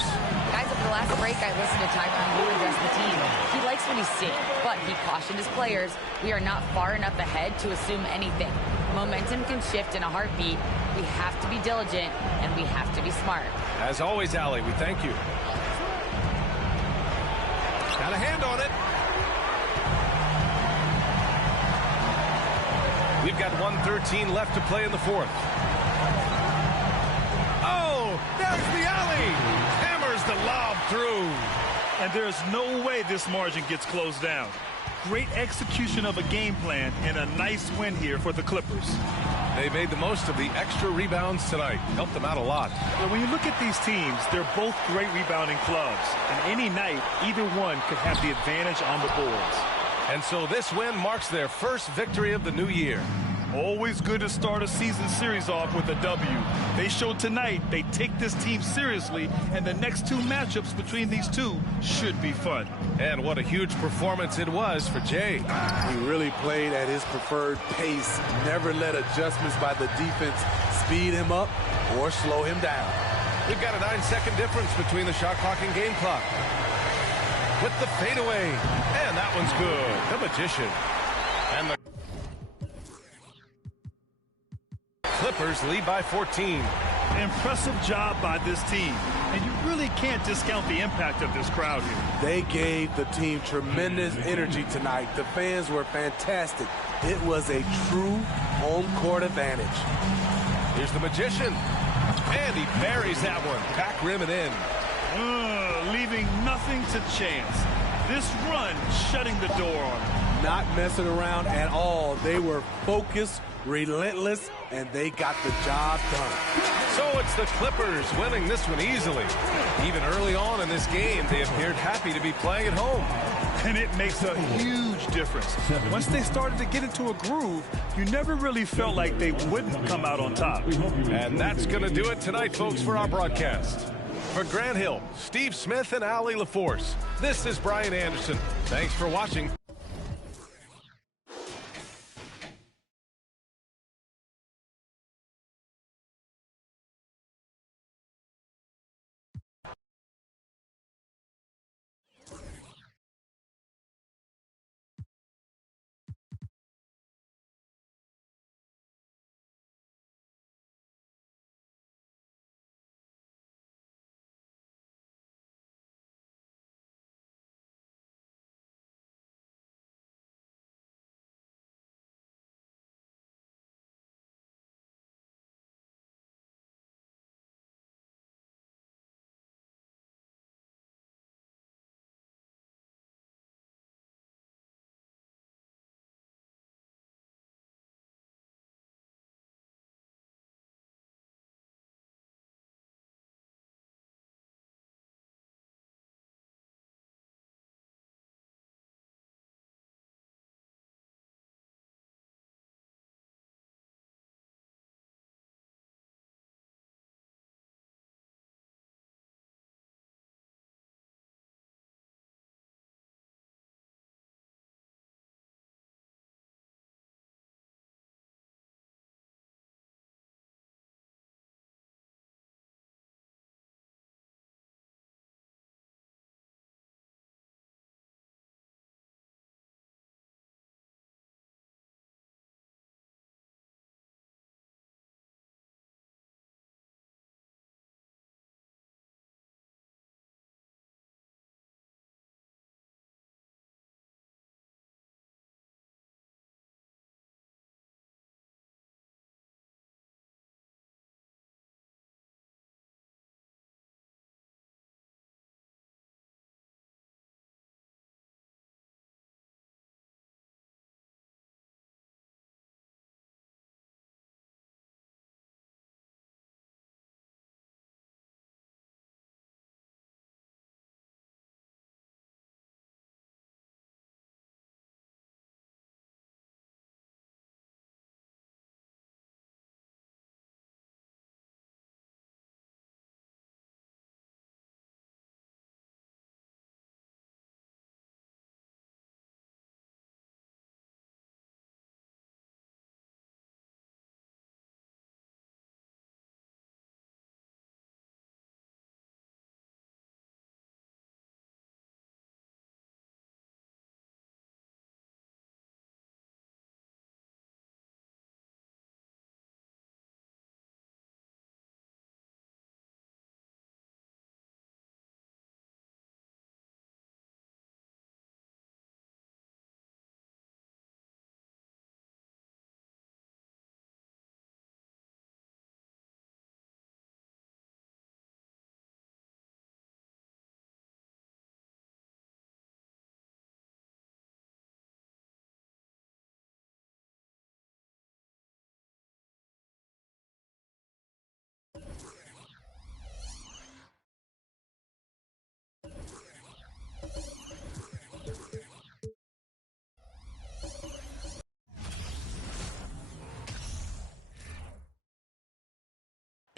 Guys, over the last break, I listened to Tyronn Lue address the team. He likes what he's seeing, but he cautioned his players, we are not far enough ahead to assume anything. Momentum can shift in a heartbeat. We have to be diligent, and we have to be smart. As always, Allie, we thank you. Got a hand on it. We've got 1:13 left to play in the fourth. Oh, there's the alley. Hammers the lob through. And there's no way this margin gets closed down. Great execution of a game plan and a nice win here for the Clippers. They made the most of the extra rebounds tonight. Helped them out a lot. And when you look at these teams, they're both great rebounding clubs. And any night, either one could have the advantage on the boards. And so this win marks their first victory of the new year. Always good to start a season series off with a W. They showed tonight they take this team seriously, and the next two matchups between these two should be fun. And what a huge performance it was for Jay. He really played at his preferred pace, never let adjustments by the defense speed him up or slow him down. We've got a 9-second difference between the shot clock and game clock. With the fadeaway, and that one's good. The Magician. And the Clippers lead by 14. Impressive job by this team, and you really can't discount the impact of this crowd here. They gave the team tremendous energy tonight. The fans were fantastic. It was a true home court advantage. Here's the Magician, and he buries that one. Back rim and in. Leaving nothing to chance. This run shutting the door on them. Not messing around at all. They were focused, relentless, and they got the job done. So it's the Clippers winning this one easily. Even early on in this game, they appeared happy to be playing at home. And it makes a huge difference. Once they started to get into a groove, you never really felt like they wouldn't come out on top. And that's going to do it tonight, folks, for our broadcast. For Grant Hill, Steve Smith, and Allie LaForce, this is Brian Anderson. Thanks for watching.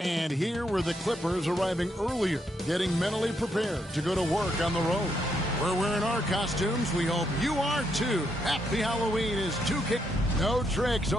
And here were the Clippers arriving earlier, getting mentally prepared to go to work on the road. We're wearing our costumes. We hope you are too. Happy Halloween is 2K. No tricks.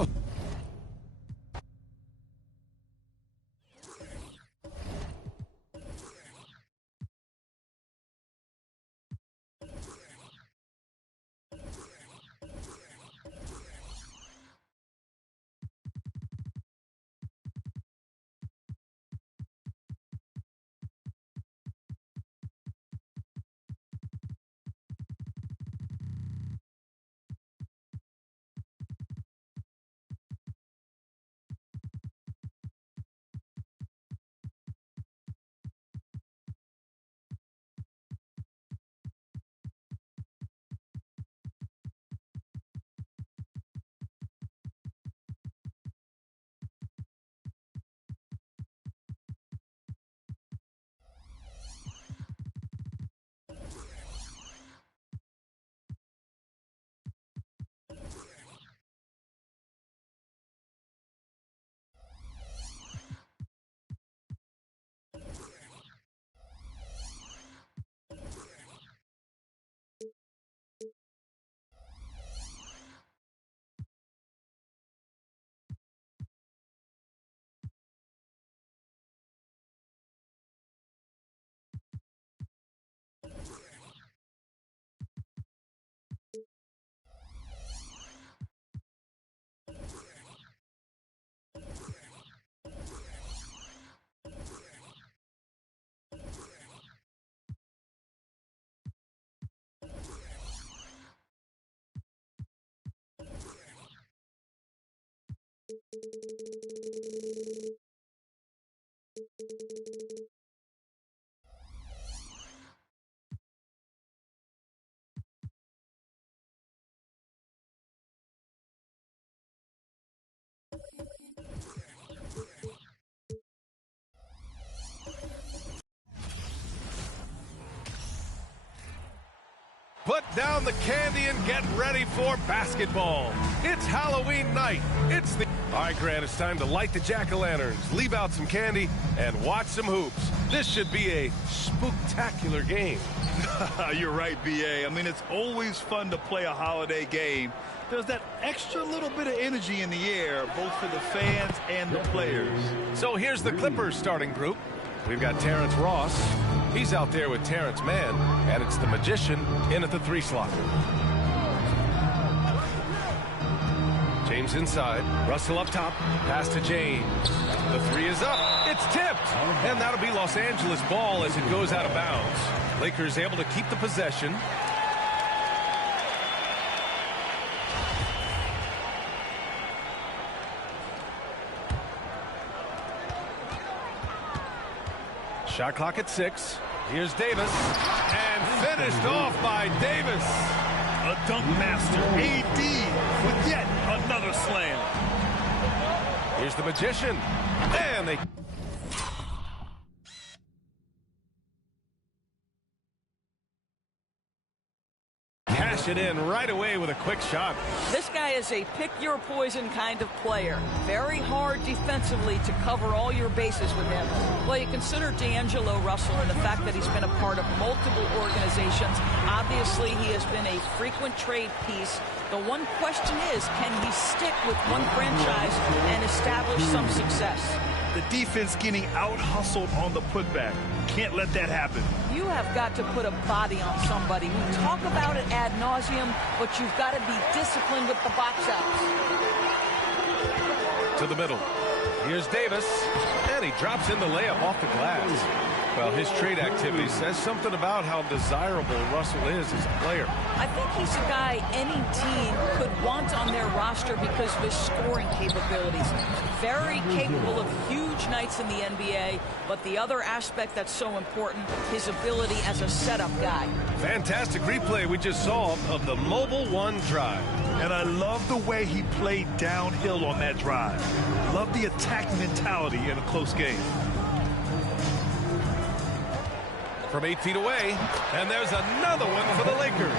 Put down the candy and get ready for basketball. It's Halloween night. It's the... All right, Grant, it's time to light the jack-o'-lanterns, leave out some candy, and watch some hoops. This should be a spooktacular game. You're right, B.A. I mean, it's always fun to play a holiday game. There's that extra little bit of energy in the air, both for the fans and the players. So here's the Clippers starting group. We've got Terrence Ross. He's out there with Terrence Mann, and it's the Magician in at the 3 slot. James inside. Russell up top. Pass to James. The 3 is up. It's tipped. And that'll be Los Angeles ball as it goes out of bounds. Lakers able to keep the possession. Shot clock at 6. Here's Davis. And finished off by Davis. A dunk master, AD, with yet another slam. Here's the Magician. And they... cash it in right away with a quick shot. This guy is a pick-your-poison kind of player. Very hard defensively to cover all your bases with him. Well, you consider D'Angelo Russell and the fact that he's been a part of multiple organizations. Obviously, he has been a frequent trade piece. The one question is, can he stick with one franchise and establish some success? The defense getting out-hustled on the putback. Can't let that happen. You have got to put a body on somebody. We talk about it ad nauseum, but you've got to be disciplined with the box outs. To the middle. Here's Davis, and he drops in the layup off the glass. Well, his trade activity says something about how desirable Russell is as a player. I think he's a guy any team could want on their roster because of his scoring capabilities. Very capable of huge nights in the NBA, but the other aspect that's so important, his ability as a setup guy. Fantastic replay we just saw of the Mobile One drive. And I love the way he played downhill on that drive. Love the attack mentality in a close game. From 8 feet away, and there's another one for the Lakers.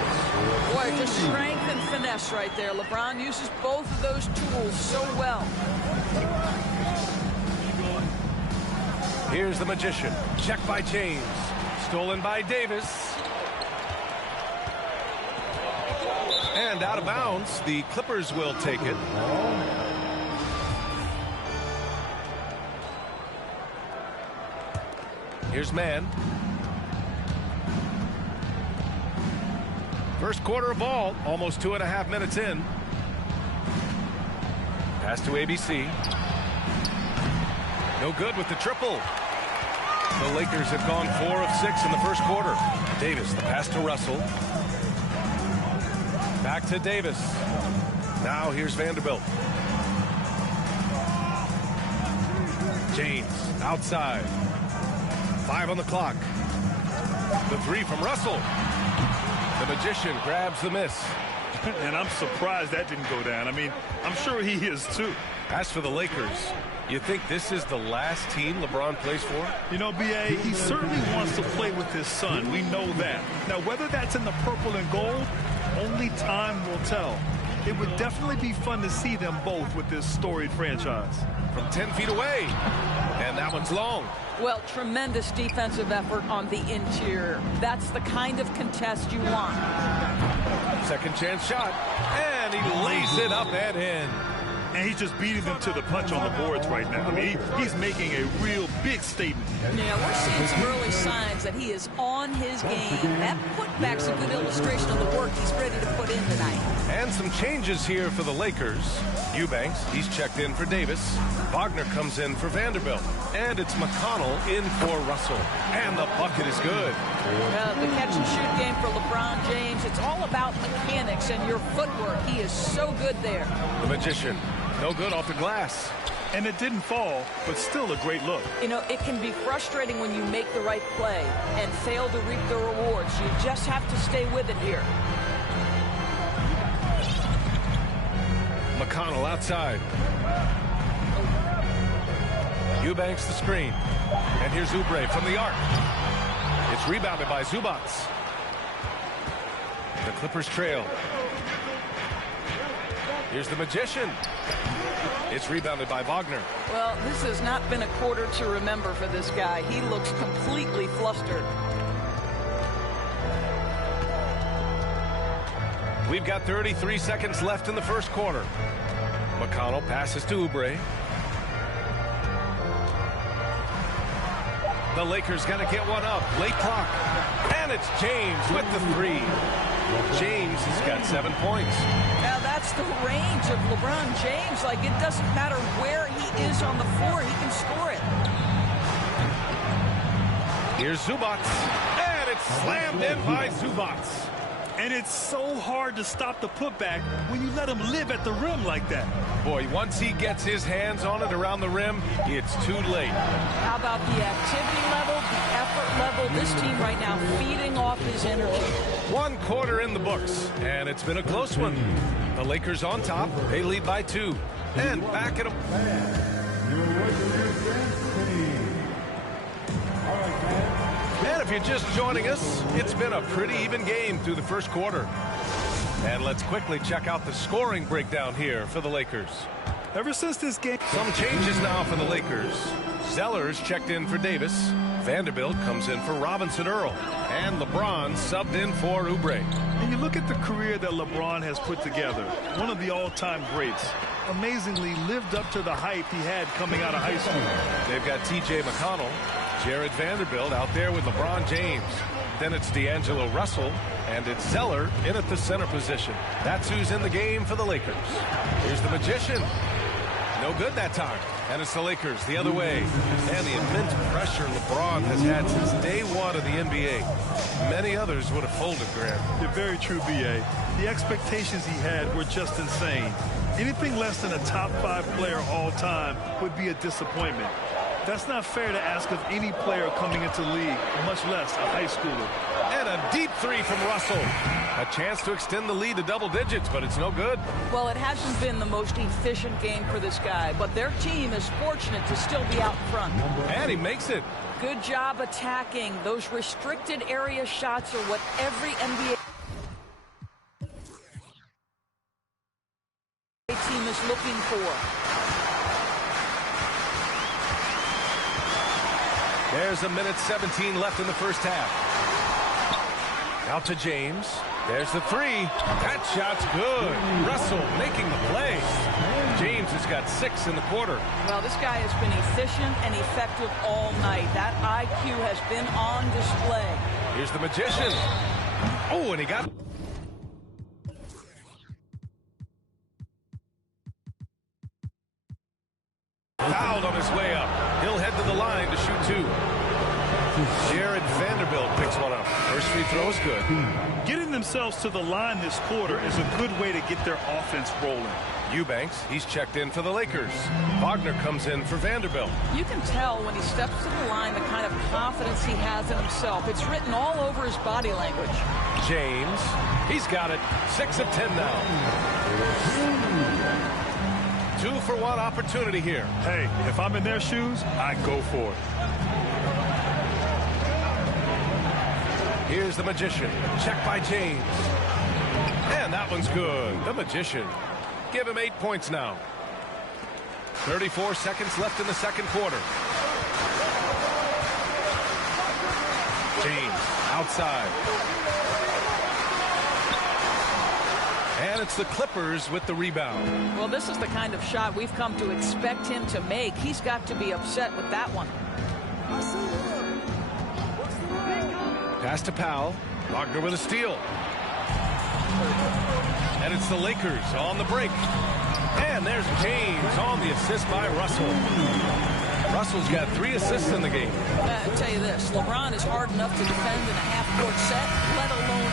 Boy, just strength and finesse right there. LeBron uses both of those tools so well. Here's the Magician. Checked by James. Stolen by Davis. And out of bounds. The Clippers will take it. Here's Mann. First quarter of ball, almost 2.5 minutes in. Pass to ABC. No good with the triple. The Lakers have gone 4 of 6 in the first quarter. Davis, the pass to Russell. Back to Davis. Now here's Vanderbilt. James outside. 5 on the clock. The 3 from Russell. The Magician grabs the miss. And I'm surprised that didn't go down. I mean, I'm sure he is too. As for the Lakers, you think this is the last team LeBron plays for? You know, B.A., he certainly wants to play with his son. We know that. Now, whether that's in the purple and gold, only time will tell. It would definitely be fun to see them both with this storied franchise. From 10 feet away. And that one's long. Well, tremendous defensive effort on the interior. That's the kind of contest you want. Second chance shot. And he lays it up and in. And he's just beating them to the punch on the boards right now. I mean, he's making a real big statement. Yeah, we're seeing some early signs that he is on his game. That putback's a good illustration of the work he's ready to put in tonight. And some changes here for the Lakers. Eubanks, he's checked in for Davis. Wagner comes in for Vanderbilt. And it's McConnell in for Russell. And the bucket is good. The catch-and-shoot game for LeBron James, it's all about mechanics and your footwork. He is so good there. The Magician, no good off the glass. And it didn't fall, but still a great look. You know, it can be frustrating when you make the right play and fail to reap the rewards. You just have to stay with it here. McConnell outside. Eubanks the screen. And here's Oubre from the arc. It's rebounded by Zubats. The Clippers trail. Here's the Magician. It's rebounded by Wagner. Well, this has not been a quarter to remember for this guy. He looks completely flustered. We've got 33 seconds left in the first quarter. McConnell passes to Oubre. The Lakers got to get one up. Late clock. And it's James with the 3. James has got 7 points. Now that's the range of LeBron James. Like, it doesn't matter where he is on the floor. He can score it. Here's Zubats. And it's slammed in by Zubats. And it's so hard to stop the putback when you let him live at the rim like that. Boy, once he gets his hands on it around the rim, it's too late. How about the activity level, the effort level? This team right now feeding off his energy. 1 quarter in the books, and it's been a close one. The Lakers on top. They lead by 2. And back at them. And if you're just joining us, it's been a pretty even game through the first quarter. And let's quickly check out the scoring breakdown here for the Lakers. Ever since this game... Some changes now for the Lakers. Zellers checked in for Davis. Vanderbilt comes in for Robinson Earl. And LeBron subbed in for Oubre. And you look at the career that LeBron has put together. One of the all-time greats. Amazingly lived up to the hype he had coming out of high school. They've got T.J. McConnell. Jared Vanderbilt out there with LeBron James. Then it's D'Angelo Russell, and it's Zeller in at the center position. That's who's in the game for the Lakers. Here's the Magician. No good that time. And it's the Lakers the other way. And the immense pressure LeBron has had since day 1 of the NBA. Many others would have folded, Grant. You're very true, B.A. The expectations he had were just insane. Anything less than a top 5 player all time would be a disappointment. That's not fair to ask of any player coming into the league, much less a high schooler. And a deep 3 from Russell. A chance to extend the lead to double digits, but it's no good. Well, it hasn't been the most efficient game for this guy, but their team is fortunate to still be out front. And he makes it. Good job attacking. Those restricted area shots are what every NBA team is looking for. There's a minute 17 left in the first half. Out to James. There's the three. That shot's good. Russell making the play. James has got 6 in the quarter. Well, this guy has been efficient and effective all night. That IQ has been on display. Here's the magician. Oh, and he got... fouled on his way up. He'll head to the line to shoot 2. Jared Vanderbilt picks one up. First free throw is good. Getting themselves to the line this quarter is a good way to get their offense rolling. Eubanks, he's checked in for the Lakers. Wagner comes in for Vanderbilt. You can tell when he steps to the line the kind of confidence he has in himself. It's written all over his body language. James, he's got it. 6 of 10 now. 2-for-1 opportunity here. Hey, if I'm in their shoes, I go for it. Here's the magician. Check by James. And that one's good. The magician. Give him 8 points now. 34 seconds left in the second quarter. James outside. And it's the Clippers with the rebound. Well, this is the kind of shot we've come to expect him to make. He's got to be upset with that one. Pass to Powell. Wagner with a steal. And it's the Lakers on the break. And there's James on the assist by Russell. Russell's got 3 assists in the game. I'll tell you this, LeBron is hard enough to defend in a half-court set, let alone...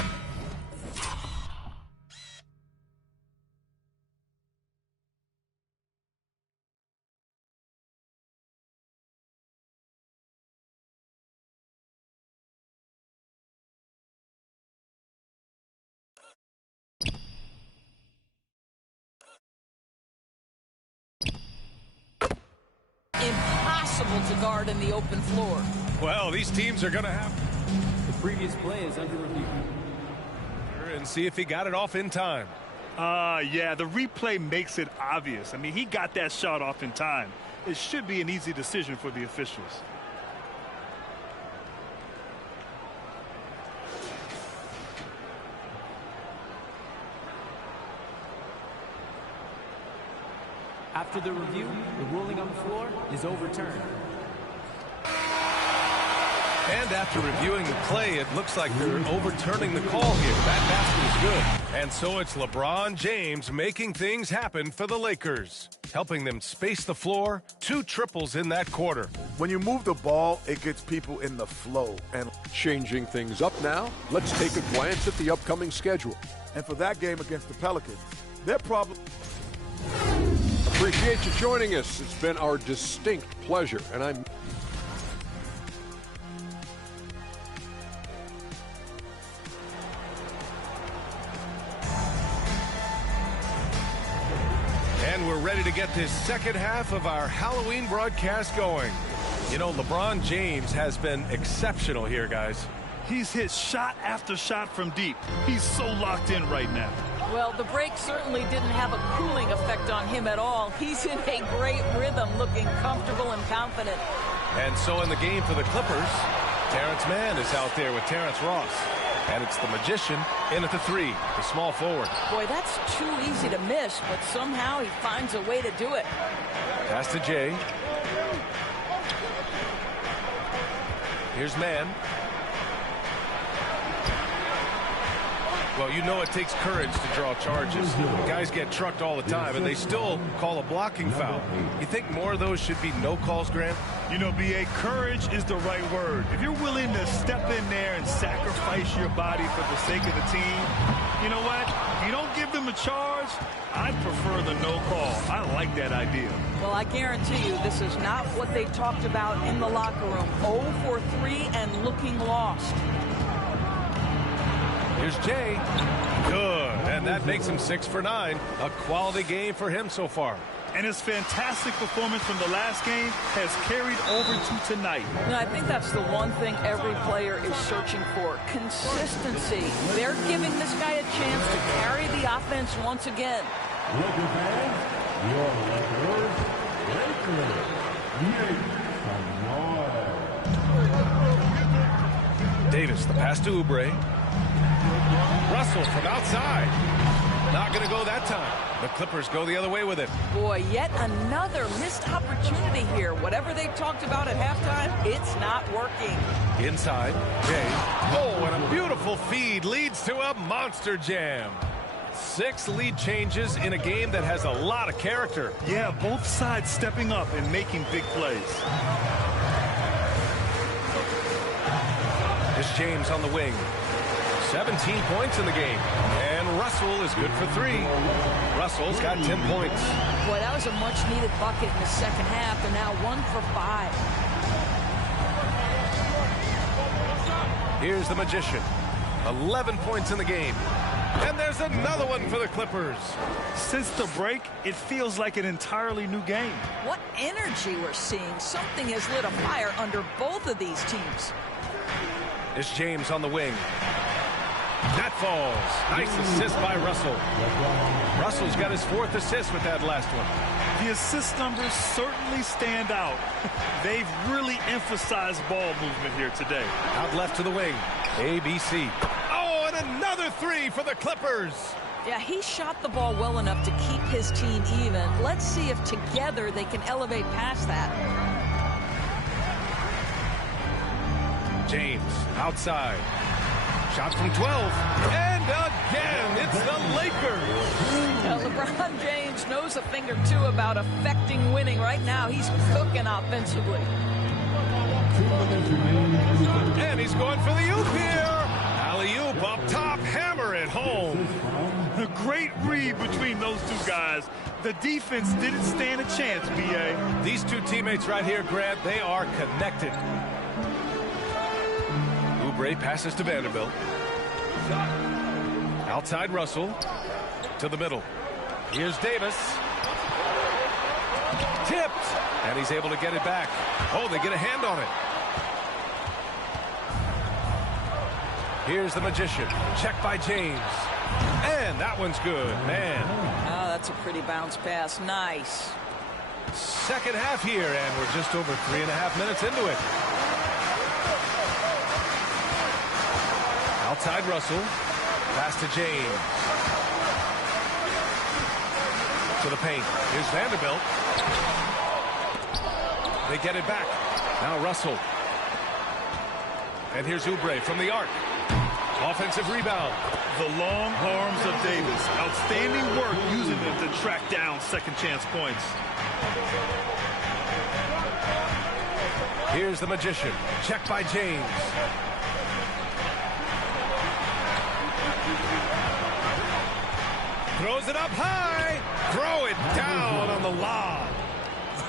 impossible to guard in the open floor. Well, these teams are going to have... The previous play is under review. And see if he got it off in time. Yeah, the replay makes it obvious. I mean, he got that shot off in time. It should be an easy decision for the officials. After the review, the ruling on the floor is overturned. And after reviewing the play, it looks like they're overturning the call here. That basket is good. And so it's LeBron James making things happen for the Lakers, helping them space the floor. 2 triples in that quarter. When you move the ball, it gets people in the flow. And changing things up now, let's take a glance at the upcoming schedule. And for that game against the Pelicans, they're probably... Appreciate you joining us. It's been our distinct pleasure, and I'm... And we're ready to get this second half of our Halloween broadcast going. You know, LeBron James has been exceptional here, guys. He's hit shot after shot from deep. He's so locked in right now. Well, the break certainly didn't have a cooling effect on him at all. He's in a great rhythm, looking comfortable and confident. And so in the game for the Clippers, Terrence Mann is out there with Terrence Ross. And it's the magician in at the 3, the small forward. Boy, that's too easy to miss, but somehow he finds a way to do it. Pass to Jay. Here's Mann. Well, you know it takes courage to draw charges. Guys get trucked all the time, and they still call a blocking foul. You think more of those should be no calls, Grant? You know, B.A., courage is the right word. If you're willing to step in there and sacrifice your body for the sake of the team, you know what? If you don't give them a charge, I prefer the no call. I like that idea. Well, I guarantee you this is not what they talked about in the locker room. 0 for 3 and looking lost. Here's Jay. Good. And that makes him 6 for 9. A quality game for him so far. And his fantastic performance from the last game has carried over to tonight. And I think that's the one thing every player is searching for. Consistency. They're giving this guy a chance to carry the offense once again. Laker fans, your Lakers, Davis, the pass to Oubre. Russell from outside. Not going to go that time. The Clippers go the other way with it. Boy, yet another missed opportunity here. Whatever they talked about at halftime, it's not working. Inside, Jay. Oh, and a beautiful feed leads to a monster jam. 6 lead changes in a game that has a lot of character. Yeah, both sides stepping up and making big plays. Here's James on the wing. 17 points in the game. And Russell is good for 3. Russell's got 10 points. Boy, that was a much-needed bucket in the second half, and now 1 for 5. Here's the Magician. 11 points in the game. And there's another one for the Clippers. Since the break, it feels like an entirely new game. What energy we're seeing. Something has lit a fire under both of these teams. It's James on the wing. That falls. Nice assist by Russell. Russell's got his 4th assist with that last one. The assist numbers certainly stand out. They've really emphasized ball movement here today. Out left to the wing. ABC. Oh, and another 3 for the Clippers. Yeah, he shot the ball well enough to keep his team even. Let's see if together they can elevate past that. James outside. Shot from 12. And again, it's the Lakers. Now, LeBron James knows a thing or two about affecting winning. Right now, he's cooking offensively. And he's going for the oop here. Alley-oop up top, hammer it home. A great read between those two guys. The defense didn't stand a chance, B.A. These two teammates right here, Grant, they are connected. Oubre passes to Vanderbilt. Outside Russell. To the middle. Here's Davis. Tipped. And he's able to get it back. Oh, they get a hand on it. Here's the Magician. Check by James. And that one's good. Man. Oh, that's a pretty bounce pass. Nice. Second half here, and we're just over 3.5 minutes into it. Outside Russell. Pass to James. To the paint. Here's Vanderbilt. They get it back. Now Russell. And here's Oubre from the arc. Offensive rebound. The long arms of Davis. Outstanding work using them to track down second chance points. Here's the Magician. Check by James. Throws it up high. Throw it down on the lob.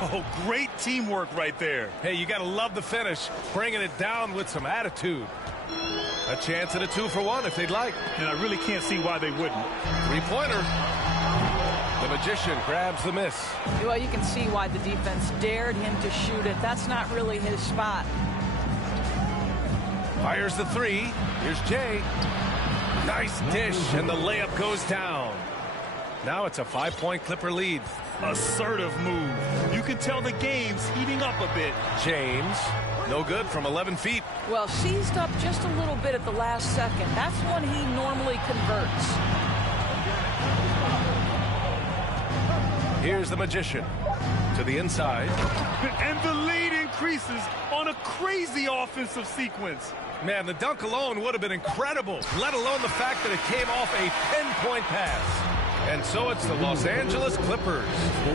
Oh, great teamwork right there. Hey, you got to love the finish. Bringing it down with some attitude. A chance at a 2-for-1 if they'd like. And I really can't see why they wouldn't. 3-pointer. The Magician grabs the miss. Well, you can see why the defense dared him to shoot it. That's not really his spot. Fires the 3. Here's Jay. Nice dish, and the layup goes down. Now it's a 5-point Clipper lead. Assertive move. You can tell the game's heating up a bit. James, no good from 11 feet. Well, seized up just a little bit at the last second. That's when he normally converts. Here's the Magician to the inside. And the lead increases on a crazy offensive sequence. Man, the dunk alone would have been incredible, let alone the fact that it came off a 10-point pass. And so it's the Los Angeles Clippers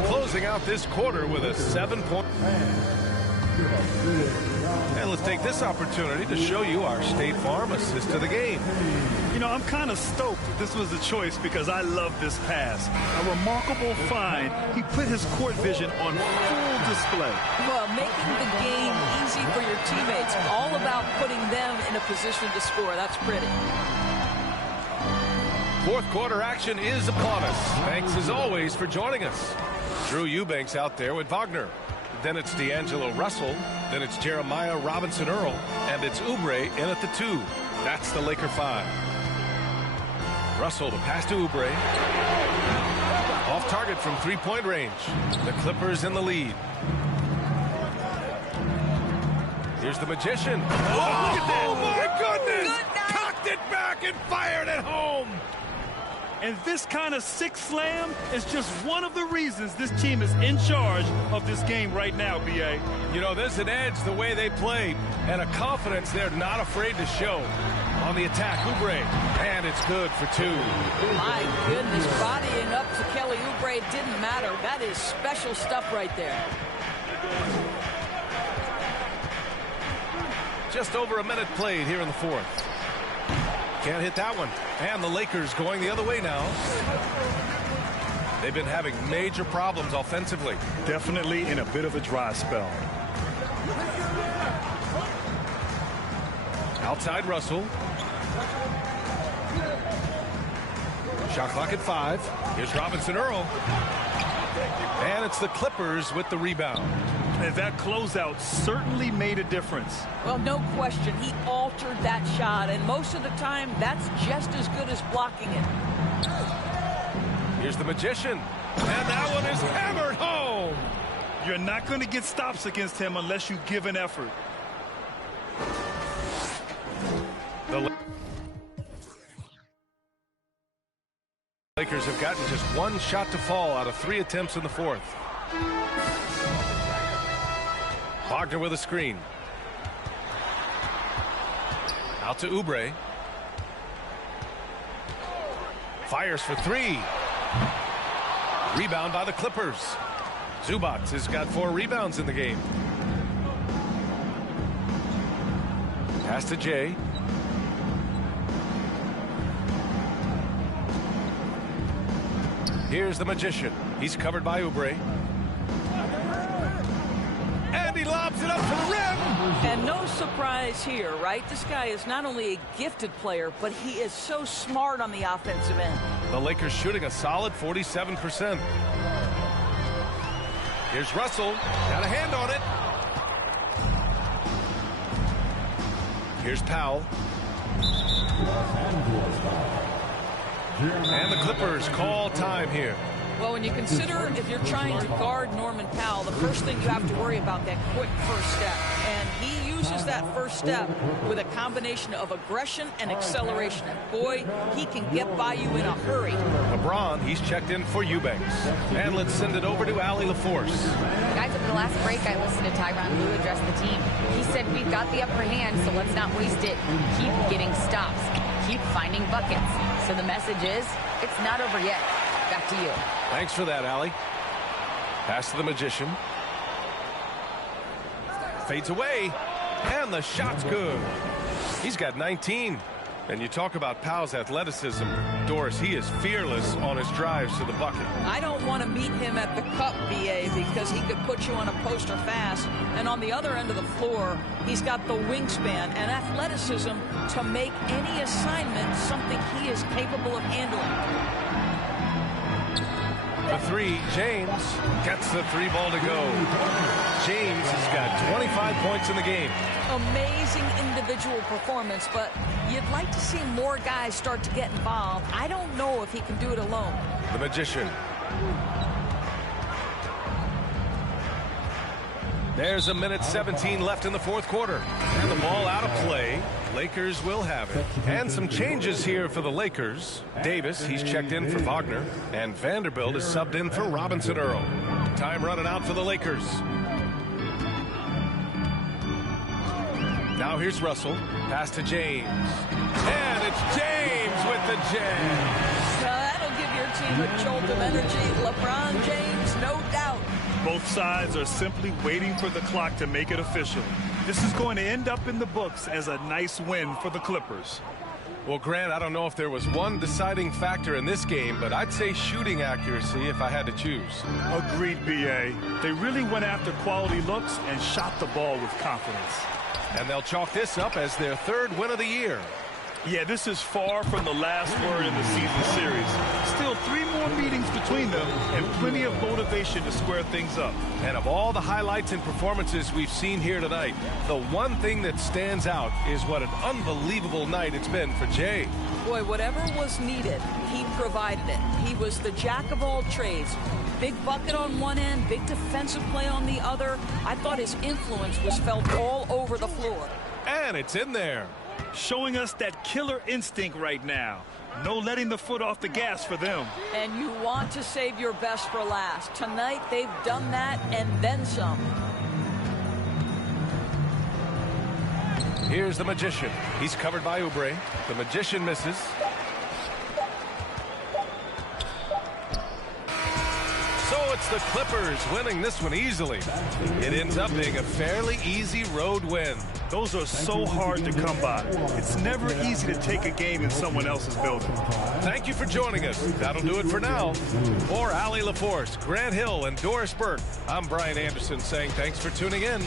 closing out this quarter with a 7-point. And let's take this opportunity to show you our State Farm assist of the game. You know, I'm kind of stoked that this was a choice because I love this pass. A remarkable find. He put his court vision on full display. Well, making the game easy for your teammates. All about putting them in a position to score. That's pretty. Fourth quarter action is upon us. Thanks as always for joining us. Drew Eubanks out there with Wagner. Then it's D'Angelo Russell. Then it's Jeremiah Robinson Earl. And it's Oubre in at the 2. That's the Laker 5. Russell to pass to Oubre. Off target from 3-point range. The Clippers in the lead. Here's the Magician. Oh, look at that. Oh, my goodness. Cocked it back and fired it home. And this kind of sick slam is just one of the reasons this team is in charge of this game right now, B.A. You know, there's an edge the way they played and a confidence they're not afraid to show. On the attack, Oubre, and it's good for 2. My goodness, bodying up to Kelly Oubre didn't matter. That is special stuff right there. Just over a minute played here in the 4th. Can't hit that one. And the Lakers going the other way now. They've been having major problems offensively. Definitely in a bit of a dry spell. Outside Russell. Shot clock at 5. Here's Robinson Earl. And it's the Clippers with the rebound. And that closeout certainly made a difference. Well, no question. He altered that shot, and most of the time, that's just as good as blocking it. Here's the Magician. And that one is hammered home. You're not going to get stops against him unless you give an effort. The Lakers have gotten just 1 shot to fall out of 3 attempts in the 4th. Wagner with a screen. Out to Oubre. Fires for 3. Rebound by the Clippers. Zubac has got 4 rebounds in the game. Pass to Jay. Here's the Magician. He's covered by Oubre. And he lobs it up to the rim. And no surprise here, right? This guy is not only a gifted player, but he is so smart on the offensive end. The Lakers shooting a solid 47%. Here's Russell. Got a hand on it. Here's Powell. And the Clippers call time here. Well, when you consider if you're trying to guard Norman Powell, the first thing you have to worry about that quick first step. And he uses that first step with a combination of aggression and acceleration. And boy, he can get by you in a hurry. LeBron, he's checked in for Eubanks. And let's send it over to Allie LaForce. Guys, over the last break, I listened to Tyronn Lue address the team. He said, we've got the upper hand, so let's not waste it. Keep getting stops. Keep finding buckets. So the message is, it's not over yet. Back to you. Thanks for that, Allie. Pass to the Magician. Fades away. And the shot's good. He's got 19. And you talk about Powell's athleticism. Doris, he is fearless on his drives to the bucket. I don't want to meet him at the cup, BA, because he could put you on a poster fast. And on the other end of the floor, he's got the wingspan and athleticism to make any assignment something he is capable of handling. The 3, James gets the 3 ball to go. James has got 25 points in the game. Amazing individual performance, but you'd like to see more guys start to get involved. I don't know if he can do it alone. The Magician. There's a minute 17 left in the 4th quarter. And the ball out of play. Lakers will have it. And some changes here for the Lakers. Davis, he's checked in for Wagner. And Vanderbilt is subbed in for Robinson Earl. Time running out for the Lakers. Now here's Russell. Pass to James. And it's James with the jam. That'll give your team a jolt of energy. LeBron James, no doubt. Both sides are simply waiting for the clock to make it official. This is going to end up in the books as a nice win for the Clippers. Well, Grant, I don't know if there was one deciding factor in this game, but I'd say shooting accuracy if I had to choose. Agreed, B.A. They really went after quality looks and shot the ball with confidence. And they'll chalk this up as their 3rd win of the year. Yeah, this is far from the last word in the season series. Still 3 more meetings between them and plenty of motivation to square things up. And of all the highlights and performances we've seen here tonight, the one thing that stands out is what an unbelievable night it's been for Jay. Boy, whatever was needed, he provided it. He was the jack of all trades. Big bucket on one end, big defensive play on the other. I thought his influence was felt all over the floor. And it's in there. Showing us that killer instinct right now. No letting the foot off the gas for them. And you want to save your best for last. Tonight, they've done that and then some. Here's the Magician. He's covered by Oubre. The Magician misses. So it's the Clippers winning this one easily. It ends up being a fairly easy road win. Those are so hard to come by. It's never easy to take a game in someone else's building. Thank you for joining us. That'll do it for now. For Allie LaForce, Grant Hill, and Doris Burke, I'm Brian Anderson saying thanks for tuning in.